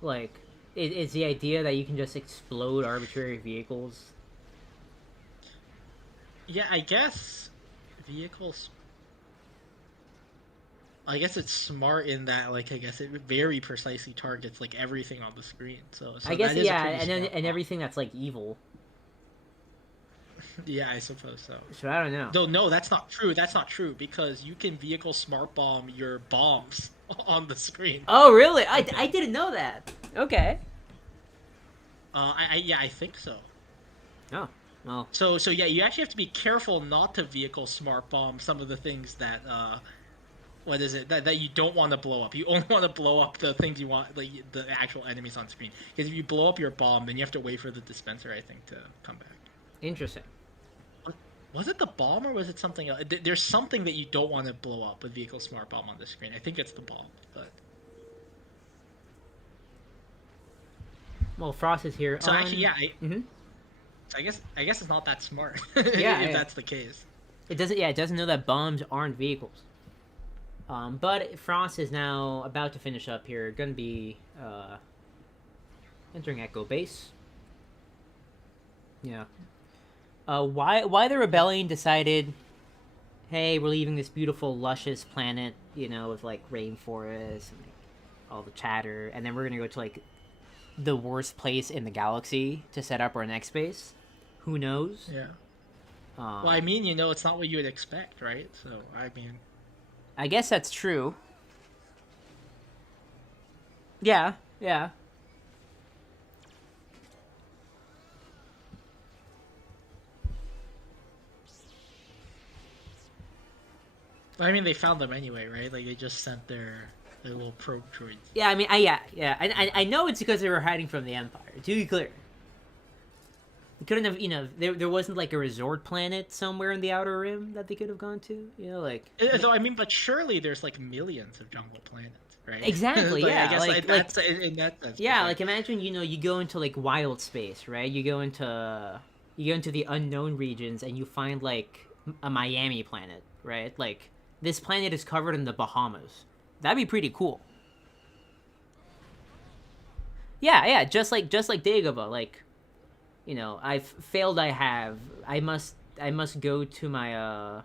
Like, it's the idea that you can just explode arbitrary vehicles. Yeah, I guess vehicles. I guess it's smart in that, like, I guess it very precisely targets like everything on the screen. So I guess that is a yeah, pretty smart and bomb. everything that's like evil. Yeah, I suppose so. So I don't know. No, that's not true. That's not true because you can vehicle smart bomb your bombs on the screen. Oh really? I didn't know that. Okay. I think so. Oh well. So yeah, you actually have to be careful not to vehicle smart bomb some of the things that what is it that you don't want to blow up. You only want to blow up the things you want, like the actual enemies on screen. Because if you blow up your bomb, then you have to wait for the dispenser, I think, to come back. Interesting. Was it the bomb or was it something else? There's something that you don't want to blow up with vehicle smart bomb on the screen. I think it's the bomb, but Well, Frost is here. so actually, yeah. Mhm. So I guess it's not that smart. Yeah, if yeah. that's the case. It doesn't. Yeah, it doesn't know that bombs aren't vehicles. But Frost is now about to finish up here. Gonna be entering Echo Base. Yeah. Why the rebellion decided, hey, we're leaving this beautiful, luscious planet, with like rainforest and like, all the chatter, and then we're gonna go to like the worst place in the galaxy to set up our next base. Who knows? Yeah. Well, I mean, it's not what you would expect, right? So I mean, I guess that's true. Yeah, yeah. they found them anyway, right? Like they just sent their little probe droids. Yeah, I mean, I know it's because they were hiding from the Empire. To be clear, they couldn't have, there wasn't like a resort planet somewhere in the Outer Rim that they could have gone to. Though but surely there's like millions of jungle planets, right? Exactly. Like, Yeah. I guess like, that's in that sense. yeah, but, like imagine you go into like wild space, right? You go into the unknown regions and you find like a Miami planet, right? Like this planet is covered in the Bahamas. That'd be pretty cool. Yeah, just like Dagobah, like, I've failed. I must go to my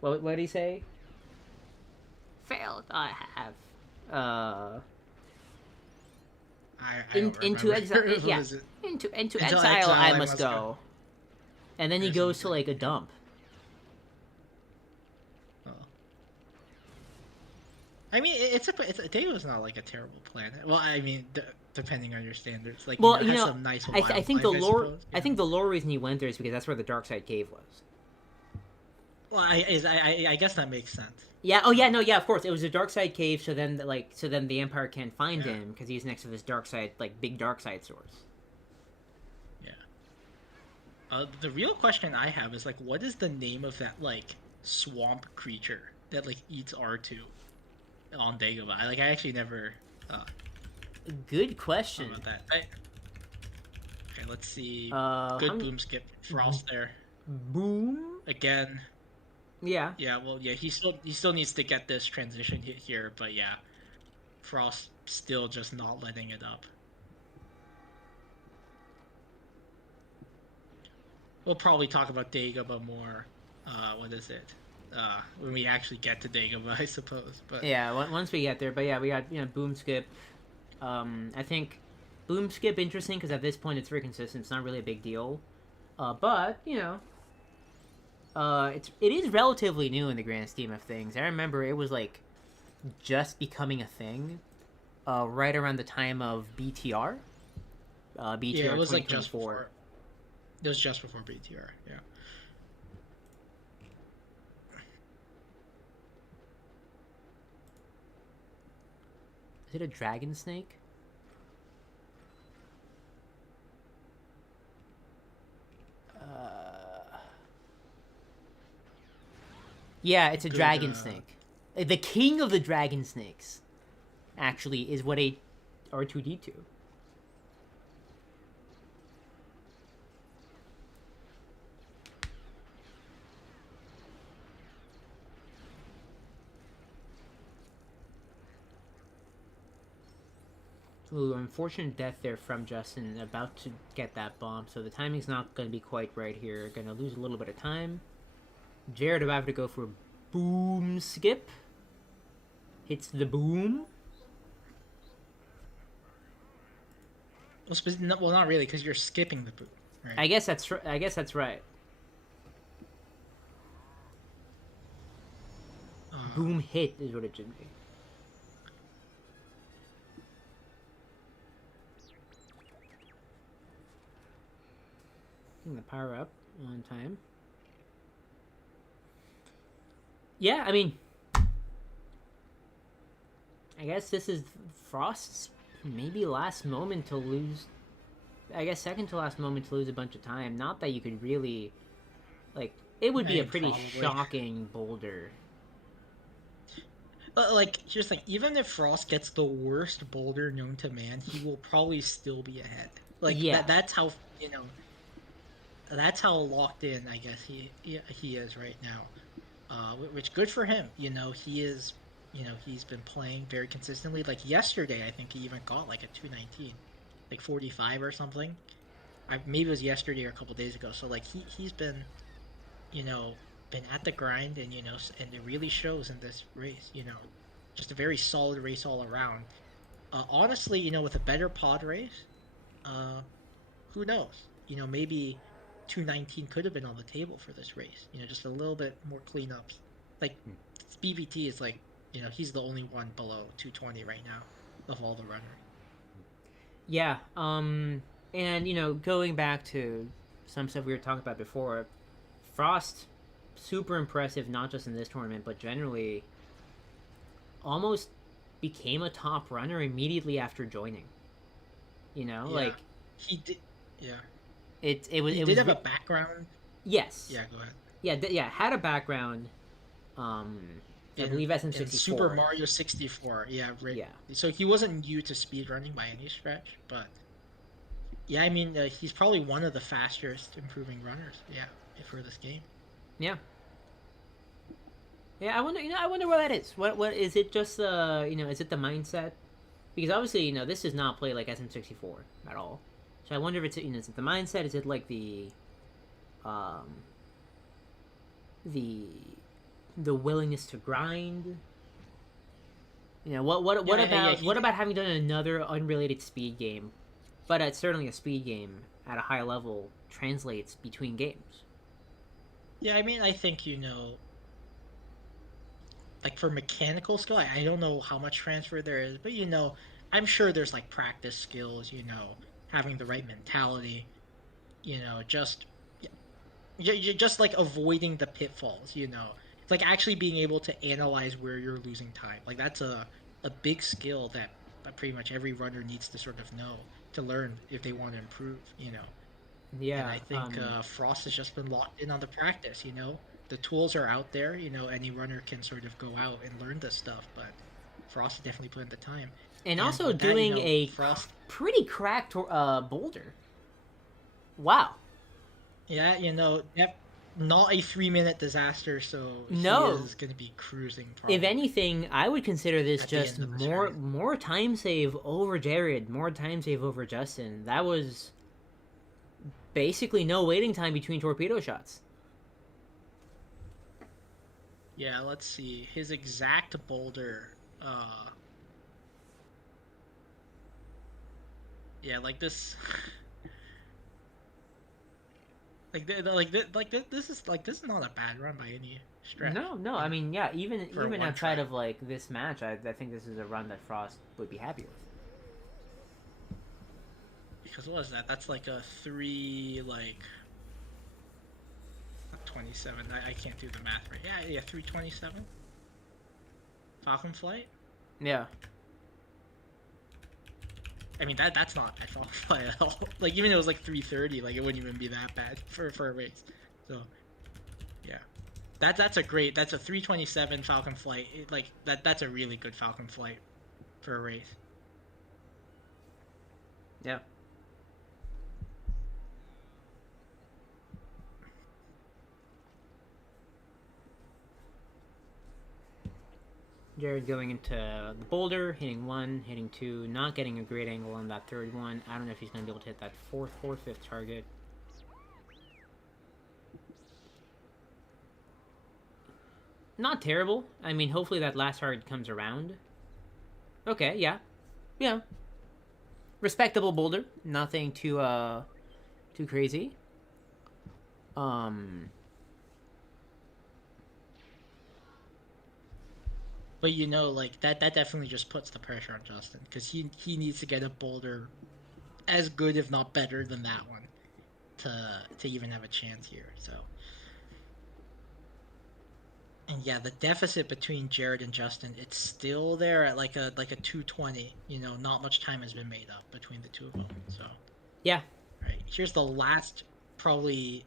what did he say? Failed. I have. I Into exile. What Yeah, is it? into Into exile. I must go. And then he goes to like a dump. Oh. I mean, Dago's not like a terrible planet. Well, I mean, depending on your standards, like Well, it has some nice I think the wildlife, lore. suppose, I think the lore reason he went there is because that's where the Dark Side Cave was. Well, I guess that makes sense. Yeah. Oh yeah. No. Yeah. Of course, it was a Dark Side Cave. So then the Empire can't find Yeah. him because he's next to this Dark Side, like big Dark Side source. Yeah. The real question I have is like, what is the name of that like swamp creature that like eats R2 on Dagobah? I actually never Good thought question. about that. Okay, let's see. how Good boom skip. Frost there Boom. again. Yeah. Yeah, well, yeah, he still needs to get this transition hit here, but yeah, Frost still just not letting it up. We'll probably talk about Dagobah more. What is it? When we actually get to Dagobah, I suppose. But Yeah. Once we get there, but yeah, we got boom skip. I think boom skip interesting because at this point it's very consistent. It's not really a big deal. But it is relatively new in the grand scheme of things. I remember it was like just becoming a thing, right around the time of BTR. BTR Yeah, it was like 2024. just before. It was just before BTR. Yeah. Is it a dragon snake? Yeah, it's a Good, dragon snake. The king of the dragon snakes, actually, is what a R2D2. Ooh, unfortunate death there from Justin, about to get that bomb, so the timing's not going to be quite right here. Going to lose a little bit of time. Jared about to go for boom skip. Hits the boom. Well, not really, because you're skipping the boot. Right? I guess that's right. Boom hit is what it should be. The power up on time. Yeah, I mean, I guess this is Frost's maybe last moment to lose. I guess second to last moment to lose a bunch of time. Not that you could really, like, it would be a pretty shocking boulder. But, like, here's the thing. Even if Frost gets the worst boulder known to man, he will probably still be ahead. Like, yeah. That's how, you know, that's how locked in, I guess, he is right now. Which, good for him. You know, he is, you know, he's been playing very consistently. Like, yesterday, I think he even got, like, a 219. Like, 45 or something. Maybe it was yesterday or a couple days ago. So, like, he's been, you know, been at the grind, and, you know, and it really shows in this race, you know. Just a very solid race all around. Honestly, you know, with a better pod race, who knows? You know, maybe 219 could have been on the table for this race. You know, just a little bit more cleanups. Like, BVT is like, you know, he's the only one below 220 right now of all the runners. Yeah, and, you know, going back to some stuff we were talking about before, Frost, super impressive, not just in this tournament, but generally, almost became a top runner immediately after joining. You know, Yeah. like... He did, yeah. He did have a background. Yes. Yeah, go ahead. Yeah, had a background, I believe SM64. In Super Mario 64, yeah, right. Yeah. So he wasn't new to speedrunning by any stretch, but yeah, I mean, he's probably one of the fastest improving runners, yeah, for this game. Yeah. Yeah, I wonder what that is. What is it? Just you know, is it the mindset? Because obviously, you know, this does not play like SM64 at all. So I wonder if it's, you know, is it the mindset? Is it like the willingness to grind? You know, what about having done another unrelated speed game, but it's certainly a speed game at a high level translates between games. Yeah, I mean, I think, you know, like for mechanical skill, I don't know how much transfer there is, but, you know, I'm sure there's like practice skills, you know, having the right mentality, you know, just like avoiding the pitfalls, you know, it's like actually being able to analyze where you're losing time. Like, that's a big skill that pretty much every runner needs to sort of know to learn if they want to improve, you know. Yeah, and I think Frost has just been locked in on the practice, you know. The tools are out there, you know, any runner can sort of go out and learn this stuff, but Frost has definitely put in the time. And also doing that, you know, a Frost, pretty cracked boulder. Wow. Yeah, you know, not a 3-minute disaster, so no, he is going to be cruising. Probably. If anything, I would consider this At just more time save over Jared, more time save over Justin. That was basically no waiting time between torpedo shots. Yeah, let's see. His exact boulder, yeah, like this this is not a bad run by any stretch. No. I mean, yeah, even For a even one outside try. of like this match, I think this is a run that Frost would be happy with. Because what was that? That's like a 3, like... Not 27. I can't do the math right. Yeah, 327? Falcon Flight? Yeah. I mean, that's not bad Falcon Flight at all. Like, even if it was like 330, like, it wouldn't even be that bad for a race. So, yeah. That's a 327 Falcon Flight. That's a really good Falcon Flight for a race. Yeah. Jared going into the boulder, hitting 1, hitting 2, not getting a great angle on that third one. I don't know if he's going to be able to hit that fourth or fifth target. Not terrible. I mean, hopefully that last target comes around. Okay, yeah. Yeah. Respectable boulder. Nothing too crazy. But like that definitely just puts the pressure on Justin because he needs to get a boulder as good, if not better, than that one to even have a chance here. So, and yeah, the deficit between Jared and Justin, it's still there at like a 220. Not much time has been made up between the two of them. So yeah. Right. Here's the last probably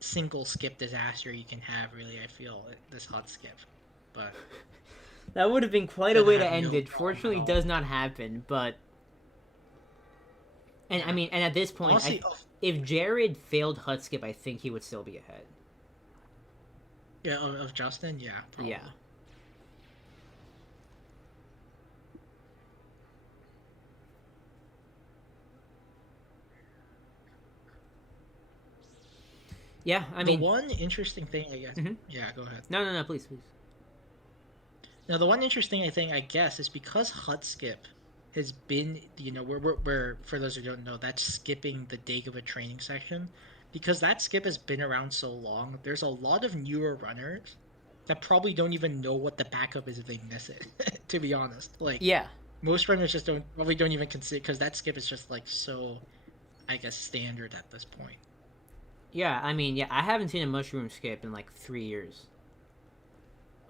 single skip disaster you can have. Really, I feel this hot skip, but. That would have been quite a way to have end no it. problem Fortunately, at it all. does not happen, but... And, I mean, and at this point, Honestly, if Jared failed Hut Skip, I think he would still be ahead. yeah, of Justin, yeah. Probably. Yeah. Yeah, I mean... The one interesting thing, I guess... Mhm. Yeah, go ahead. No, please. Now, the one interesting thing, I guess, is because Hut Skip has been, we're for those who don't know, that's skipping the Dagobah training section. Because that skip has been around so long, there's a lot of newer runners that probably don't even know what the backup is if they miss it, to be honest. Like, Yeah. most runners just probably don't even consider, because that skip is just, like, so, I guess, standard at this point. Yeah, I mean, yeah, I haven't seen a mushroom skip in, like, 3 years.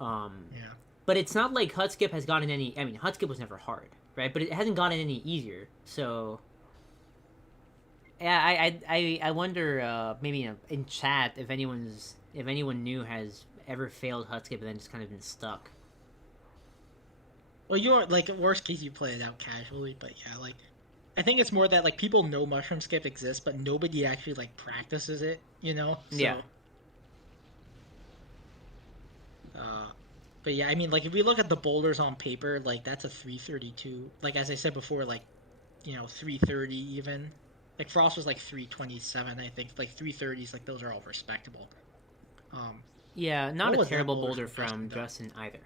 Yeah. But it's not like Hut Skip has gotten any... I mean, Hut Skip was never hard, right? But it hasn't gotten any easier, so... Yeah, I wonder, maybe in chat, if anyone new has ever failed Hut Skip and then just kind of been stuck. Well, you're, like, worst case, you play it out casually, but yeah, like... I think it's more that, like, people know mushroom skip exists, but nobody actually, like, practices it, So, Yeah. But yeah, I mean, like, if we look at the boulders on paper, like, that's a 332. Like, as I said before, like, 330 even. Like, Frost was, like, 327, I think. Like, 330s, like, those are all respectable. Yeah, not What a was that terrible boulder boulder from from Justin, Justin either.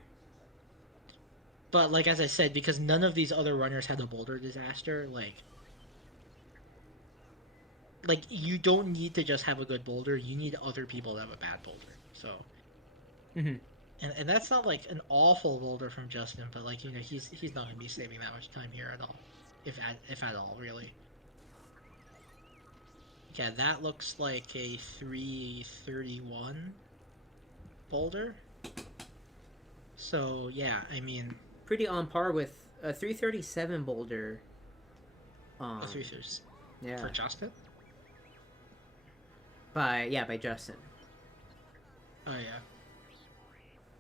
But, like, as I said, because none of these other runners had a boulder disaster, like, you don't need to just have a good boulder. You need other people to have a bad boulder. So... Mm-hmm. And that's not like an awful boulder from Justin, but like he's not gonna be saving that much time here at all, if at all, really. Yeah, that looks like a 331 boulder. So yeah, I mean, Pretty on par with a 337 boulder. a 330 Yeah. for Justin. By Justin. Oh yeah.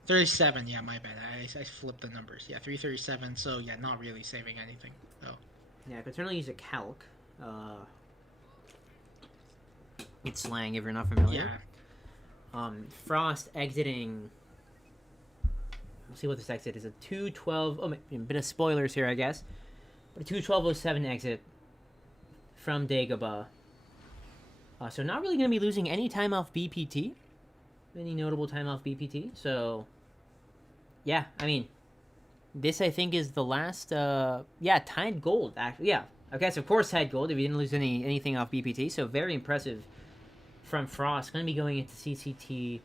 37, yeah, my bad. I flipped the numbers. Yeah, 337, so yeah, not really saving anything. Oh. Yeah, I could certainly use a calc. It's slang if you're not familiar. Yeah. Frost exiting... We'll see what this exit is. A 212... Oh, a bit of spoilers here, I guess. But a 212.07 exit from Dagobah. So not really going to be losing any time off BPT. Any notable time off BPT. So... Yeah, I mean, this I think is the last, tied gold, actually. Yeah, I guess, of course, tied gold if you didn't lose anything off BPT. So very impressive from Frost. Going to be going into CCT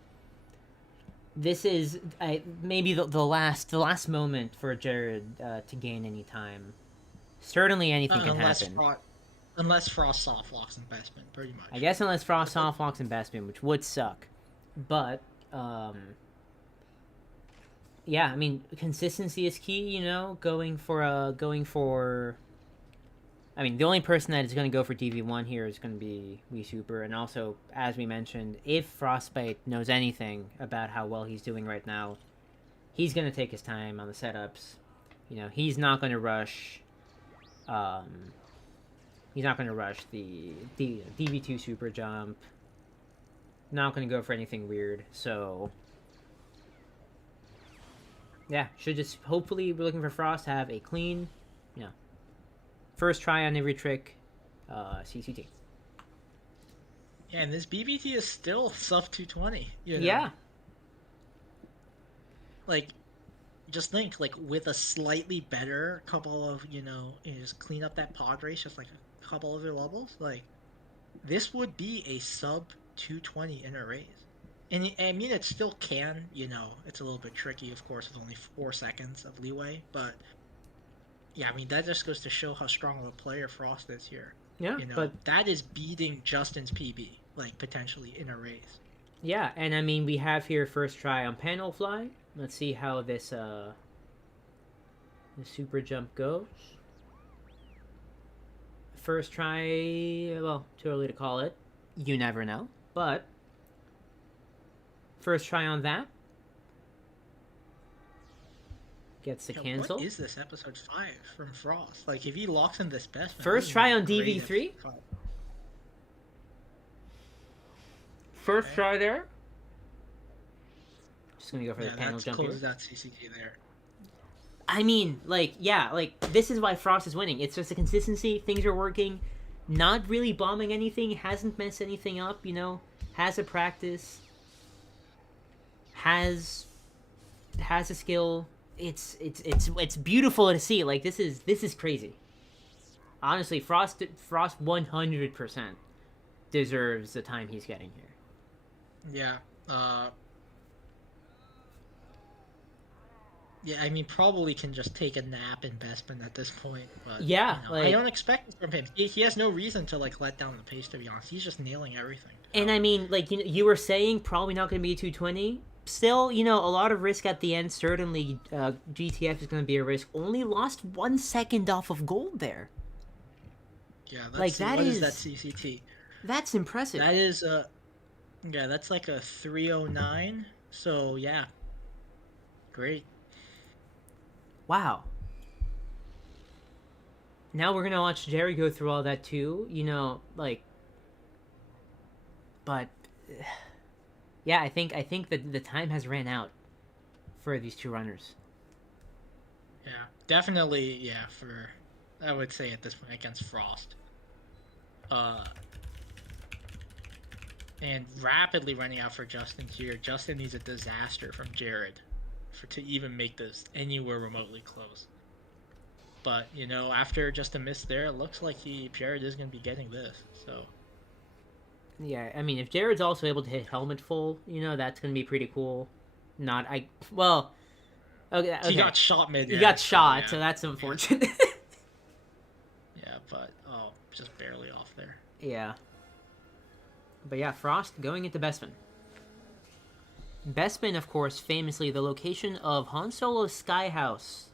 this is maybe the last moment for Jared to gain any time. Certainly anything can happen. Unless Frost soft locks investment, pretty much. I guess unless Frost soft locks investment, which would suck. But yeah, I mean, consistency is key. You know, going for. I mean, the only person that is going to go for DV1 here is going to be WIISUPER, and also, as we mentioned, if Frostbite knows anything about how well he's doing right now, he's going to take his time on the setups. You know, he's not going to rush. He's not going to rush the DV2 super jump. Not going to go for anything weird. So, yeah, should just hopefully we're looking for Frost to have a clean, you know, first try on every trick, CCT. Yeah, and this BBT is still sub 220. You know? Yeah. Like, just think, like, with a slightly better couple of, you know, just clean up that pod race, just like a couple other levels, like, this would be a sub 220 in a race. And I mean, it still can, you know, it's a little bit tricky, of course, with only 4 seconds of leeway, but yeah, I mean, that just goes to show how strong of a player Frost is here. Yeah, you know, but that is beating Justin's PB, like, potentially in a race. Yeah, and I mean, we have here first try on panel fly. Let's see how this the super jump goes. First try, well, too early to call it. You never know, but first try on that. Gets the cancel. What is this episode 5 from Frost? Like, if he locks in this best, first try on DV3. First try there. Just gonna go for the panel jump here. Closes that CCT there. I mean, like, yeah, like, this is why Frost is winning. It's just the consistency. Things are working. Not really bombing anything. Hasn't messed anything up, you know. Has a practice. Has a skill. It's beautiful to see. Like, this is crazy. Honestly, Frost 100% deserves the time he's getting here. Yeah. Yeah, I mean, probably can just take a nap in Bespin at this point. But, yeah, you know, like, I don't expect it from him. He has no reason to, like, let down the pace, to be honest. He's just nailing everything. And I mean, like, you were saying probably not going to be a 220. Still, you know, a lot of risk at the end. Certainly, GTF is going to be a risk. Only lost 1 second off of gold there. Yeah, that's, like, that what is that CCT? That's impressive. That is yeah, that's like a 309. So yeah, great. Wow. Now we're gonna watch Jerry go through all that too. You know, like, but yeah, I think that the time has ran out for these two runners. Yeah, definitely. Yeah, I would say at this point against Frost. And rapidly running out for Justin here. Justin needs a disaster from Jared to even make this anywhere remotely close. But, you know, after just a miss there, it looks like Jared is going to be getting this. So yeah, I mean, if Jared's also able to hit helmet full, you know, that's going to be pretty cool. Okay. He got shot mid. He got shot, so that's unfortunate. Yeah, but just barely off there. Yeah. But yeah, Frost going into Bespin. Bespin, of course, famously the location of Han Solo's Sky House,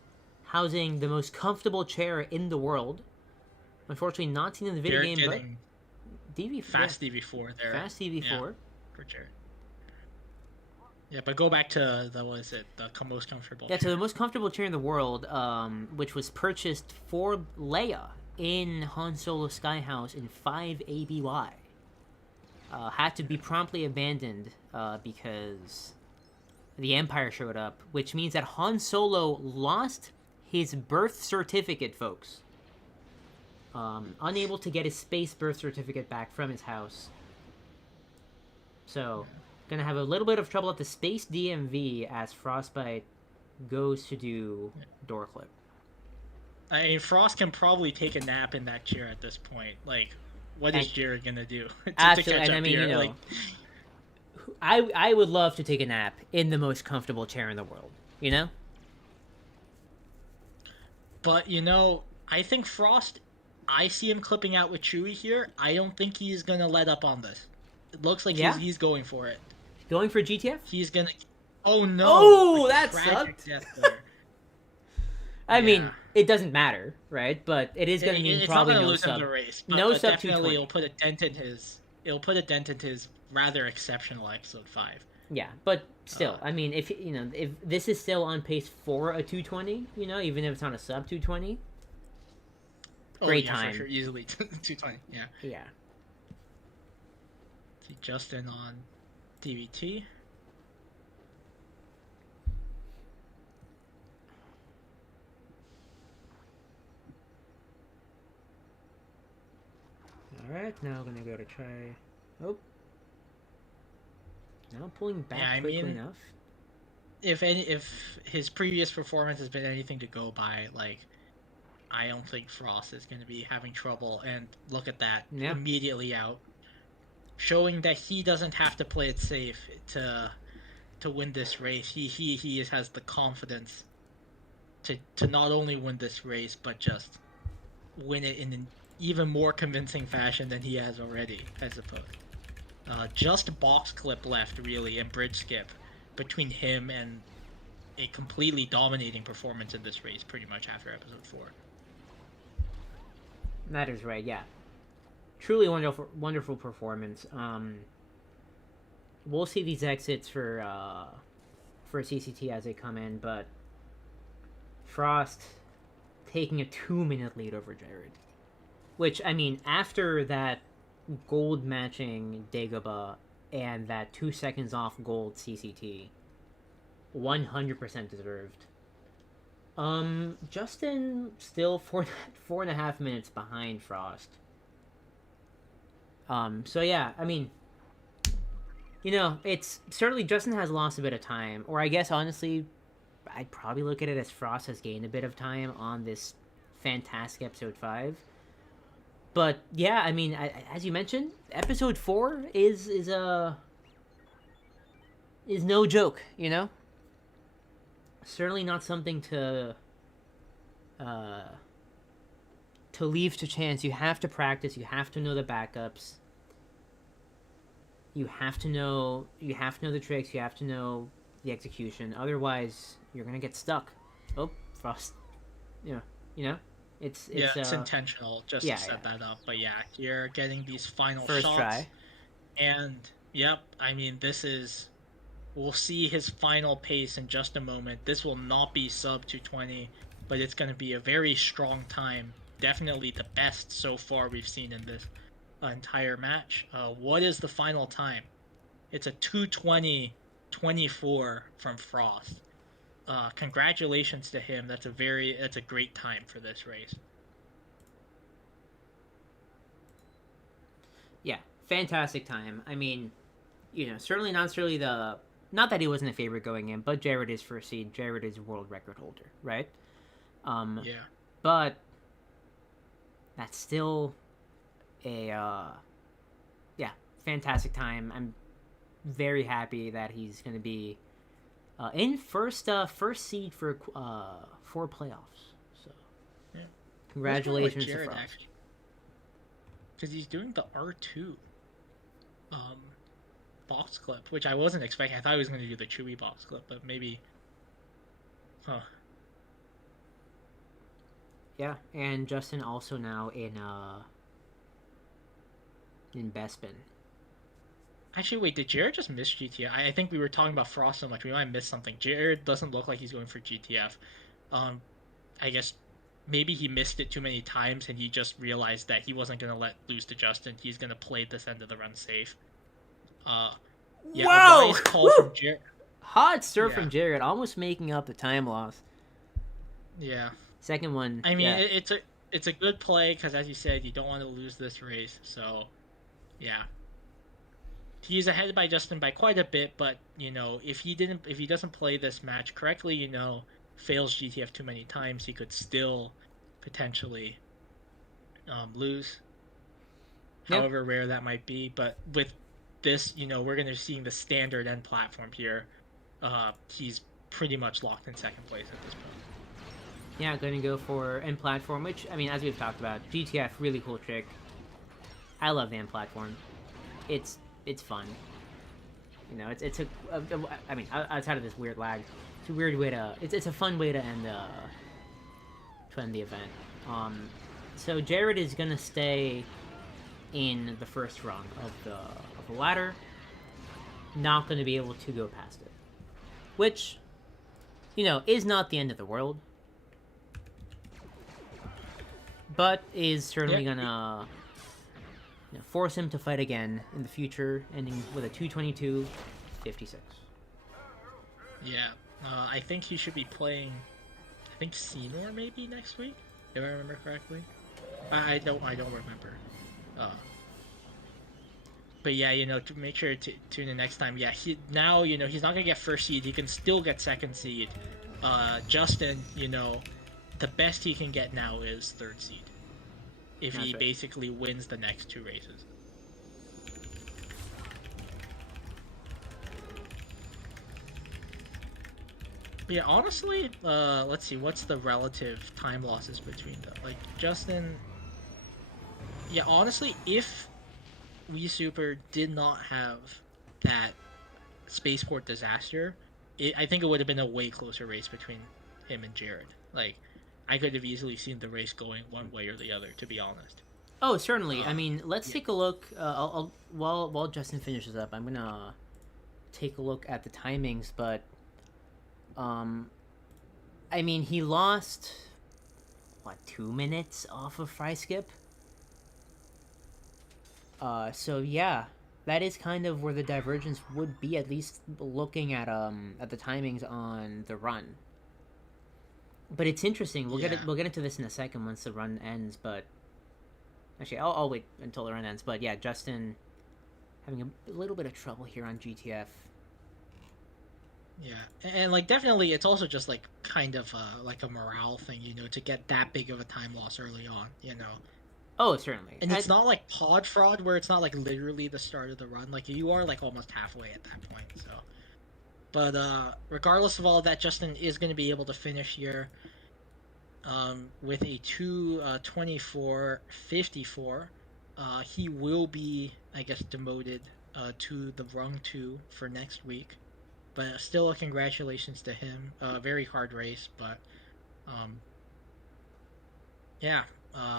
housing the most comfortable chair in the world. Unfortunately, not seen in the video game, but DV4. Fast DV4 there. Fast DV4. Yeah, for Jared. Yeah, but go back to the most comfortable. Yeah, so the most comfortable chair in the world, which was purchased for Leia in Han Solo's Sky House in 5 ABY. Had to be promptly abandoned because the Empire showed up, which means that Han Solo lost his birth certificate, folks. Unable to get his space birth certificate back from his house. So, gonna have a little bit of trouble at the space DMV as Frostbite goes to do door clip. I mean, Frost can probably take a nap in that chair at this point. Like, what is Jared gonna do? Absolutely, and I mean, you know, I would love to take a nap in the most comfortable chair in the world. You know? But I think Frost. I see him clipping out with Chewie here. I don't think he's gonna let up on this. It looks like Yeah? he's going for it. Going for GTF? He's gonna. Oh no! Oh, A that tragic sucked. death there. I mean, Yeah. it doesn't matter, right? But it is going to mean It's probably not gonna no lose sub. him the race, but, No but sub definitely 220. it'll put a dent in his. It'll put a dent into his rather exceptional episode 5. Yeah, but still, I mean, if if this is still on pace for a 220, even if it's on a sub 220, great time. For sure, easily 220. Yeah. Yeah. See Justin on DVT. All right, now I'm gonna go to try. Oh. Now pulling back Yeah, I quickly mean, enough. If his previous performance has been anything to go by, like, I don't think Frost is going to be having trouble. And look at that, Yeah. immediately out, showing that he doesn't have to play it safe to win this race. He has the confidence to not only win this race, but just win it in an even more convincing fashion than he has already, I suppose. Just box clip left, really, and bridge skip between him and a completely dominating performance in this race, pretty much after episode 4. That is right, yeah. Truly wonderful performance. We'll see these exits for CCT as they come in, but Frost taking a 2-minute lead over Jared. Which, I mean, after that gold matching Dagobah and that 2 seconds off gold CCT, 100% deserved. Justin still 4.5 minutes behind Frost. So yeah, I mean, it's certainly Justin has lost a bit of time, or I guess honestly, I'd probably look at it as Frost has gained a bit of time on this fantastic episode 5. But yeah, I mean, as you mentioned, episode 4 is no joke, Certainly not something to leave to chance. You have to practice. You have to know the backups. You have to know the tricks. You have to know the execution. Otherwise, you're gonna get stuck. Oh, Frost. It's intentional just to set that up. But yeah, you're getting these final first shots. try. And yep, I mean, we'll see his final pace in just a moment. This will not be sub 220, but it's going to be a very strong time. Definitely the best so far we've seen in this entire match. What is the final time? It's a 2:20.24 from Frost. Congratulations to him. That's a great time for this race. Yeah, fantastic time. I mean, certainly not necessarily not that he wasn't a favorite going in, but Jared is first seed. Jared is world record holder, right? Yeah. But that's still a fantastic time. I'm very happy that he's going to be in first seed for playoffs. So yeah, congratulations Jared, to Frost. Because he's doing the R2 box clip, which I wasn't expecting. I thought he was going to do the Chewie box clip, but maybe. Huh. Yeah, and Justin also now in Bespin. Actually, wait, did Jared just miss GTF? I think we were talking about Frost so much, we might have missed something. Jared doesn't look like he's going for GTF. I guess maybe he missed it too many times and he just realized that he wasn't going to let loose to Justin. He's going to play this end of the run safe. Yeah, Whoa! A wise call from Jared. Hot stir from Jared, almost making up the time loss. Yeah. Second one. I mean, yeah. it's a good play because, as you said, you don't want to lose this race. So, yeah. He's ahead by Justin by quite a bit, but if he doesn't play this match correctly, fails GTF too many times, he could still potentially lose. Yep. However rare that might be, but with this, we're going to be seeing the standard end platform here, he's pretty much locked in second place at this point. Yeah, going to go for end platform, which, I mean, as we've talked about, GTF, really cool trick. I love the end platform. It's fun. It's I mean, outside of this weird lag, it's a weird way to, it's a fun way to end the event. So Jared is gonna stay in the first rung of the ladder, not gonna be able to go past it, which, is not the end of the world, but is certainly gonna force him to fight again in the future, ending with a 222.56. Yeah, I think he should be playing, I think Seymour maybe next week, if I remember correctly. I don't remember. But yeah, to make sure to tune in next time. Yeah, he's not gonna get first seed. He can still get second seed. Justin, the best he can get now is third seed, if he basically wins the next two races. But yeah, honestly, let's see, what's the relative time losses between them? Like, Justin... Yeah, honestly, if WIISUPER did not have that spaceport disaster, I think it would have been a way closer race between him and Jared. Like, I could have easily seen the race going one way or the other, to be honest. Oh, certainly. I mean, let's take a look. While Justin finishes up, I'm gonna take a look at the timings. But, I mean, he lost 2 minutes off of fry skip. So yeah, that is kind of where the divergence would be, at least looking at the timings on the run. But it's interesting. We'll get into this in a second once the run ends. But actually, I'll wait until the run ends. But yeah, Justin having a little bit of trouble here on GTF. Yeah, and like definitely, it's also just like kind of like a morale thing, to get that big of a time loss early on, Oh, certainly. And it's not like pod fraud where it's not like literally the start of the run. Like you are like almost halfway at that point. So, but regardless of all of that, Justin is going to be able to finish here with a 2:24.54. He will be, I guess, demoted to the rung 2 for next week. But still, congratulations to him. Very hard race, but yeah.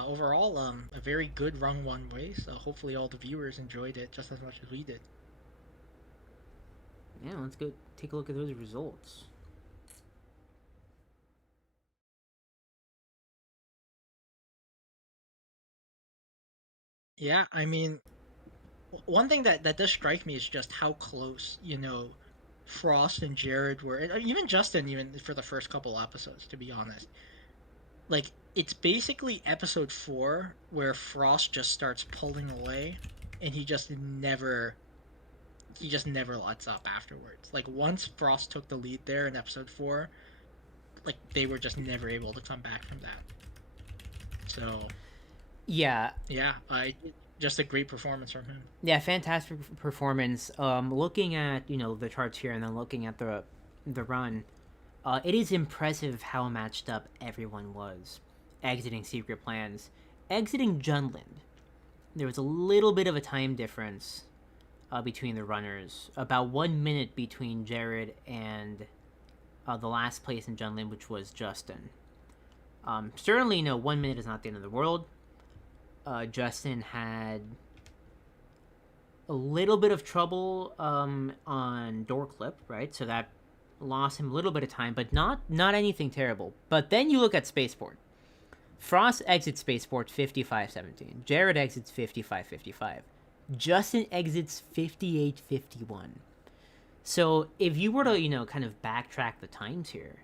Overall, a very good rung 1 race. Hopefully all the viewers enjoyed it just as much as we did. Yeah, let's go take a look at those results. Yeah, I mean, one thing that does strike me is just how close, Frost and Jared were, and even Justin, even for the first couple episodes, to be honest. Like, it's basically episode 4 where Frost just starts pulling away, and he just never lets up afterwards. Like, once Frost took the lead there in episode 4, like, they were just never able to come back from that. So yeah, just a great performance from him. Yeah, fantastic performance. Looking at the charts here and then looking at the run, it is impressive how matched up everyone was. Exiting Secret Plans, exiting Junland, there was a little bit of a time difference between the runners. About 1 minute between Jared and the last place in Junland, which was Justin. Certainly, 1 minute is not the end of the world. Justin had a little bit of trouble on door clip, right? So that lost him a little bit of time, but not anything terrible. But then you look at Spaceport. Frost exits Spaceport 55-17. Jared exits 55-55. Justin exits 58-51. So if you were to, kind of backtrack the times here,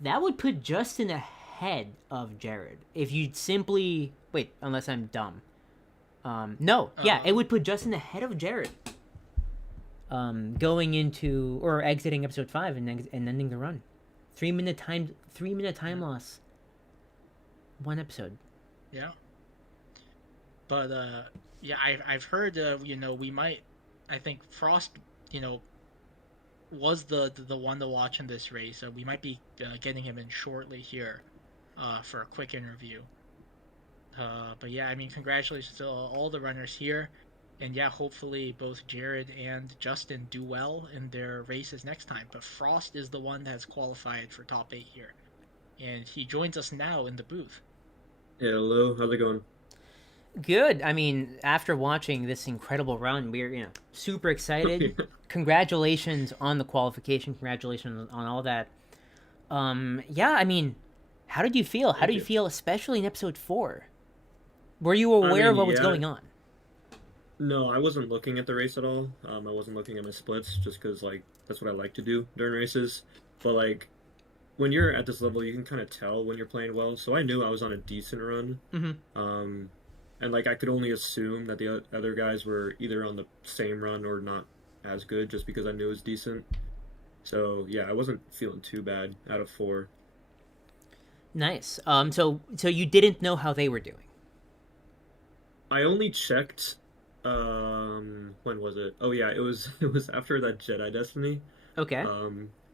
that would put Justin ahead of Jared. If you simply... Wait, unless I'm dumb. No, yeah, it would put Justin ahead of Jared. Going into... Or exiting episode 5 and ending the run. 3 minute time loss. 1 episode. Yeah. But yeah, I've heard we might. I think Frost was the one to watch in this race. So we might be getting him in shortly here for a quick interview. But yeah, I mean, congratulations to all the runners here. And yeah, hopefully both Jared and Justin do well in their races next time. But Frost is the one that has qualified for top 8 here. And he joins us now in the booth. Hello, how's it going? Good. I mean, after watching this incredible run, we're super excited. Congratulations on the qualification. Congratulations on all that. Yeah, I mean, how did you feel? How did you feel, especially in episode 4? Were you aware of what was going on? No, I wasn't looking at the race at all. I wasn't looking at my splits just because, like, that's what I like to do during races. But, like, when you're at this level, you can kind of tell when you're playing well. So I knew I was on a decent run. And, like, I could only assume that the other guys were either on the same run or not as good just because I knew it was decent. So, yeah, I wasn't feeling too bad out of 4. Nice. So you didn't know how they were doing? I only checked, when was it? Oh, yeah, it was after that Jedi Destiny. Okay.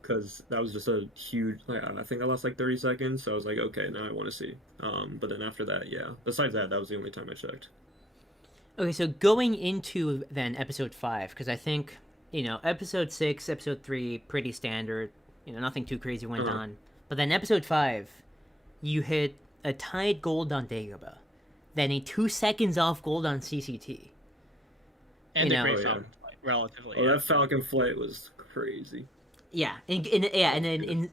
Because that was just a huge, like, I think I lost like 30 seconds, so I was like, okay, now I want to see. But then after that, yeah. Besides that, that was the only time I checked. Okay, so going into then episode 5, because I think, episode 6, episode 3, pretty standard. Nothing too crazy went on. But then episode 5, you hit a tied gold on Dagobah, then a 2 seconds off gold on CCT. And a great Falcon flight, relatively. Oh, that Falcon flight was crazy. Yeah, and then in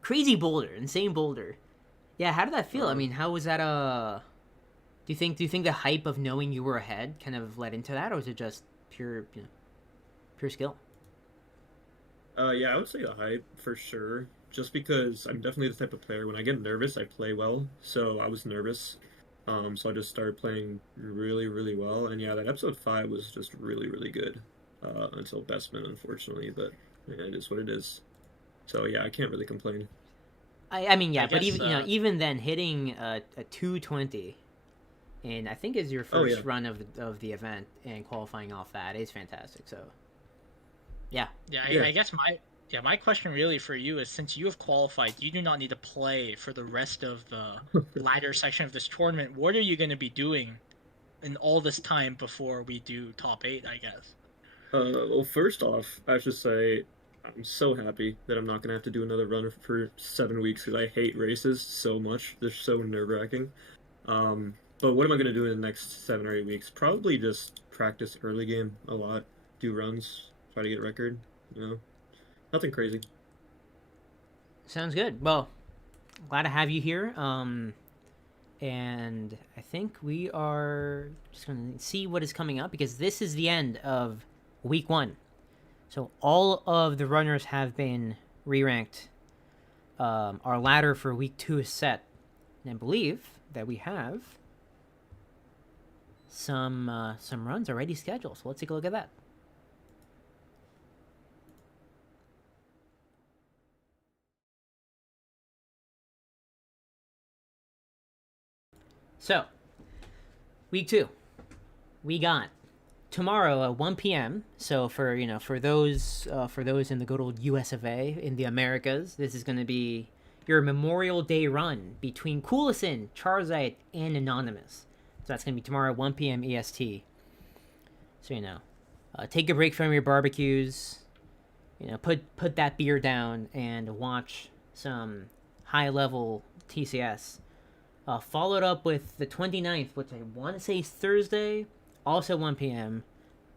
crazy boulder, insane boulder. Yeah, how did that feel? I mean, how was that? Do you think the hype of knowing you were ahead kind of led into that, or was it just pure skill? Yeah, I would say the hype for sure. Just because I'm definitely the type of player when I get nervous, I play well. So I was nervous. So I just started playing really, really well. And yeah, that episode 5 was just really, really good. Until Bestman, unfortunately, but yeah, it is what it is. So yeah, I can't really complain. I mean, yeah, but even even then, hitting a 220, and I think is your first run of the event and qualifying off that is fantastic. So yeah. I guess my question really for you is, since you have qualified, you do not need to play for the rest of the ladder section of this tournament. What are you going to be doing in all this time before we do top 8, I guess? Well, first off, I should say I'm so happy that I'm not going to have to do another run for 7 weeks because I hate races so much. They're so nerve-wracking. But what am I going to do in the next 7 or 8 weeks? Probably just practice early game a lot, do runs, try to get record, Nothing crazy. Sounds good. Well, glad to have you here. And I think we are just going to see what is coming up, because this is the end of week 1. So all of the runners have been re-ranked. Our ladder for week 2 is set. And I believe that we have some runs already scheduled. So let's take a look at that. So, week 2, we got tomorrow at 1 p.m. So for those in the good old US of A, in the Americas, this is going to be your Memorial Day run between Coolison, Charizite, and Anonymous. So that's going to be tomorrow at 1 p.m. EST. So take a break from your barbecues. Put that beer down and watch some high level TCS. Followed up with the 29th, which I want to say is Thursday, also 1 p.m.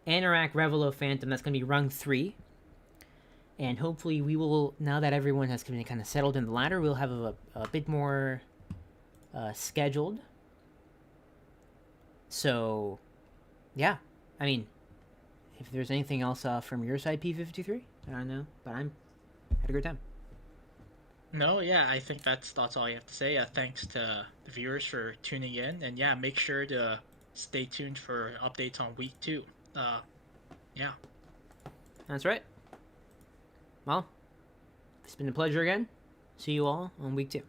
Anorak Revelo Phantom, that's going to be rung 3. And hopefully we will, now that everyone has kind of settled in the ladder, we'll have a bit more scheduled. So, yeah. I mean, if there's anything else from your side, P53, I don't know. But had a great time. No, yeah, I think that's all you have to say. Thanks to the viewers for tuning in, and yeah, make sure to stay tuned for updates on week 2. Yeah. That's right. Well, it's been a pleasure again. See you all on week 2.